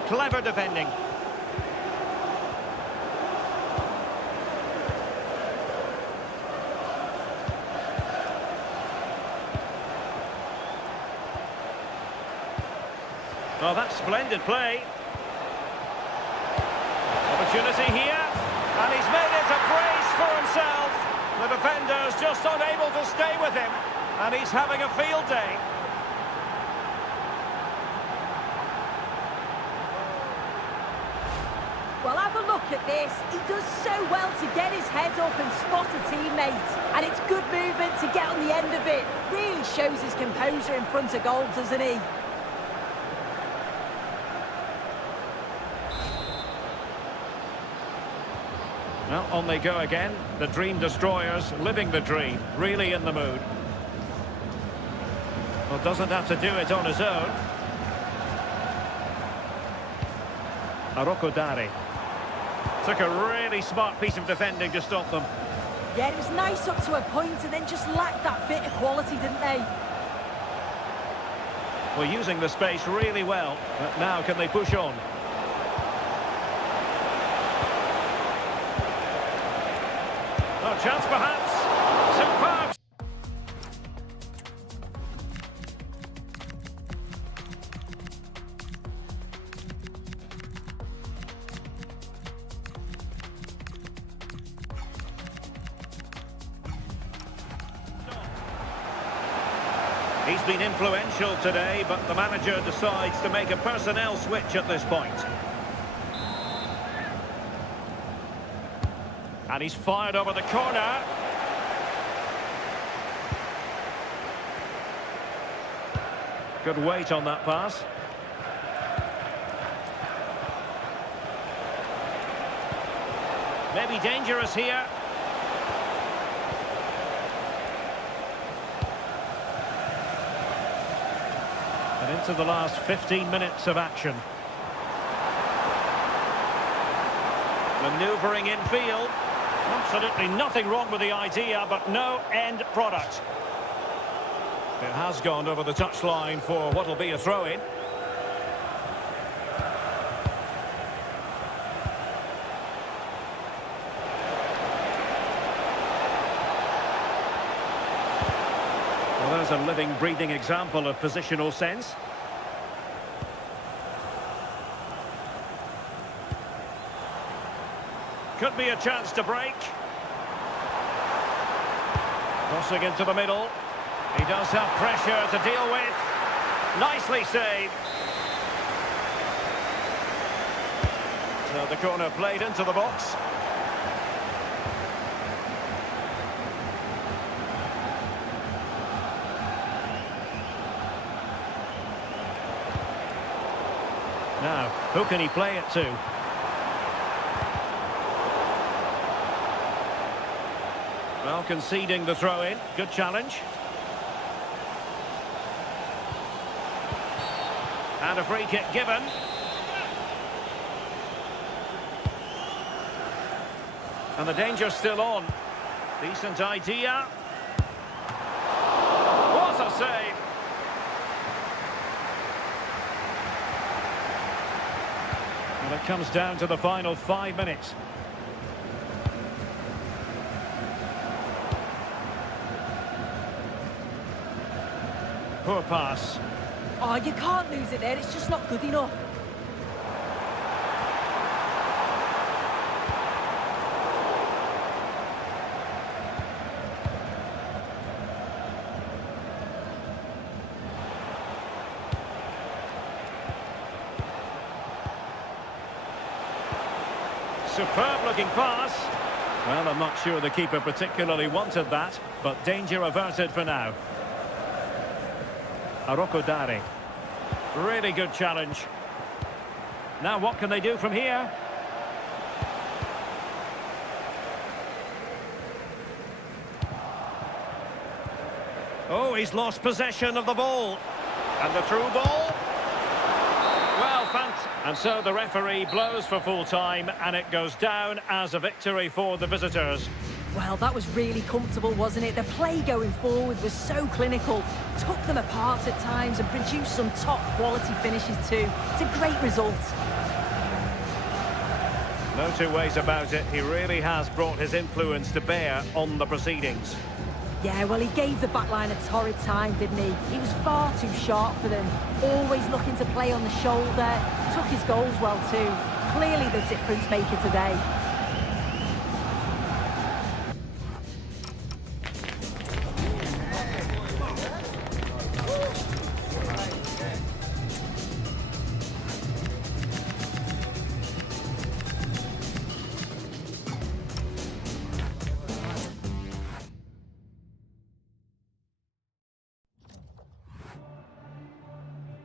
Clever defending. Oh, that's splendid play. Opportunity here, and he's made it a brace for himself. The defender's just unable to stay with him, and he's having a field day. Well, have a look at this. He does so well to get his head up and spot a teammate. And it's good movement to get on the end of it. Really shows his composure in front of goal, doesn't he? Well, on they go again. The Dream Destroyers living the dream, really in the mood. Well, doesn't have to do it on his own. Arokodare. Took a really smart piece of defending to stop them. Yeah, it was nice up to a point and then just lacked that bit of quality, didn't they? Well, using the space really well. But now can they push on? No chance perhaps. Superb. He's been influential today, but the manager decides to make a personnel switch at this point. And he's fired over the corner. Good weight on that pass. Maybe dangerous here. And into the last 15 minutes of action. Manoeuvring in field. Absolutely nothing wrong with the idea, but no end product. It has gone over the touchline for what will be a throw-in. Well, there's a living, breathing example of positional sense. Could be a chance to break. Crossing into the middle. He does have pressure to deal with. Nicely saved. So the corner played into the box. Now, who can he play it to? Well, conceding the throw-in. Good challenge. And a free kick given. And the danger's still on. Decent idea. save. And it comes down to the final 5 minutes. Poor pass. Oh, you can't lose it there. It's just not good enough. Superb looking pass. Well, I'm not sure the keeper particularly wanted that, but danger averted for now. Arokodare. Really good challenge. Now what can they do from here? Oh, he's lost possession of the ball. And the through ball. Well, and so the referee blows for full time and it goes down as a victory for the visitors. Well, that was really comfortable, wasn't it? The play going forward was so clinical, took them apart at times and produced some top-quality finishes too. It's a great result. No two ways about it. He really has brought his influence to bear on the proceedings. Yeah, well, he gave the backline a torrid time, didn't he? He was far too sharp for them. Always looking to play on the shoulder. Took his goals well too. Clearly the difference maker today.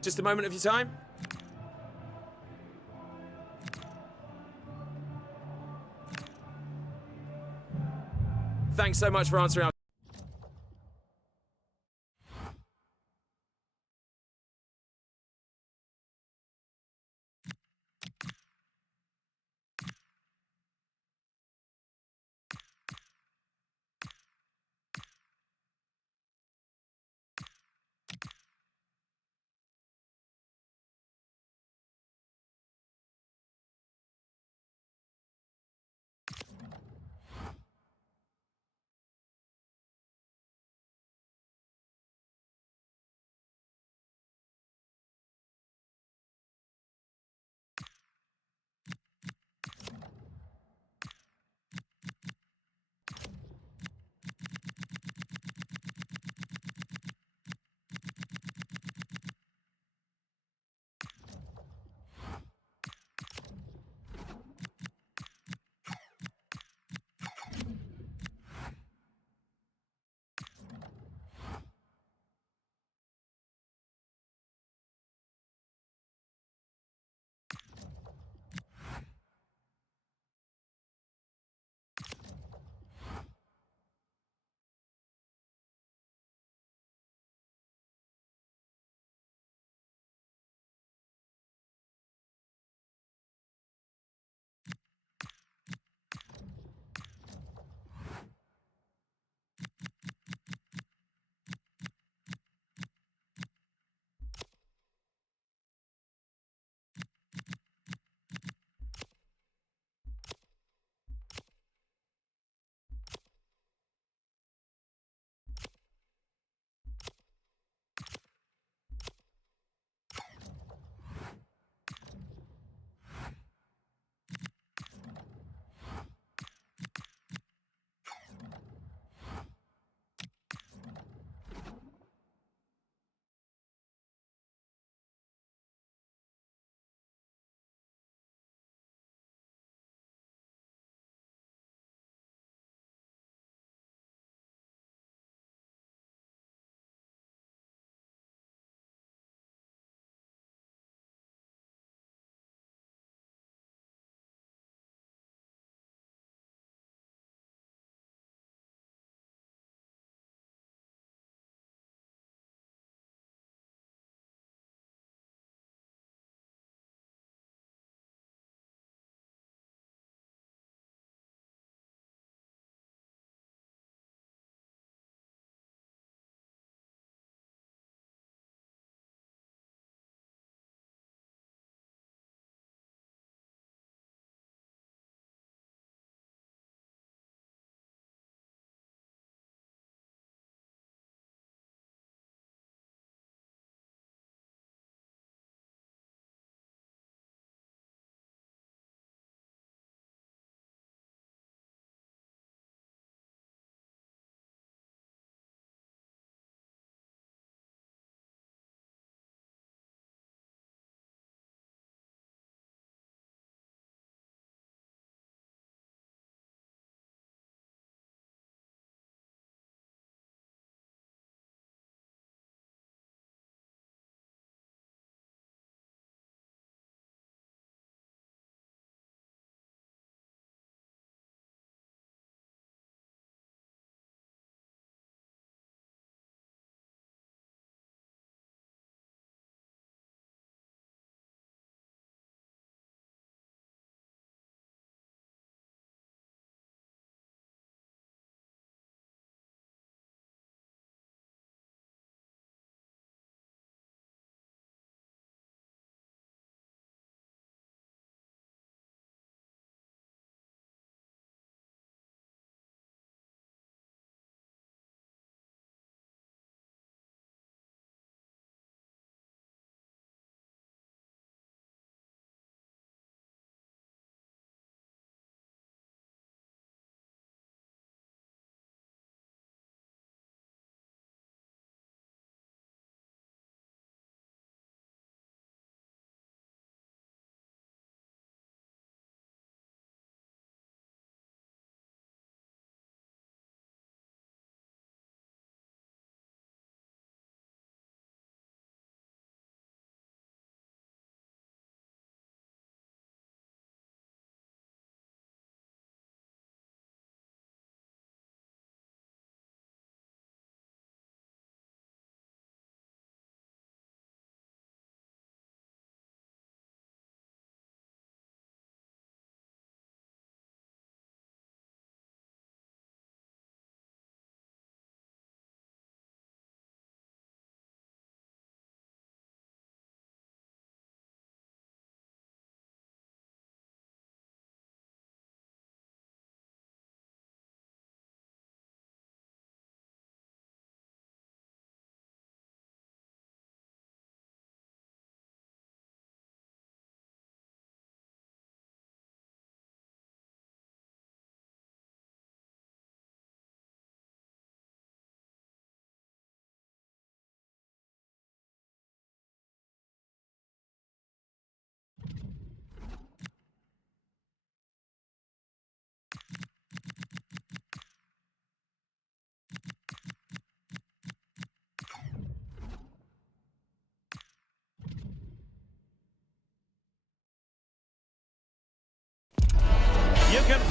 Just a moment of your time. Thanks so much for answering our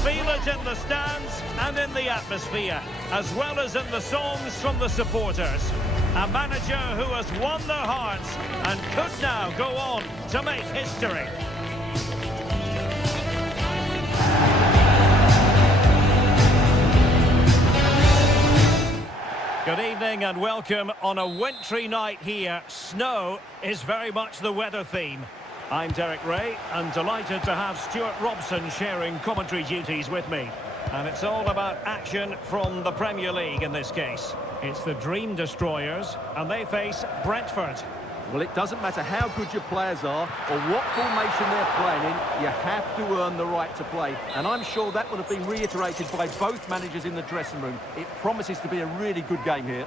feel it in the stands and in the atmosphere, as well as in the songs from the supporters. A manager who has won their hearts and could now go on to make history. Good evening and welcome on a wintry night here. Snow is very much the weather theme. I'm Derek Ray and delighted to have Stuart Robson sharing commentary duties with me. And it's all about action from the Premier League in this case. It's the Dream Destroyers and they face Brentford. Well, it doesn't matter how good your players are or what formation they're playing in, you have to earn the right to play. And I'm sure that would have been reiterated by both managers in the dressing room. It promises to be a really good game here.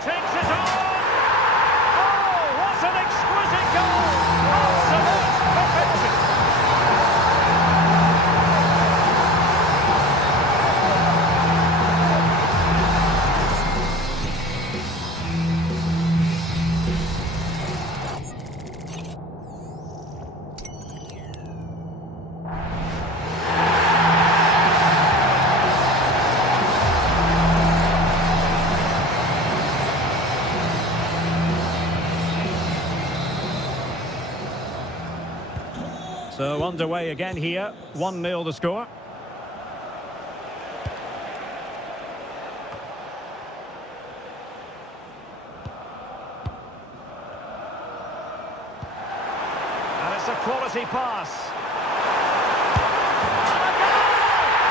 Takes it on! Oh, what an exquisite goal! Absolute perfection! So underway again here, 1-0 the score. And it's a quality pass. And a goal!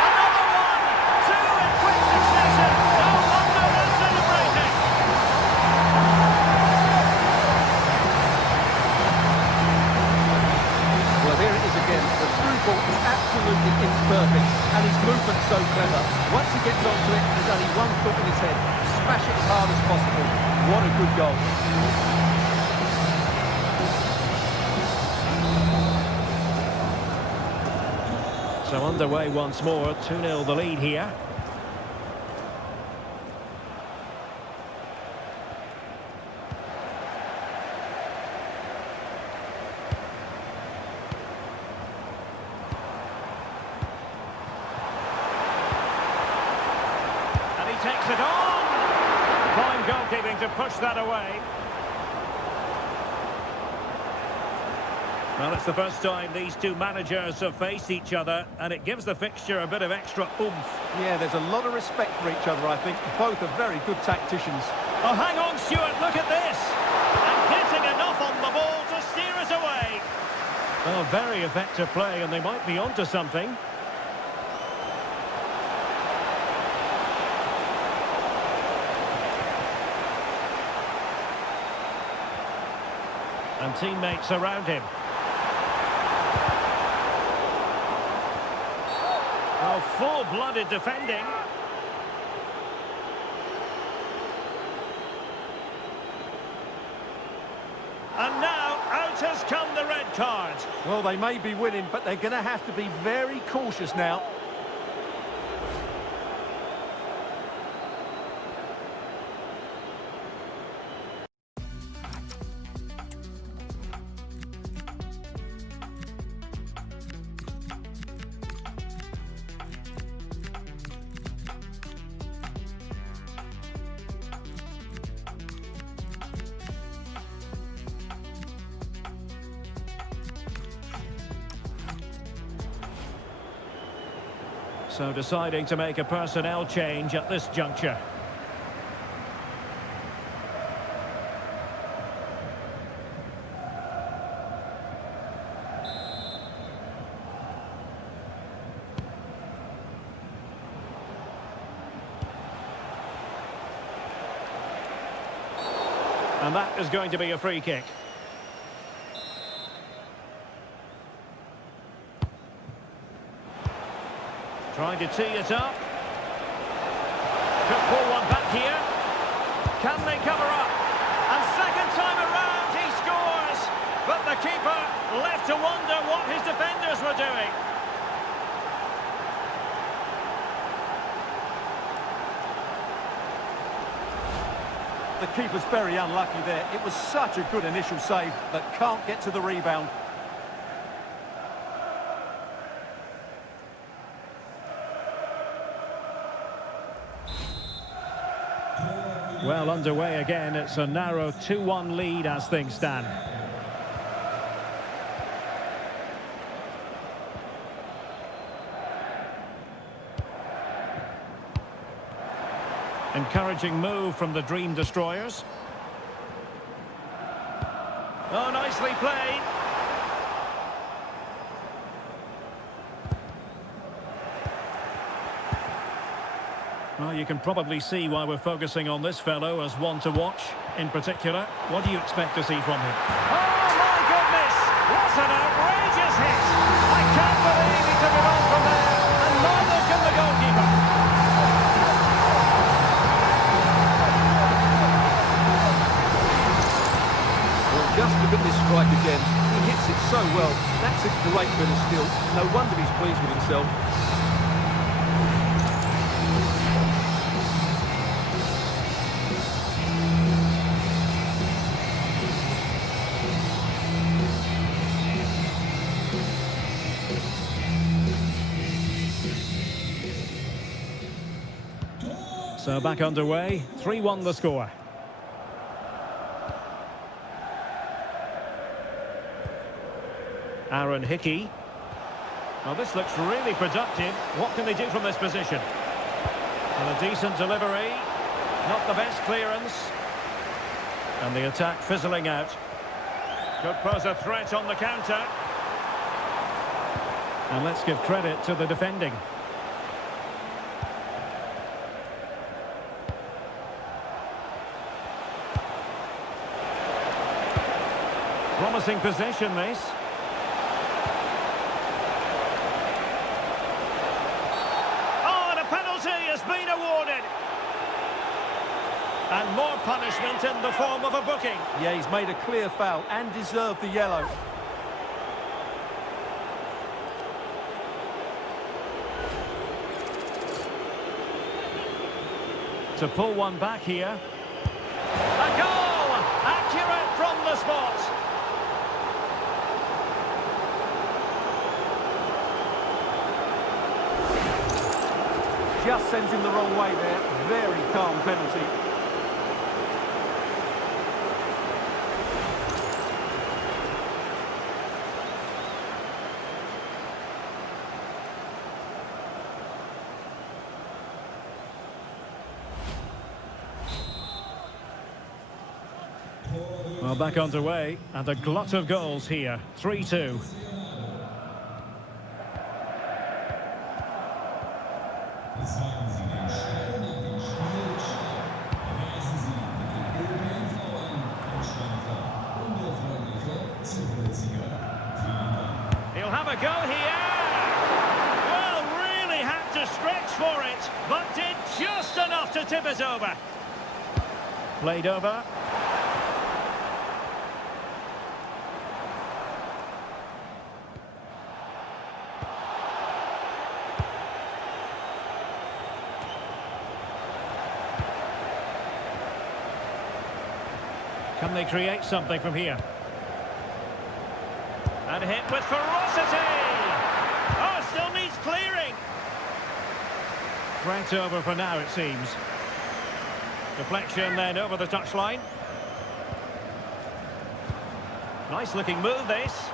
Another one! Two in quick succession! No wonder they're celebrating! Well, here it is again. The through ball is absolutely imperfect, and his movement's so clever. Once he gets onto it, there's only one thought in his head. Smash it as hard as possible. What a good goal. So underway once more, 2-0 the lead here. Takes it on! Fine goalkeeping to push that away. Well, it's the first time these two managers have faced each other, and it gives the fixture a bit of extra oomph. Yeah, there's a lot of respect for each other, I think. Both are very good tacticians. Oh, hang on, Stuart, look at this! And getting enough on the ball to steer it away. Well, very effective play, and they might be onto something. And teammates around him. Oh, full-blooded defending. And now, out has come the red card. Well, they may be winning, but they're going to have to be very cautious now. So deciding to make a personnel change at this juncture. And that is going to be a free kick. Trying to tee it up. Could pull one back here. Can they cover up? And second time around he scores. But the keeper left to wonder what his defenders were doing. The keeper's very unlucky there. It was such a good initial save, but can't get to the rebound. Well, underway again. It's a narrow 2-1 lead as things stand. Encouraging move from the Dream Destroyers. Oh, nicely played. Well, you can probably see why we're focusing on this fellow as one to watch in particular. What do you expect to see from him? Oh, my goodness! What an outrageous hit! I can't believe he took it on from there, and neither can the goalkeeper. Well, just look at this strike again. He hits it so well. That's a great bit of skill. No wonder he's pleased with himself. So back underway, 3-1 the score. Aaron Hickey. Well, this looks really productive. What can they do from this position? And a decent delivery. Not the best clearance. And the attack fizzling out. Could pose a threat on the counter. And let's give credit to the defending. Promising possession, this. Oh, and a penalty has been awarded. And more punishment in the form of a booking. Yeah, he's made a clear foul and deserved the yellow. To pull one back here. A goal! Accurate from the spot. Just sends him the wrong way there. Very calm penalty. Well, back underway, and a glut of goals here. 3-2. Bezwecken Sie den Stern nach dem Spielstand. Reisen Sie mit dem ÖPNV an, entspannter, unbefreundlicher, zuverlässiger. Vielen Dank. He'll have a go here. Well, really had to stretch for it, but did just enough to tip it over. Played over. Can they create something from here? And hit with ferocity! Oh, still needs clearing! Threat over for now, it seems. Deflection then over the touchline. Nice looking move, this.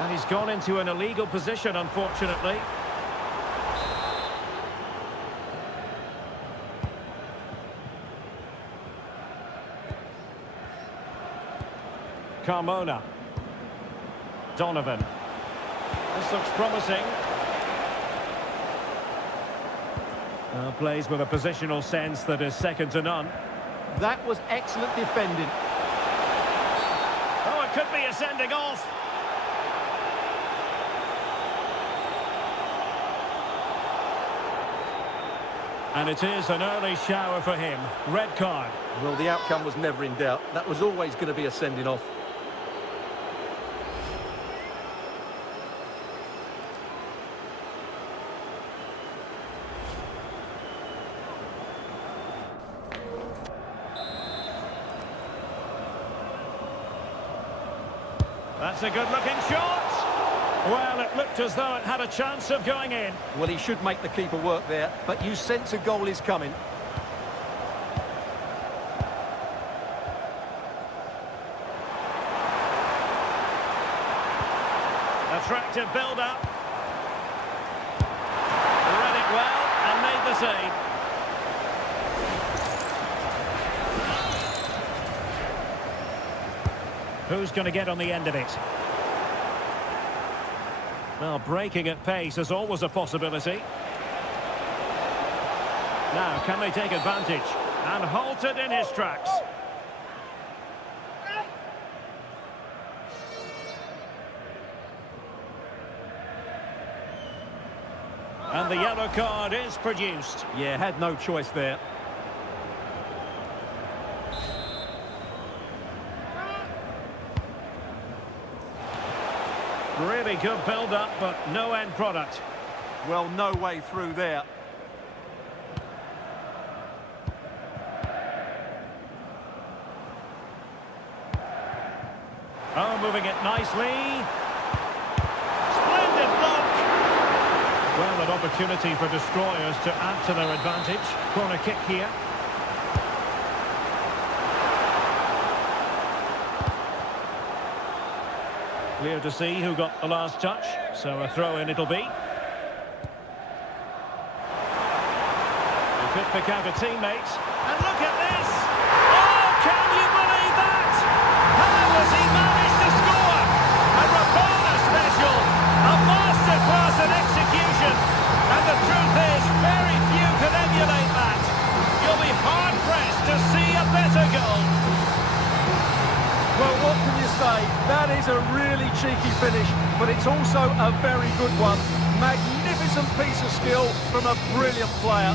And he's gone into an illegal position, unfortunately. Carmona. Donovan. This looks promising. Plays with a positional sense that is second to none. That was excellent defending. Oh, it could be a sending off. And it is an early shower for him. Red card. Well, the outcome was never in doubt. That was always going to be a sending off. That's a good-looking shot. Well, it looked as though it had a chance of going in. Well, he should make the keeper work there, but you sense a goal is coming. Attractive build-up. Read it well and made the save. Who's going to get on the end of it? Well, breaking at pace is always a possibility. Now, can they take advantage? And halted in his tracks. And the yellow card is produced. Yeah, had no choice there. Really good build-up, but no end product. Well, no way through there. Oh, moving it nicely. Splendid block. Well, an opportunity for destroyers to add to their advantage. Corner kick here. Clear to see who got the last touch, so a throw-in it'll be. He could pick out a teammate, and look at this! Oh, can you believe that? How has he managed to score? A Rabona special, a masterclass in execution, and the truth is, very few can emulate that. You'll be hard-pressed to see a better goal. Well, what can you say? That is a really cheeky finish, but it's also a very good one. Magnificent piece of skill from a brilliant player.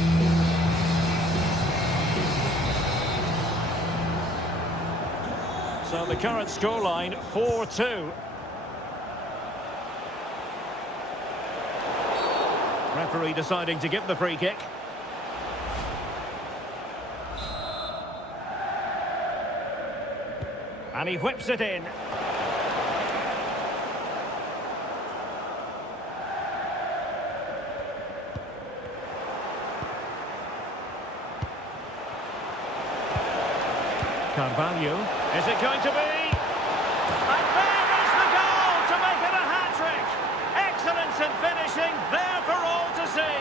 So the current scoreline, 4-2. Referee deciding to give the free kick. And he whips it in. Carvalho. Is it going to be? And there is the goal to make it a hat-trick. Excellence in finishing, there for all to see.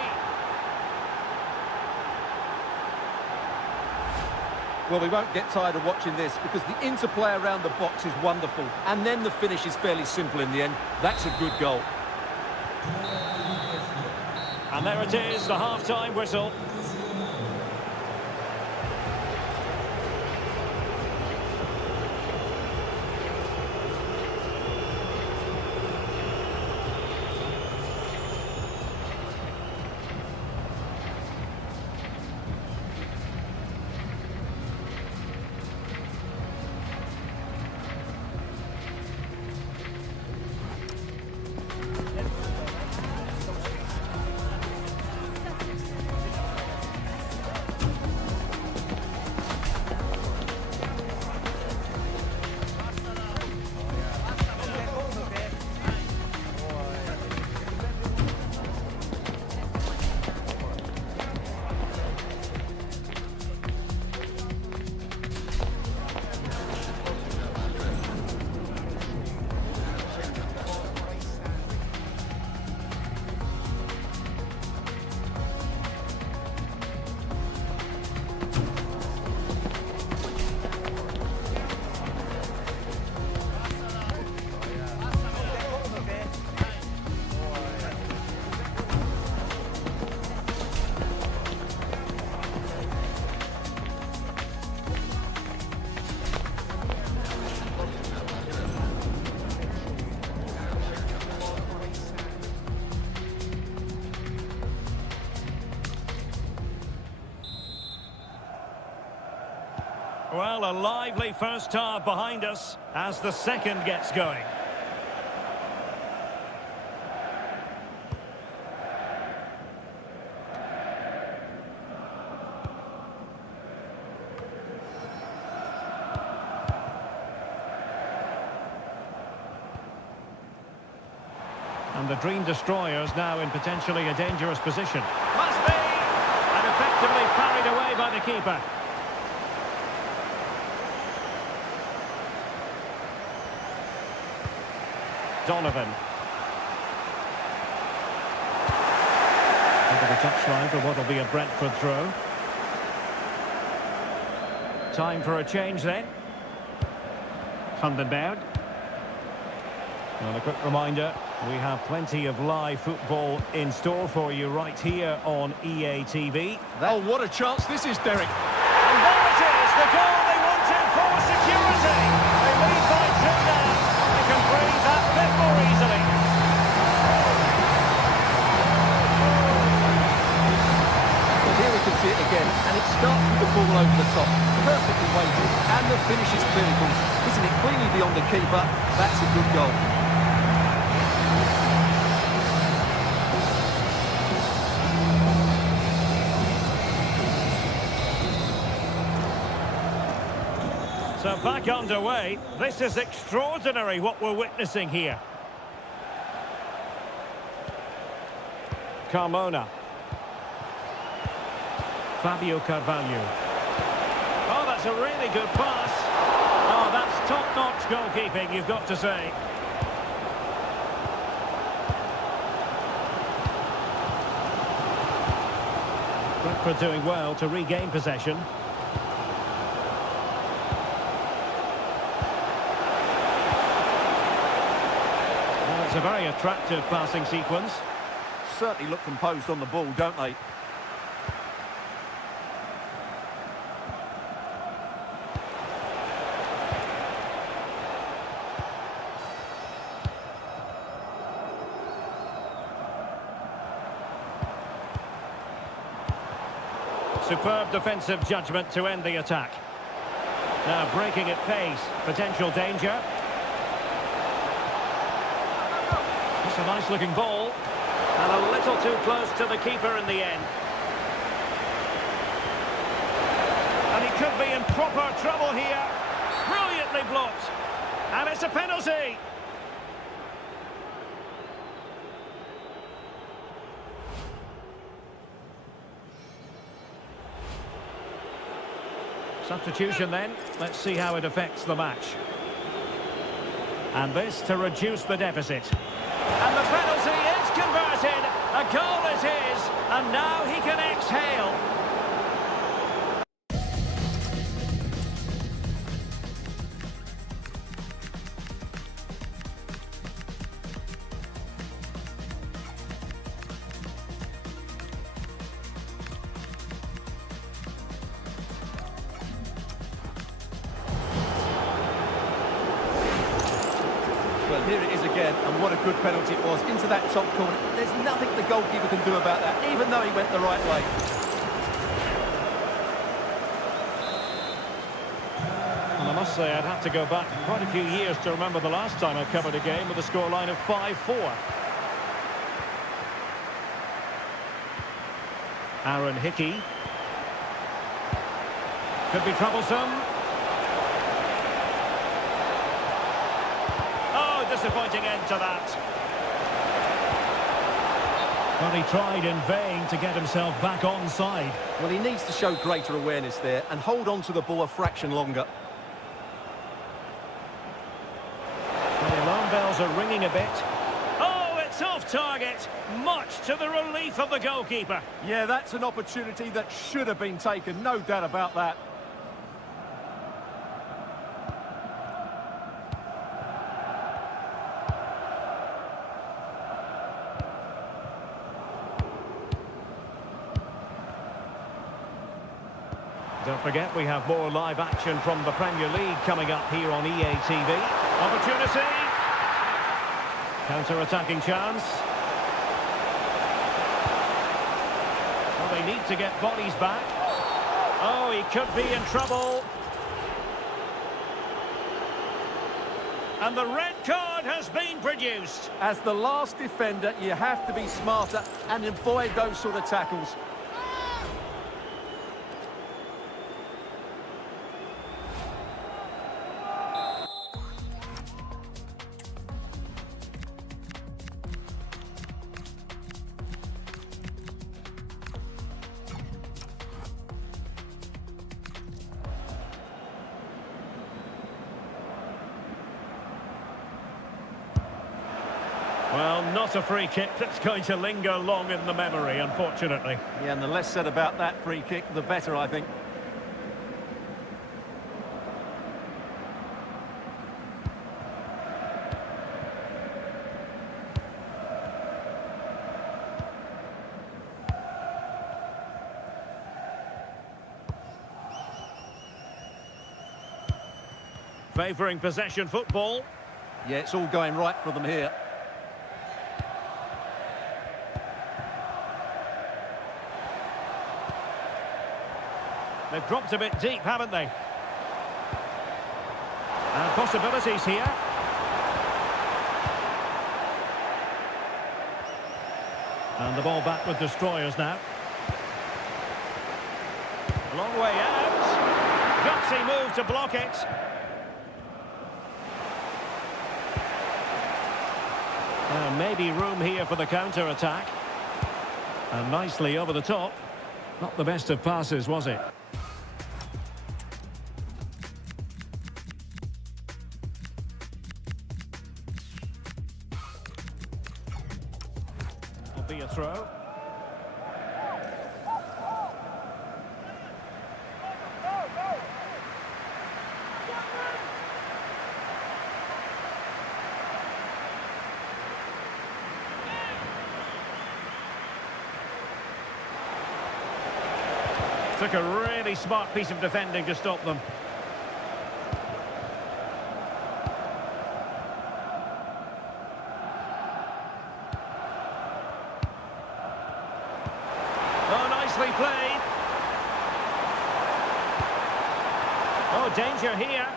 Well, we won't get tired of watching this because the interplay around the box is wonderful. And then the finish is fairly simple in the end. That's a good goal. And there it is, the half-time whistle. Well, a lively first half behind us as the second gets going. And the Dream Destroyers now in potentially a dangerous position. Must be! And effectively parried away by the keeper. Donovan. Over the touchline for what will be a Brentford throw. Time for a change then. Vandenberg. And a quick reminder, we have plenty of live football in store for you right here on EA TV. Oh, what a chance this is, Derek. And there it is, the goal they wanted for security. They lead by 2 now. They can breathe that bit more easily. Well, here we can see it again, and it starts with the ball over the top. Perfectly weighted, and the finish is clinical. Isn't it cleanly beyond the keeper? That's a good goal. So back underway. This is extraordinary what we're witnessing here. Carmona. Fabio Carvalho. Oh, that's a really good pass. Oh, that's top-notch goalkeeping, you've got to say. Brentford doing well to regain possession. Well, it's a very attractive passing sequence. Certainly look composed on the ball, don't they? Superb defensive judgment to end the attack. Now breaking at pace, potential danger. It's a nice looking ball. And a little too close to the keeper in the end. And he could be in proper trouble here. Brilliantly blocked. And it's a penalty. Substitution then. Let's see how it affects the match. And this to reduce the deficit. And the penalty is converted. A goal is his. And now he can exhale. Well, here it is again, and what a good penalty it was. Into that top corner. There's nothing the goalkeeper can do about that, even though he went the right way. Well, I must say I'd have to go back quite a few years to remember the last time I covered a game with a scoreline of 5-4. Aaron Hickey. Could be troublesome. Disappointing end to that. Well, he tried in vain to get himself back onside. Well, he needs to show greater awareness there and hold on to the ball a fraction longer. Well, the alarm bells are ringing a bit. Oh, it's off target, much to the relief of the goalkeeper. Yeah, that's an opportunity that should have been taken, no doubt about that. Don't forget, we have more live action from the Premier League coming up here on EA TV. Opportunity. Counter-attacking chance. Well, they need to get bodies back. Oh, he could be in trouble. And the red card has been produced. As the last defender, you have to be smarter and avoid those sort of tackles. Well, not a free kick that's going to linger long in the memory, unfortunately. Yeah, and the less said about that free kick, the better, I think. Favouring possession football. Yeah, it's all going right for them here. They've dropped a bit deep, haven't they? And possibilities here. And the ball back with destroyers now. A long way out. Gutsy move to block it. Maybe room here for the counter-attack. And nicely over the top. Not the best of passes, was it? Will be a throw. Took a really smart piece of defending to stop them. Oh, nicely played. Oh, danger here.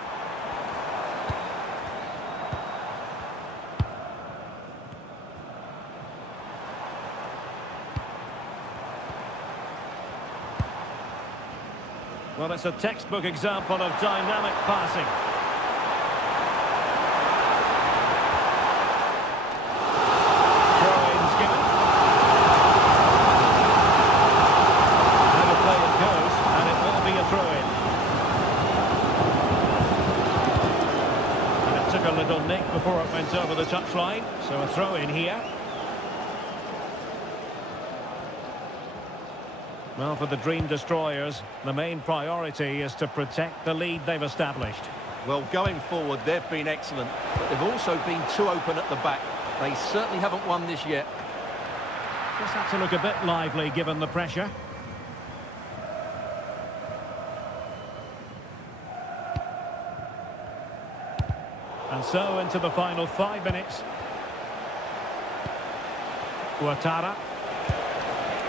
Well, it's a textbook example of dynamic passing. Throw-ins given. How to play it goes, and it will be a throw-in. And it took a little nick before it went over the touchline, so a throw-in here. Well, for the Dream Destroyers, the main priority is to protect the lead they've established. Well, going forward, they've been excellent, but they've also been too open at the back. They certainly haven't won this yet. Just have to look a bit lively given the pressure. And so into the final 5 minutes. Ouattara.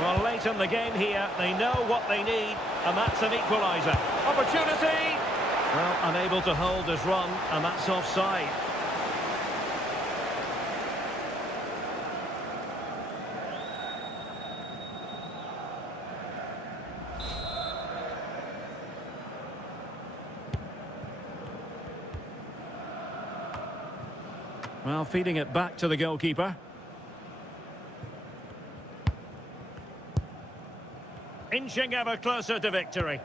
Well, late in the game here, they know what they need, and that's an equaliser. Opportunity! Well, unable to hold his run, and that's offside. Well, feeding it back to the goalkeeper. Inching ever closer to victory.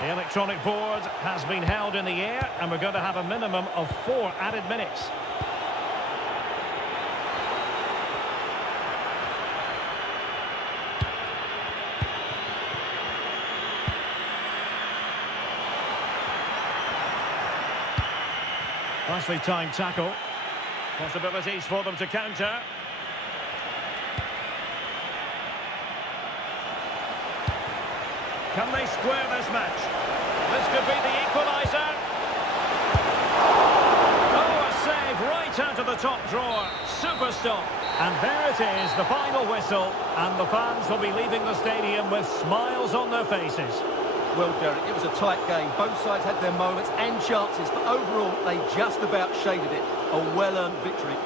The electronic board has been held in the air, and we're going to have a minimum of 4 added minutes. Nicely timed tackle. Possibilities for them to counter. Can they square this match? This could be the equaliser. Oh, a save right out of the top drawer. Super stop. And there it is, the final whistle. And the fans will be leaving the stadium with smiles on their faces. Well, Derek, it was a tight game. Both sides had their moments and chances, but overall, they just about shaded it. A well-earned victory.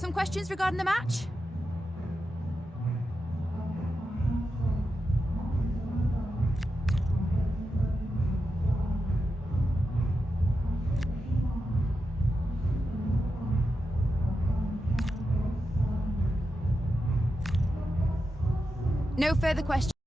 Some questions regarding the match? No further questions.